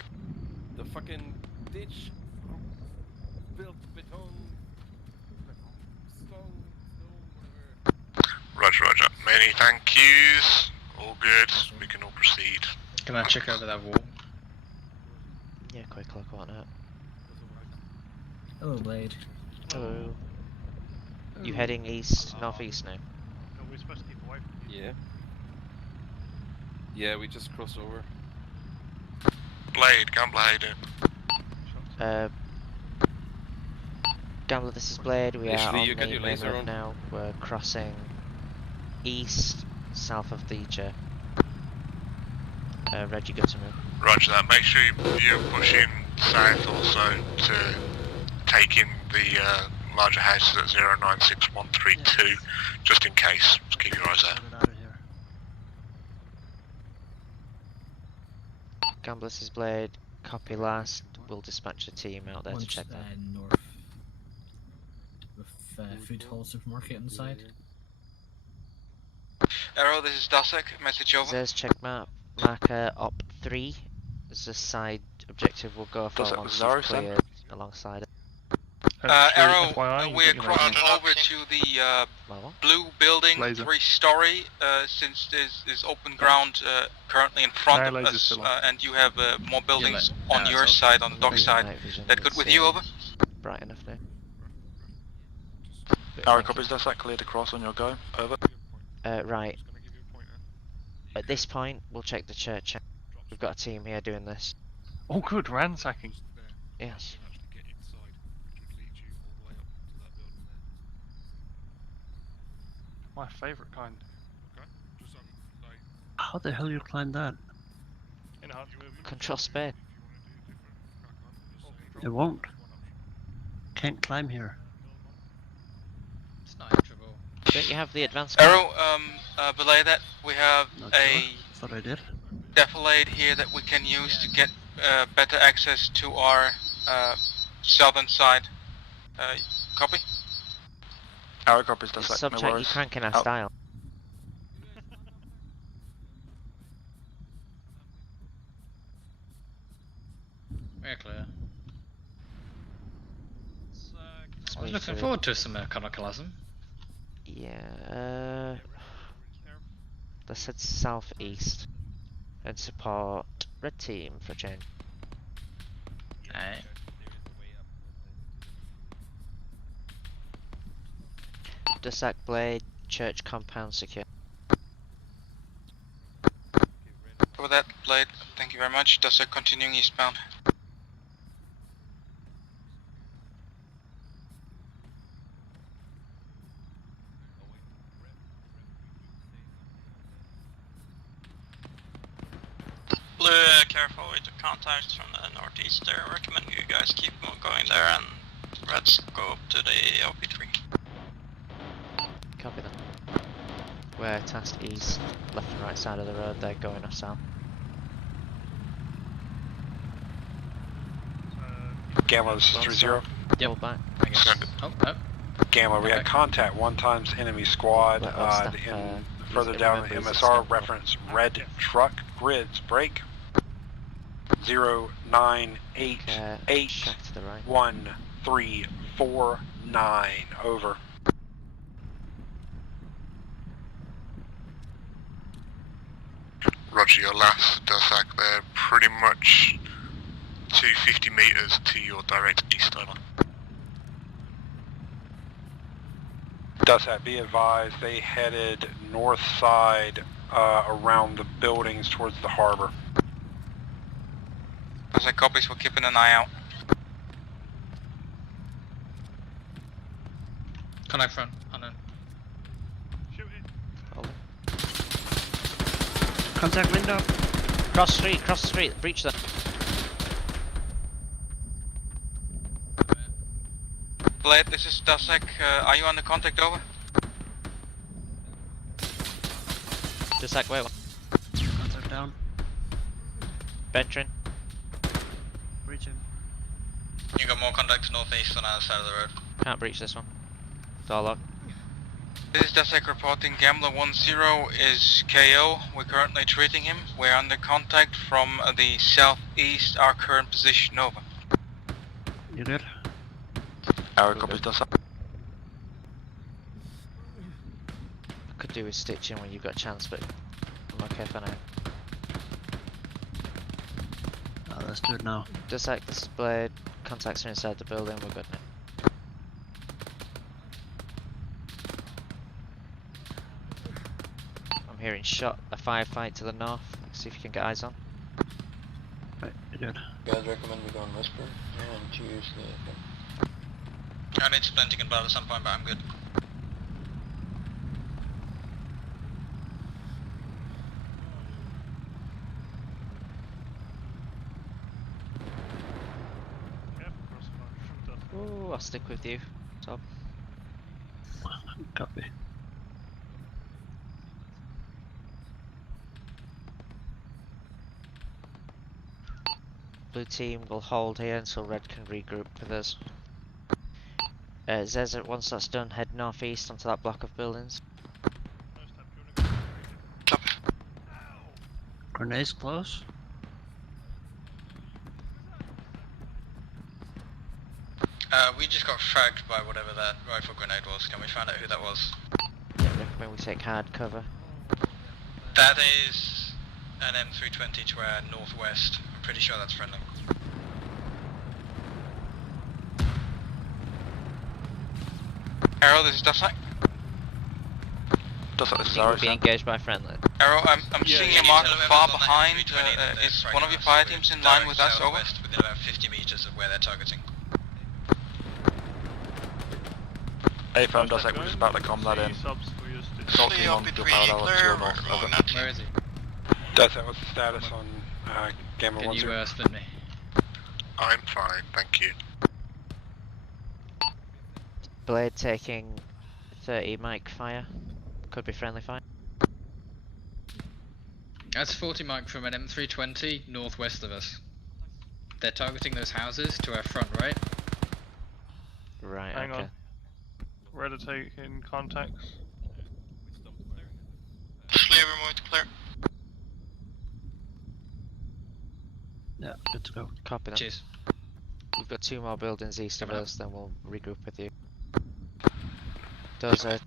The fucking ditch built beton, stone, whatever. Roger. Many thank yous. All good. We can all proceed. Can I check over that wall? Yeah, quick look on it. Hello, Blade. Hello. You heading east, northeast now? No, we're supposed to keep away from you. Yeah. Yeah, we just crossed over. Blade, Gambler, how you doing? Gambler, this is Blade. We are Shlee, on you got the your main laser road on? now. We're crossing east, south of Thieger. Reg, you good to move? Roger that. Make sure you're pushing south also to take in the larger houses at 096132, just in case. Just keep your eyes out. Gambler, this is Blade. Copy last. We'll dispatch a team out there to check that. North. With food hall supermarket on the side. Arrow, this is Dusek. Message over. There's check map. Marker op 3. There's a side objective we'll go for Dusek, once Zara, we've cleared alongside it. Arrow, FYI, we're you crossing reckon? over to the blue building, Laser. 3-story, since there's open ground currently in front Nah, of laser's us, still on. and you have more buildings Yeah, on it's your open. side, on the dock side. Night vision, That good it's, with you, over? Bright enough now. Arrow, copies, does that clear to cross on your go? Over. Right. At this point, we'll check the church. We've got a team here doing this. Oh good, ransacking. Yes. My favourite kind. How the hell you climb that? Control space. It won't. Can't climb here. It's not enterable. Don't you have the advanced? Arrow, belay that. We have Not a sure. Thought I did. defilade here that we can use to get better access to our southern side. Copy? Our copies, that's like, no Subject, you worries. cranking our Out. style. We're clear. I was Wait looking for- forward to some iconoclasm. Yeah, let's head southeast and support red team for a change. Alright. Dusak Blade, church compound secure. For that, Blade, thank you very much. Dusak continuing eastbound. Blue, careful with the contacts from the northeast there. Recommend you guys keep going there, and Reds go up to the OP3. Copy that. We're tasked east, left and right side of the road, they're going off south. Gamma, this is 3-0. Yep. Pull back. Oh, no. Gamma, we had contact 1 times enemy squad. Further down the MSR, reference red truck grids. Break. 09881349. Over. Roger, your last Dusak, they're pretty much 250 meters to your direct east over. Dusak, be advised, they headed north side around the buildings towards the harbor. Dusak copies, we're keeping an eye out. Connect front, unknown. Contact window. Cross the street, breach them. Blade, this is Dusak. Are you on the contact? Over. Dusak, wait. Contact down. Veteran. Breach him. You got more contacts northeast on the other side of the road. Can't breach this one. Door locked. This is Dusak reporting. Gambler 10 is KO. We're currently treating him. We're under contact from the southeast. Our current position. Over. You good? Our copies, Dusak. I could do with stitching when you've got a chance, but I'm okay for now. Oh, let's do it now. Dusak, this is Blade. Contacts are inside the building, we're good now. I'm hearing shot, a firefight to the north. See if you can get eyes on. Right, you're good. Guys recommend we go on whisper and choose the... I need splinting and blood at some point, but I'm good. Ooh, I'll stick with you. Top. Copy. Blue team will hold here until red can regroup with us. Zez, once that's done, head northeast onto that block of buildings. Grenades close. We just got fragged by whatever that rifle grenade was. Can we find out who that was? Yeah, recommend we take hard cover. That is an M320 to our northwest. I'm pretty sure that's friendly. Arrow, this is Dusak. Dusak, this is We'll ours. be engaged by friendly. Arrow, I'm seeing a marker far behind. Is one of your fire teams in line with us? Over. Within about 50 meters of where they're targeting. A firm Dusak, we're just about to calm that in. Not keen on your parallel at 2 north. Over. Where is he? Dusak, what's the status on Gamma Can 10? you split me? I'm fine, thank you. Blade taking 30 mic fire. Could be friendly fire. That's 40 mic from an M320 northwest of us. They're targeting those houses to our front right. Right, Hang okay. on. Red are taking contacts. Shlee, remote clear. Yeah, good to go. Copy that. Cheers. We've got 2 more buildings east of Coming up. us, then we'll regroup with you. Those are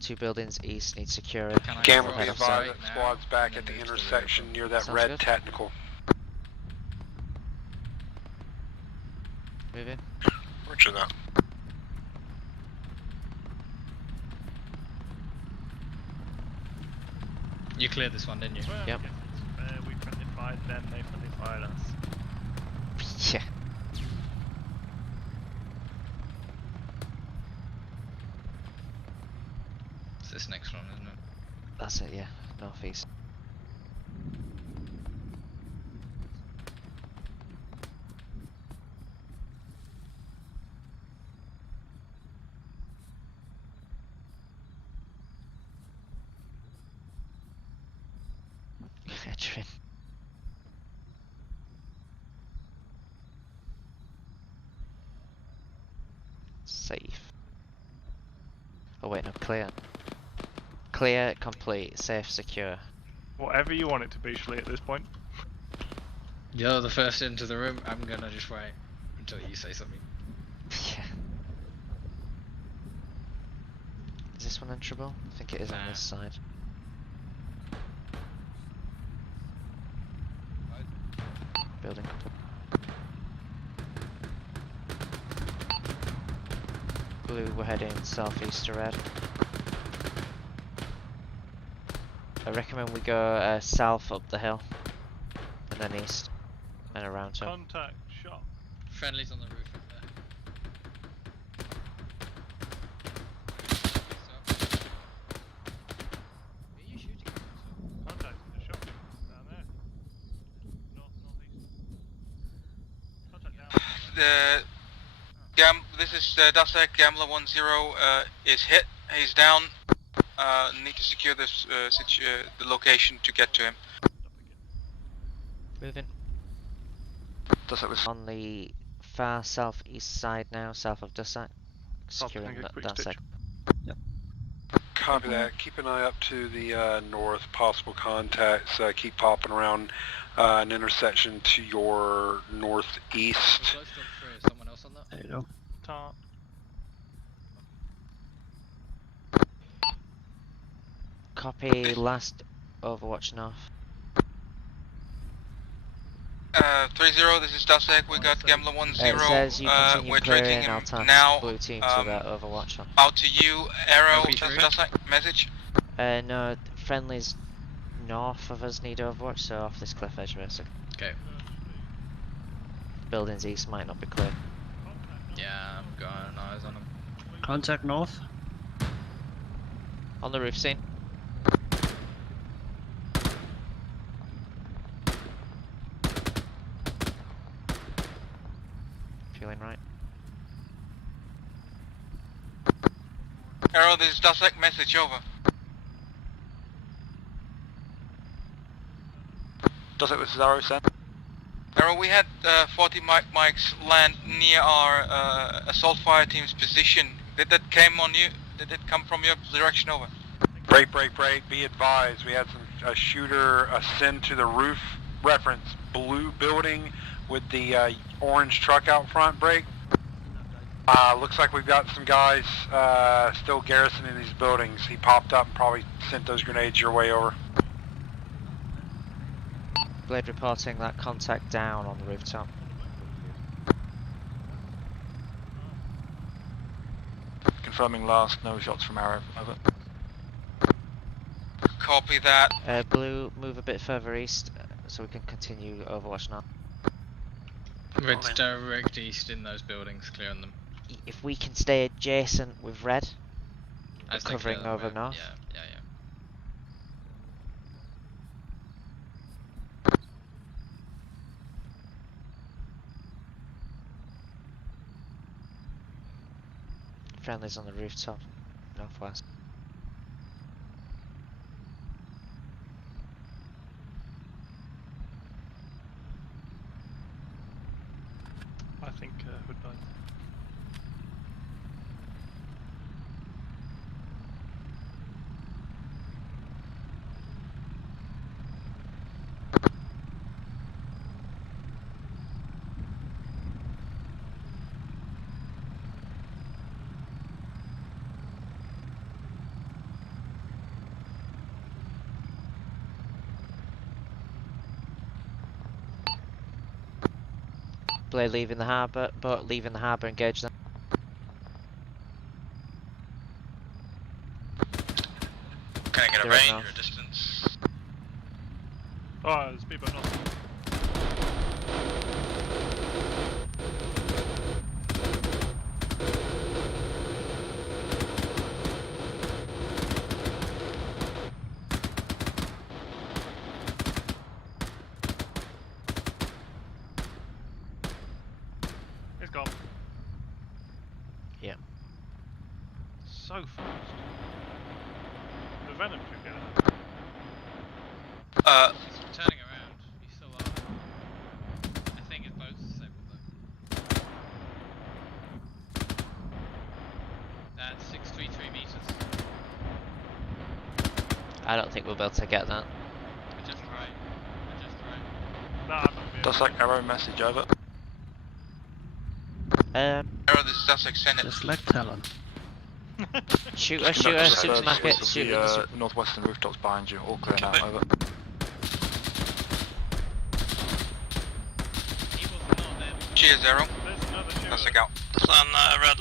2 buildings east need securing. Gamma, We'll be head off advised south. that squad's back at the intersection near that Sounds red good. technical. Move in. Roger that. You cleared this one, didn't you? Yep. We friendly fired them, they friendly fired us. Yeah. It's this next one, isn't it? That's it, yeah. Northeast. Veteran. Safe. Oh wait, no, clear. Clear, complete, safe, secure. Whatever you want it to be, Shlee, at this point. You're the first into the room. I'm gonna just wait until you say something. Yeah. Is this one enterable? I think it is on this side. Building complete. Blue, we're heading southeast to red. I recommend we go south up the hill, and then east, and around to. Contact, shot. Friendly's on the roof up there. Where are you shooting at? Contact, shot. Down there. Northeast. Contact down. This is Dasek, Gambler 10 is hit. He's down. Need to secure this the location to get to him. Moving. On the far southeast side now, south of Dasek. Securing Dasek. Yep. Copy that. Keep an eye up to the north, possible contacts. Keep popping around an intersection to your northeast. Someone else on that? There you go. Top. Copy last Overwatch north. 3-0, this is Dasek, we got Gambler 1-0, It says you continue we're clearing, trading I'll him task now, blue team to that Overwatch on. out to you, Arrow, OP3? Dasek, message. No, friendlies north of us need Overwatch, so off this cliff edge basically. Okay. Buildings east might not be clear. Yeah, I'm going eyes on them. Contact north. On the roof scene. Feeling right. Arrow, this is Dasek, message, over. Dasek, this is Arrow, send. Arrow, we had 40 mics land near our assault fire team's position. Did that come on you? Did it come from your direction, over? Break. Be advised, we had a shooter ascend to the roof. Reference blue building with the orange truck out front. Break. Looks like we've got some guys still garrisoning these buildings. He popped up and probably sent those grenades your way, over. Blade reporting that contact down on the rooftop. Confirming last, no shots from Arrow, over. Copy that. Blue, move a bit further east so we can continue Overwatch now. Red's direct east in those buildings, clearing them. If we can stay adjacent with red, As they covering clear them over out. north. Yeah. Friendlies on the rooftop, northwest. I think Hood died. Blade leaving the harbour, boat leaving the harbour, engage them. Can I get a They're up range now. or a distance? Oh, there's people not. He's gone. Yeah. So fast. The Venom should get it. He's turning around. He's still alive. I think it's both disabled though. That's 633 meters. I don't think we'll be able to get that. Just right. Just right. Nah, I'm not being. Does like arrow message over? Arrow, this is Dussex, send it. Just like Talon. Shoot her, supermarket, Of shoot the her. northwestern rooftops behind you, all clear now, over. Cheers, Arrow. There's another shooter. Dussex out. Plan red